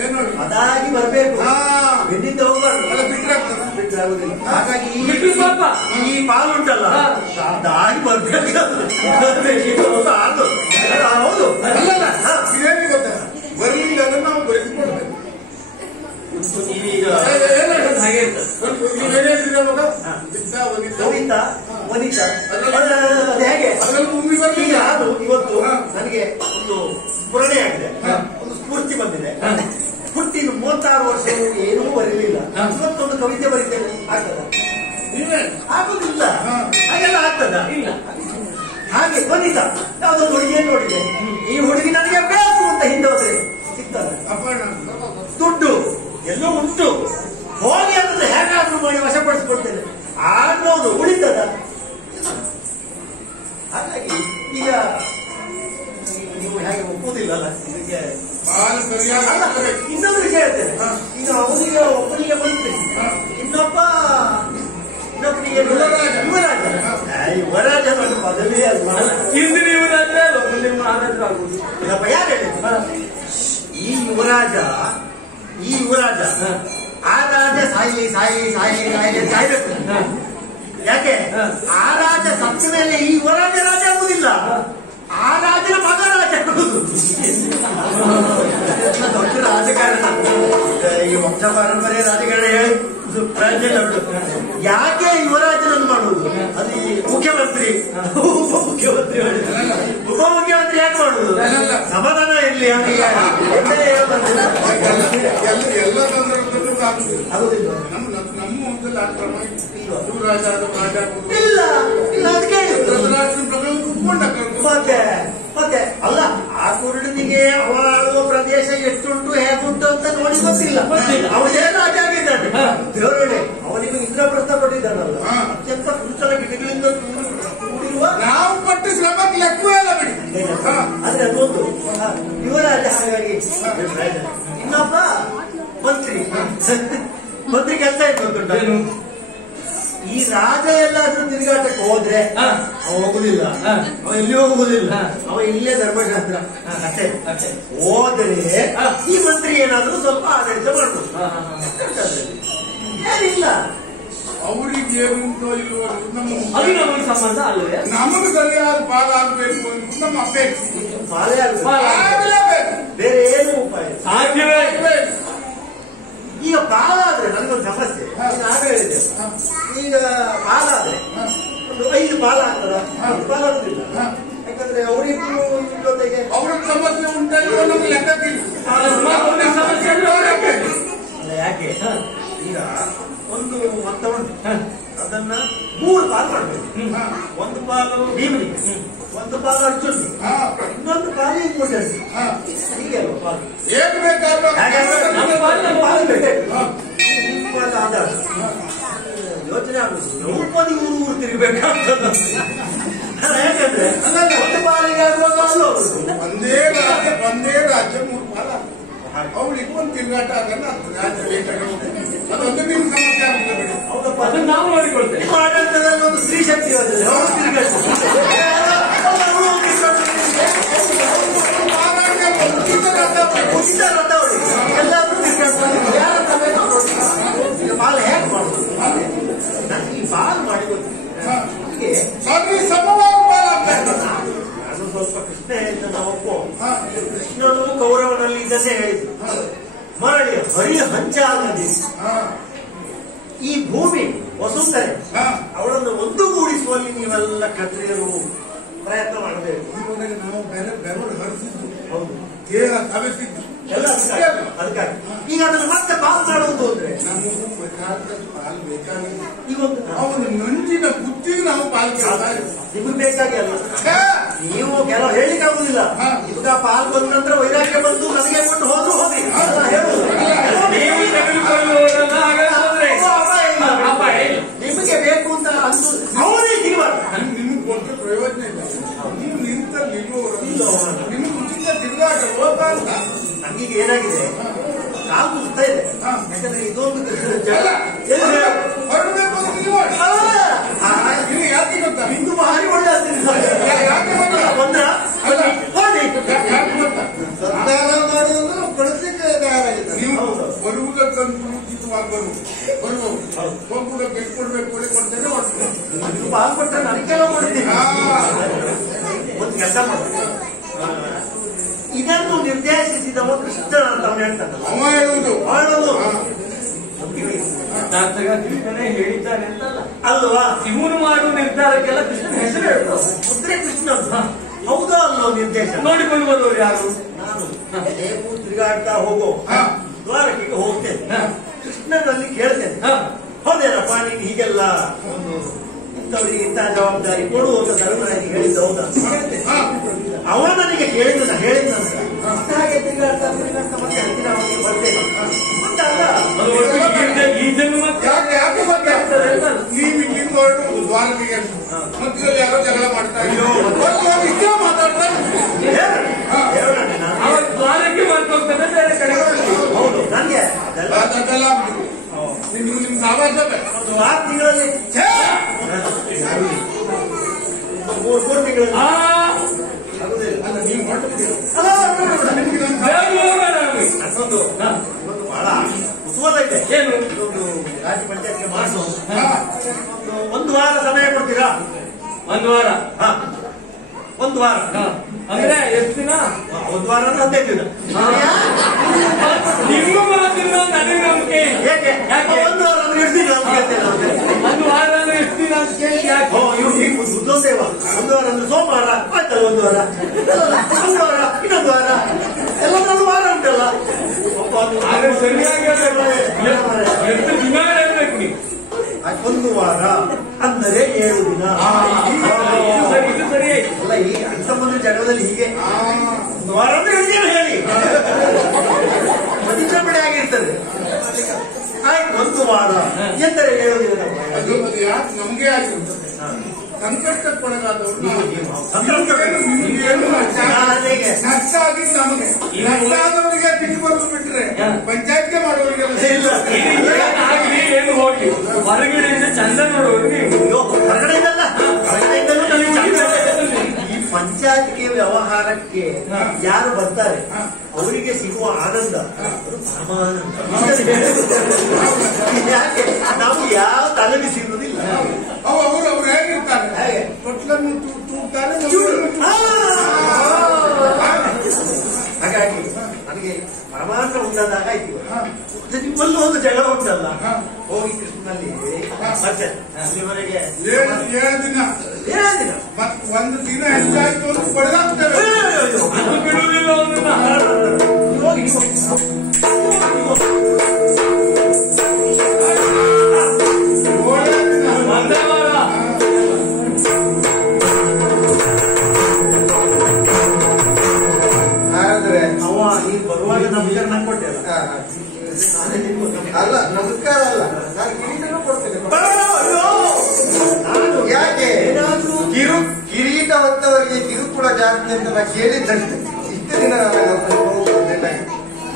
ಏನು ಅದಾಗಿ ಬರಬೇಕು. ಬೆನ್ನಿಂದ ಹೋಗ್ಬಾರ್ದು. ಬಿಟ್ಟರೆ ಆಗುದಿಲ್ಲ. ಹಾಗಾಗಿ ಈ ಪಾಲುಂಟಲ್ಲ ಅದಾಗಿ ಬರ್ಬೇಕು. ಹೌದು. ಇದೇನು ಗೊತ್ತಾ, ಬರಲಿಲ್ಲ ಅದನ್ನು ನಾವು ಬರೆದುಕೊಳ್ಬೇಕು. ಈಗ ವನಿತಾ ವನಿತಾ ಹೇಗೆ ಈಗ ಅದು ಇವತ್ತು ನನಗೆ ಒಂದು ಸ್ಮರಣೆ ಆಗಿದೆ, ಒಂದು ಸ್ಫೂರ್ತಿ ಬಂದಿದೆ. ಹುಟ್ಟಿದ 36 ವರ್ಷಗಳು ಏನೂ ಬರಲಿಲ್ಲ. ಇವತ್ತೊಂದು ಕವಿತೆ ಬರೀತೇನೆ, ಆಗ್ತದ? ಆಗುದಿಲ್ಲ. ಹಾಗೆಲ್ಲ ಆಗ್ತದ? ಇಲ್ಲ. ಹಾಗೆ ವನಿತಾ ಯಾವ್ದೊಂದು ಹುಡುಗಿಯನ್ನು ನೋಡಿದೆ. ಈ ಹುಡುಗಿ ನನಗೆ ಬೇಕು ಅಂತ ಹಿಂದೆ ಹೋದ್ರೆ ಸಿಗ್ತದೆ. ದುಡ್ಡು ಎಲ್ಲೋ ಉಂಟು, ಹೋಗಿ ಅದನ್ನು ಹೇಗಾದ್ರೂ ಮಾಡಿ ವಶಪಡಿಸಿಕೊಳ್ತೇನೆ ಅನ್ನೋದು ಉಳಿತದ? ಹಾಗಾಗಿ ಈಗ ನೀವು ಹೇಗೆ ಒಪ್ಪುವುದಿಲ್ಲ ಅಲ್ಲ ಇದಕ್ಕೆ. ಇನ್ನೊಂದು ವಿಷಯ ಹೇಳ್ತೇನೆ. ಈಗ ಅವನಿಗೆ ಒಬ್ಬನಿಗೆ ಬಂತು, ಇನ್ನೊಬ್ಬನಿಗೆ ಯುವರಾಜ ನನ್ನ ಪದವಿ ಅಲ್ವಾ? ಹಿಂದಿನ ಯುವರಾಜ ಮಹಾರಾಜ ಆಗುವುದು. ಯಾರು ಹೇಳಿದ್ರು? ಈ ಯುವರಾಜ ಆ ರಾಜ ಸಾಯ್ಬೇಕು. ಯಾಕೆ? ಆ ರಾಜ ಸತ್ತ ಮೇಲೆ ಈ ಯುವರಾಜ ರಾಜ ಆಗುವುದಿಲ್ಲ, ಆ ರಾಜನ ಮಗ ರಾಜ ಆಗುವುದು. ದೊಡ್ಡ ರಾಜಕಾರಣ ಈ ವಂಶ ಪಾರಂಪರ್ಯ ರಾಜಕಾರಣ ಹೇಳಿ ಪ್ರಯೋಜನ ಉಂಟು. ಯಾಕೆ ಯುವರಾಜನನ್ನು ಮಾಡುವುದು? ಅದು ಈ ಮುಖ್ಯಮಂತ್ರಿ ಉಪಮುಖ್ಯಮಂತ್ರಿ ಯಾಕೆ ಮಾಡುವುದು? ಸಮಾಧಾನ ಇರಲಿ. ಎಲ್ಲ ಸಂದರ್ಭದಲ್ಲೂ ಆಗುದಿಲ್ಲ. ನಮ್ಮ ಒಂದಲ್ಲಿ ಆ ಕ್ರಮ ರಾಜ ಇಲ್ಲ ಇಲ್ಲ ಅದಕ್ಕೆ ಮತ್ತೆ ಅಲ್ಲ. ಆ ಕುರುಡನಿಗೆ ಅವ ಆಳುವ ಪ್ರದೇಶ ಎಷ್ಟುಂಟು ಹೇಗುಂಟು ಅಂತ ನೋಡಿ ಗೊತ್ತಿಲ್ಲ. ಅವನೇ ರಾಜ ಆಗಿದ್ದಾನೆ. ದೇವರೇ ಅವನಿಗೂ ಇಂದ್ರಪ್ರಸ್ಥ ಪಟ್ಟಿದ್ದಾನಲ್ಲ, ಅತ್ಯಂತ ಪುರುಷರ ಗಿಡಗಳಿಂದ ಕೂಡಿರುವ ನಾವು ಪಟ್ಟು ಶ್ರಮಕ್ಕೆ ಲೆಕ್ಕವೇ ಇಲ್ಲ ಬಿಡಿ. ಆದ್ರೆ ಅದೊಂದು ಯುವರಾಜ. ಹಾಗಾಗಿ ಇನ್ನೊಬ್ಬ ಮಂತ್ರಿ ಕೆಲಸ ಇತ್ತು. ಈ ರಾಜ ಎಲ್ಲಾದ್ರೂ ತಿರುಗಾಟಕ್ಕೆ ಹೋದ್ರೆ ಅವ ಹೋಗುದಿಲ್ಲ, ಅವ ಎಲ್ಲಿ ಹೋಗುವುದಿಲ್ಲ, ಅವ ಇಲ್ಲೇ ಧರ್ಮಶಾಸ್ತ್ರ ಅಷ್ಟೇ. ಹೋದರೆ ಈ ಮಂತ್ರಿ ಏನಾದ್ರೂ ಸ್ವಲ್ಪ ಆಡಳಿತ ಮಾಡ್ಬೋದು, ಏನಿಲ್ಲ. ಅವರಿಗೆ ಏನುಂಟೋ ಇಲ್ವೋ ಅದು ನಮಗೆ ಸಂಬಂಧ ಅಲ್ಲವೇ? ನಮಗೆ ಸರಿಯಾದ ಪಾಲ ಆಗ್ಬೇಕು ಅಂತ ನಮ್ಮ ಅಪೇಕ್ಷೆ. ಆಗಲೇಬೇಕು, ಬೇರೆ ಏನು ಉಪಾಯ ಸಾಧ್ಯವೇ? ಈಗ ಪಾಲಾದ್ರೆ ನನಗೊಂದು ಸಮಸ್ಯೆ, ನಾನು ಹೇಳಿದ್ದೆ. ಈಗ ಪಾಲಾದ್ರೆ ಒಂದು 5 ಪಾಲ ಆಗ್ತದ, ಪಾಲ ಆಗುದಿಲ್ಲ. ಯಾಕಂದ್ರೆ ಅವರಿಗೂ ಜೊತೆಗೆ ಅವ್ರ ಸಮಸ್ಯೆ ಉಂಟಲ್ವೋ ನಮ್ಗೆ ಲೆಕ್ಕಕ್ಕಿಲ್ಲ. ಸಮಸ್ಯೆ ಯಾಕೆ ಈಗ ಒಂದು ಮೊತ್ತ ಉಂಟು, ಅದನ್ನ 3 ಪಾಲು ಮಾಡ್ಬೇಕು. ಒಂದು ಪಾಲು ಭೀಮನಿಗೆ, ಒಂದು ಪಾಲು ಅರ್ಜುನ್, ಇನ್ನೊಂದು ಪಾಲು ಇಂಪೋರ್ಟೆಂಟ್. ಹೀಗೆ ಅಲ್ವ ಪಾಲು? ಏನ್ ಬೇಕಾದ್ರೂ ಪಾಲು ಬೇಕು. ಪಾಲು ಆಧಾರ ಯೋಚನೆ ಆಗುದು, ದ್ರೌಪದಿ ಊರು ತಿರುಗಬೇಕಾಗ್ತದ. ಯಾಕಂದ್ರೆ ಒಂದು ಪಾಲಿಗೆ ಆಗುವಾಗ ಅಲ್ಲಿ ಹೋಗುದು. ಒಂದೇ ರಾಜ್ಯ 3 ಪಾಲ. ಅವಳಿಗೆ ಒಂದು ತಿರುಗಾಟ ಅದನ್ನ ಅದೊಂದು ನಿಮ್ ಸಮಸ್ಯೆ ಆಗ್ತದೆ. ಹೌದಪ್ಪ, ಅದನ್ನ ನಾವು ನೋಡಿಕೊಳ್ತೇವೆ. ನಿಮ್ಮ ಆಡಳಿತದಲ್ಲಿ ಒಂದು ಸ್ತ್ರೀ ಶಕ್ತಿ ಇರೋದಿಲ್ಲ, ಅವರು ತಿರುಗಾಡ್ತಾರೆ. ಉಚಿತ ರಥ ಅವಳಿಗೆ ಎಲ್ಲಾದ್ರೂ ತಿರುಗಾಡ್ತಾರೆ. ಯಾರ ತಬೇಕು ಈಗ ಪಾಲು ಹೇಗೆ ಮಾಡುದು? ನನಗೆ ಈ ಪಾಲು ಮಾಡಿ ಗೊತ್ತಿಲ್ಲ. ಸರಿ ಸಮವಾಗಿ ಪಾಲ ಆಗ್ತದೆ. ನಾನು ಸ್ವಲ್ಪ ಕೃಷ್ಣ ಹೇಳಿದ್ದ ಒಪ್ಪೋ. ಕೃಷ್ಣನು ಕೌರವನಲ್ಲಿ ಇದನ್ನೇ ಹೇಳಿದ್ದು, ಮರಳಿ ಹರಿ ಹಂಚಾಗದೆ ಈ ಭೂಮಿ ವಸುಂಧರೆ ಅವಳನ್ನು ಒಂದುಗೂಡಿಸುವಲ್ಲಿ ನೀವೆಲ್ಲ ಕ್ಷತ್ರಿಯರು ಪ್ರಯತ್ನ ಮಾಡಬೇಕು. ನಾವು ಬೆವರು ಹರಿಸಿದ್ದು, ಹೌದು, ದೇಹ ಸವೆಸಿದ್ದು ಎಲ್ಲ ಅದಕ್ಕಾಗಿ ಈಗ ಅದನ್ನು ಮತ್ತೆ ಪಾಲು ಮಾಡುವುದು ಅಂದ್ರೆ ನಮಗೂ ಬೇಕಾದಷ್ಟು ಪಾಲು ಬೇಕಾಗಿಲ್ಲ. ಇವತ್ತು ಅವನು ನಂಜಿನ ಬುದ್ಧಿಗೆ ನಾವು ಪಾಲು ಕೇಳ್ತಾ ನಿಮಗೆ ಬೇಕಾಗಿ ಅಲ್ಲ, ನೀವು ಕೆಲವು ಹೇಳಿಕ್ಕೆ ಆಗುದಿಲ್ಲ. ಇವಾಗ ಪಾಲು ಬಂದ ನಂತರ ವೈರಾಗ್ಯ ಬಂದು ನನಗೆ ಕೊಟ್ಟು ಹೋದ್ರು ಹೋದ್ರಿ ಹೇಳುದು. ನೀವು ತೆಗೆದುಕೊಳ್ಳುವುದನ್ನ ಹಾಗೆ ಹೋದ್ರೆ ನಿಮಗೆ ಬೇಕು ಅಂತ ಅಂದು ಅವರೇ ಸಿಗಬಾರ್ದು. ನಿಮ್ಗೆ ಕೊಟ್ಟು ಪ್ರಯೋಜನ ಇಲ್ಲ. ನೀವು ನಿಂತಲ್ಲಿ ನಿಮ್ಗೆ ಉಚಿತ ತಿರುಗಾಟ ಹೋಗ ಅಂತ. ನನಗೀಗ ಏನಾಗಿದೆ, ಕಾಲು ಕುಸ್ತಾ ಇದೆ. ಯಾಕಂದ್ರೆ ಇದೊಂದು ಹೊರಡಬೇಕು ಅಂತ ನೀವು ಇನ್ನು ಯಾಕೆ ಗೊತ್ತಾ? ಇಂದು ಭಾರಿ ಒಳ್ಳೆ ಆಗ್ತೀನಿ ಯಾಕೆ ಗೊತ್ತಾ? ಬಂದ್ರ ಯಾಕೆ ಗೊತ್ತಾ? ಸಂಧಾನ ಮಾಡುವುದು ಬಳಸಲಿಕ್ಕೆ ತಯಾರಾಗಿದ್ದಾರೆ. ನೀವು ಬರುವುದಕ್ಕಂತೂ ಉಚಿತವಾಗಿ ಬರುವುದು, ಹೋಗುವುದಕ್ಕೆ ಎಷ್ಟು ಕೊಡ್ಬೇಕು ಕೊಡ್ತೇನೆ ಹೊರಡ್ತೇನೆ. ಪಾಲ್ ಕೊಟ್ಟರೆ ನನಗೆಲ್ಲ ಕೊಡ್ತೀನಿ. ಒಂದು ಕೆಲಸ ಮಾಡ್ತೀನಿ, ಇದನ್ನು ನಿರ್ದೇಶಿಸಿದವ ಕೃಷ್ಣ ಅಂತ ಅವನು ಹೇಳ್ತಾನಲ್ಲ, ಅವ ಹೇಳುವುದು ಮಾಡೋದು ಕೃಷ್ಣನೇ ಹೇಳಿದ್ದಾನೆ ಅಂತಲ್ಲ ಅಲ್ವಾ? ಇವನು ಮಾಡುವ ನಿರ್ಧಾರಕ್ಕೆಲ್ಲ ಕೃಷ್ಣನ ಹೆಸರು ಹೇಳ್ತಾರೆ. ಮುದ್ರೆ ಕೃಷ್ಣ ಹೌದೋ ಅಲ್ಲೋ ನಿರ್ದೇಶ ನೋಡಿಕೊಂಡು ಬರುವವರು ಯಾರು? ನಾನು ಹೇಗೂ ತಿರುಗಾಡ್ತಾ ಹೋಗೋ ದ್ವಾರಕೆಗೆ ಹೋಗ್ತೇನೆ, ಕೃಷ್ಣನಲ್ಲಿ ಕೇಳ್ತೇನೆ, ಹೌದೇನಪ್ಪ ನೀನು ಹೀಗೆಲ್ಲ ಒಂದು ಇಂಥವರಿಗೆ ಇಂತಹ ಜವಾಬ್ದಾರಿ ಕೊಡುವಂತ ಧರ್ಮರಾಜನಿಗೆ ಹೇಳಿದ್ದು ಹೌದಾ ಅಂತ ಹೇಳ್ತೇನೆ. ಅವ ನನಗೆ ಹೇಳಿದ ಹಾಗೆ ತಿರುಗಾಡ್ತಾ ಮತ್ತೆ ಹತ್ತಿರ ಅವನಿಗೆ ಬರ್ತೇನೆ ಅಂತ ಈ ಜನ್ಮಕ್ಕೆ ಯಾಕೆ ಗೊತ್ತಾಗ್ತದೆ? ನೀವು ಇಲ್ಲಿಂದ ಹೊರಡು ದ್ವಾರಕೆಗೆ ಮಧ್ಯದಲ್ಲಿ ಯಾರೋ ಜಗಳ ಮಾಡ್ತಾ ಇರೋ ಮಾತಾಡ್ತಾರೆ. ಅವರ ದ್ವಾರಕ್ಕೆ ಮಾಡ್ಕೋಗ್ತದೆ ಬೇರೆ ಕಡೆ. ಹೌದು, ನನಗೆ ಅದೆಲ್ಲ ನೀವು ನಿಮ್ ಸಾವಾಸ ಒಂದು 6 ತಿಂಗಳಲ್ಲಿ 3 ತಿಂಗಳಲ್ಲಿ ನೀವು ಹೊರಟಿದ್ದೀರ ಅನ್ನೊಂದು ಬಹಳ ಕುತೂಹಲ ಇದೆ. ಏನು ಒಂದು ರಾಜ್ಯ ಪಂಚಾಯತ್ಗೆ ಮಾಡಿಸೋ ಒಂದು ವಾರ ಸಮಯ ಕೊಡ್ತೀರಾ? 1 ವಾರ. ಒಂದು ವಾರ ಅಂದ್ರೆ ಎಷ್ಟು ದಿನ? 1 ವಾರ ಅಂದ್ರೆ 15 ದಿನ. ನಿಮ್ಮ ಮಾತಿನ ನನಗೆ ನಂಬಿಕೆ. ಯಾಕೆ 1 ವಾರ ಅಂದ್ರೆ ಎಷ್ಟು ದಿನ ಅಂತ ಕೇಳ್ತೇನೆ. 1 ವಾರ ಅಂದ್ರೆ ಎಷ್ಟು ದಿನ ಅಂತ ಕೇಳಿ ಯಾಕೆ? ಬುದ್ಧೋದೇವ 1 ವಾರ ಅಂದ್ರೆ ಸೋಮವಾರ ಆಯ್ತಲ್ಲ, 1 ವಾರ, 1 ವಾರ, ಇನ್ನೊಂದು ವಾರ, ಎಲ್ಲದರಲ್ಲೂ ವಾರ ಉಂಟಲ್ಲ. ಆದ್ರೆ ಸರಿಯಾಗಿ ಎಷ್ಟು ದಿನ ಹೇಳ್ಬೇಕು ನೀವು? 1 ವಾರ ಅಂದರೆ 7 ದಿನ. ಇದು ಸರಿ. ಅಲ್ಲ, ಈ ಅಣ್ಣ ಜಗದಲ್ಲಿ ಹೀಗೆ 1 ವಾರ ಅಂದ್ರೆ 7 ದಿನ ಹೇಳಿ ಪ್ರತಿಕ್ರಮಣೆ ಆಗಿರ್ತದೆ. ಆಯ್ತು, 1 ವಾರ ಎಂದರೆ 7 ದಿನ. ಅದು ಯಾಕೆ ನಮ್ಗೆ ಆಗಿರ್ತದೆ? ಸಂಕಷ್ಟಕ್ಕೊಳಗಾದವರು ನಷ್ಟ ಆಗಿದ್ದು ನಮಗೆ. ನಷ್ಟ ಆದವರಿಗೆ ತಿಂದು ಬರೋದು ಬಿಟ್ರೆ ಪಂಚಾಯತ್ಗೆ ಮಾಡೋರಿಗೆಲ್ಲ ಇಲ್ಲ, ಆಗಲಿ ಏನು ಹೋಗಿ ಹೊರಗಡೆಯಿಂದ ಚಂದ ನೋಡುವವರಿಗೆ ಹೊರಗಡೆಯಿಂದಲ್ಲ, ಹೊರಗಡೆಯಿಂದಲೂ ನನಗೆ ಯಾರು ಬರ್ತಾರೆ ಅವರಿಗೆ ಸಿಗುವ ಆನಂದ ಅದು ಪರಮಾನಂದ. ಯಾಕೆ ನಾವು ಯಾವ ತಲೆಗೆ ಸಿಗುವುದಿಲ್ಲ. ಅವರು ಹೇಗಿರ್ತಾರೆ ತೊಟ್ಲನ್ನು ತೂಗ್ತಾರೆ. ಹಾಗಾಗಿ ನನಗೆ ಪರಮಾನಂದ ಉಂಟಾದಾಗ ಆಯ್ತು. ನಿಮ್ಮಲ್ಲೂ ಒಂದು ಜಗಳ ಉಂಟಲ್ಲ, ಹೋಗಿ ಕೃಷ್ಣನಲ್ಲಿ ಅಲ್ಲಿವರೆಗೆ 7 ದಿನ ಒಂದು ದಿನ ಹೆಚ್ಚಾಯ್ತು ಅಂತ ಬಡದಾಗ್ತೇವೆ. ಬಿಡುವುದಿಲ್ಲ ಅವನನ್ನ. ಹೋಗಿ ನೀನು ಬರುವಾಗ ನಮಸ್ಕಾರ ನಂಗೆ ಕೊಟ್ಟೆ ಅಲ್ಲ, ನಮಸ್ಕಾರ ಅಲ್ಲ, ನಾನು ಕಿರೀಟನೂ ಕೊಡ್ತೇನೆ. ಯಾಕೆ ಕಿರೀಟ ಹೊತ್ತವರಿಗೆ ಕಿರುಕುಳ ಜಾಸ್ತಿ ಅಂತ ನಾನು ಕೇಳಿದ್ದಷ್ಟೇ. ಇಷ್ಟು ದಿನ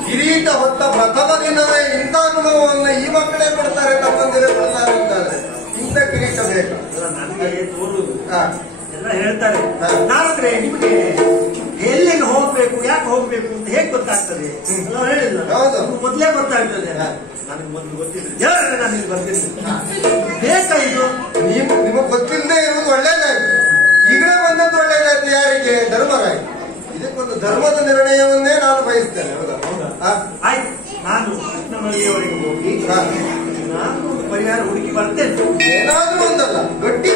ಕಿರೀಟ ಹೊತ್ತ ಪ್ರಥಮ ದಿನವೇ ಇಂಥ ಅನುಭವವನ್ನು ಈ ಮಕ್ಕಳೇ ಕೊಡ್ತಾರೆ, ತಮ್ಮಂದಿರೇ ಕೊಡ್ತಾರೆ ಅಂತಾದ್ರೆ ಇಂಥ ಕಿರೀಟ ಬೇಕು ನನಗೆ ತೋರುವುದು. ಎಲ್ಲ ಹೇಳ್ತಾರೆ, ನಾನಂದ್ರೆ ನಿಮಗೆ ಎಲ್ಲೆಲ್ಲಿ ಹೋಗ್ಬೇಕು, ಯಾಕೆ ಹೋಗ್ಬೇಕು ಅಂತ ಹೇಗೆ ಗೊತ್ತಾಗ್ತದೆ ಹೇಳಿಲ್ಲ. ಮೊದಲೇ ಗೊತ್ತಾಗ್ತದೆ. ನನಗೆ ಮೊದಲು ಗೊತ್ತಿಲ್ಲ, ನಾನು ಇಲ್ಲಿ ಬರ್ತಿದ್ದೆ. ಬೇಕಾ ಇದು? ನಿಮಗೆ ಗೊತ್ತಿಲ್ಲದೆ ಇರುವುದು ಒಳ್ಳೇದಾಯ್ತು. ಈಗಲೇ ಬಂದದ್ದು ಒಳ್ಳೇದಾಯ್ತು. ಯಾರಿಗೆ? ಧರ್ಮರಾಯ. ಇದಕ್ಕೊಂದು ಧರ್ಮದ ನಿರ್ಣಯವನ್ನೇ ನಾನು ಬಯಸ್ತೇನೆ. ಹೌದಾ? ಆಯ್ತು, ನಾನು ಕೃಷ್ಣಮಲ್ಲಿಯವರೆಗೆ ಹೋಗಿ ನಾನು ಒಂದು ಪರಿಹಾರ ಹುಡುಕಿ ಬರ್ತೇನೆ. ಏನಾದ್ರೂ ಒಂದಲ್ಲ, ಗಟ್ಟಿ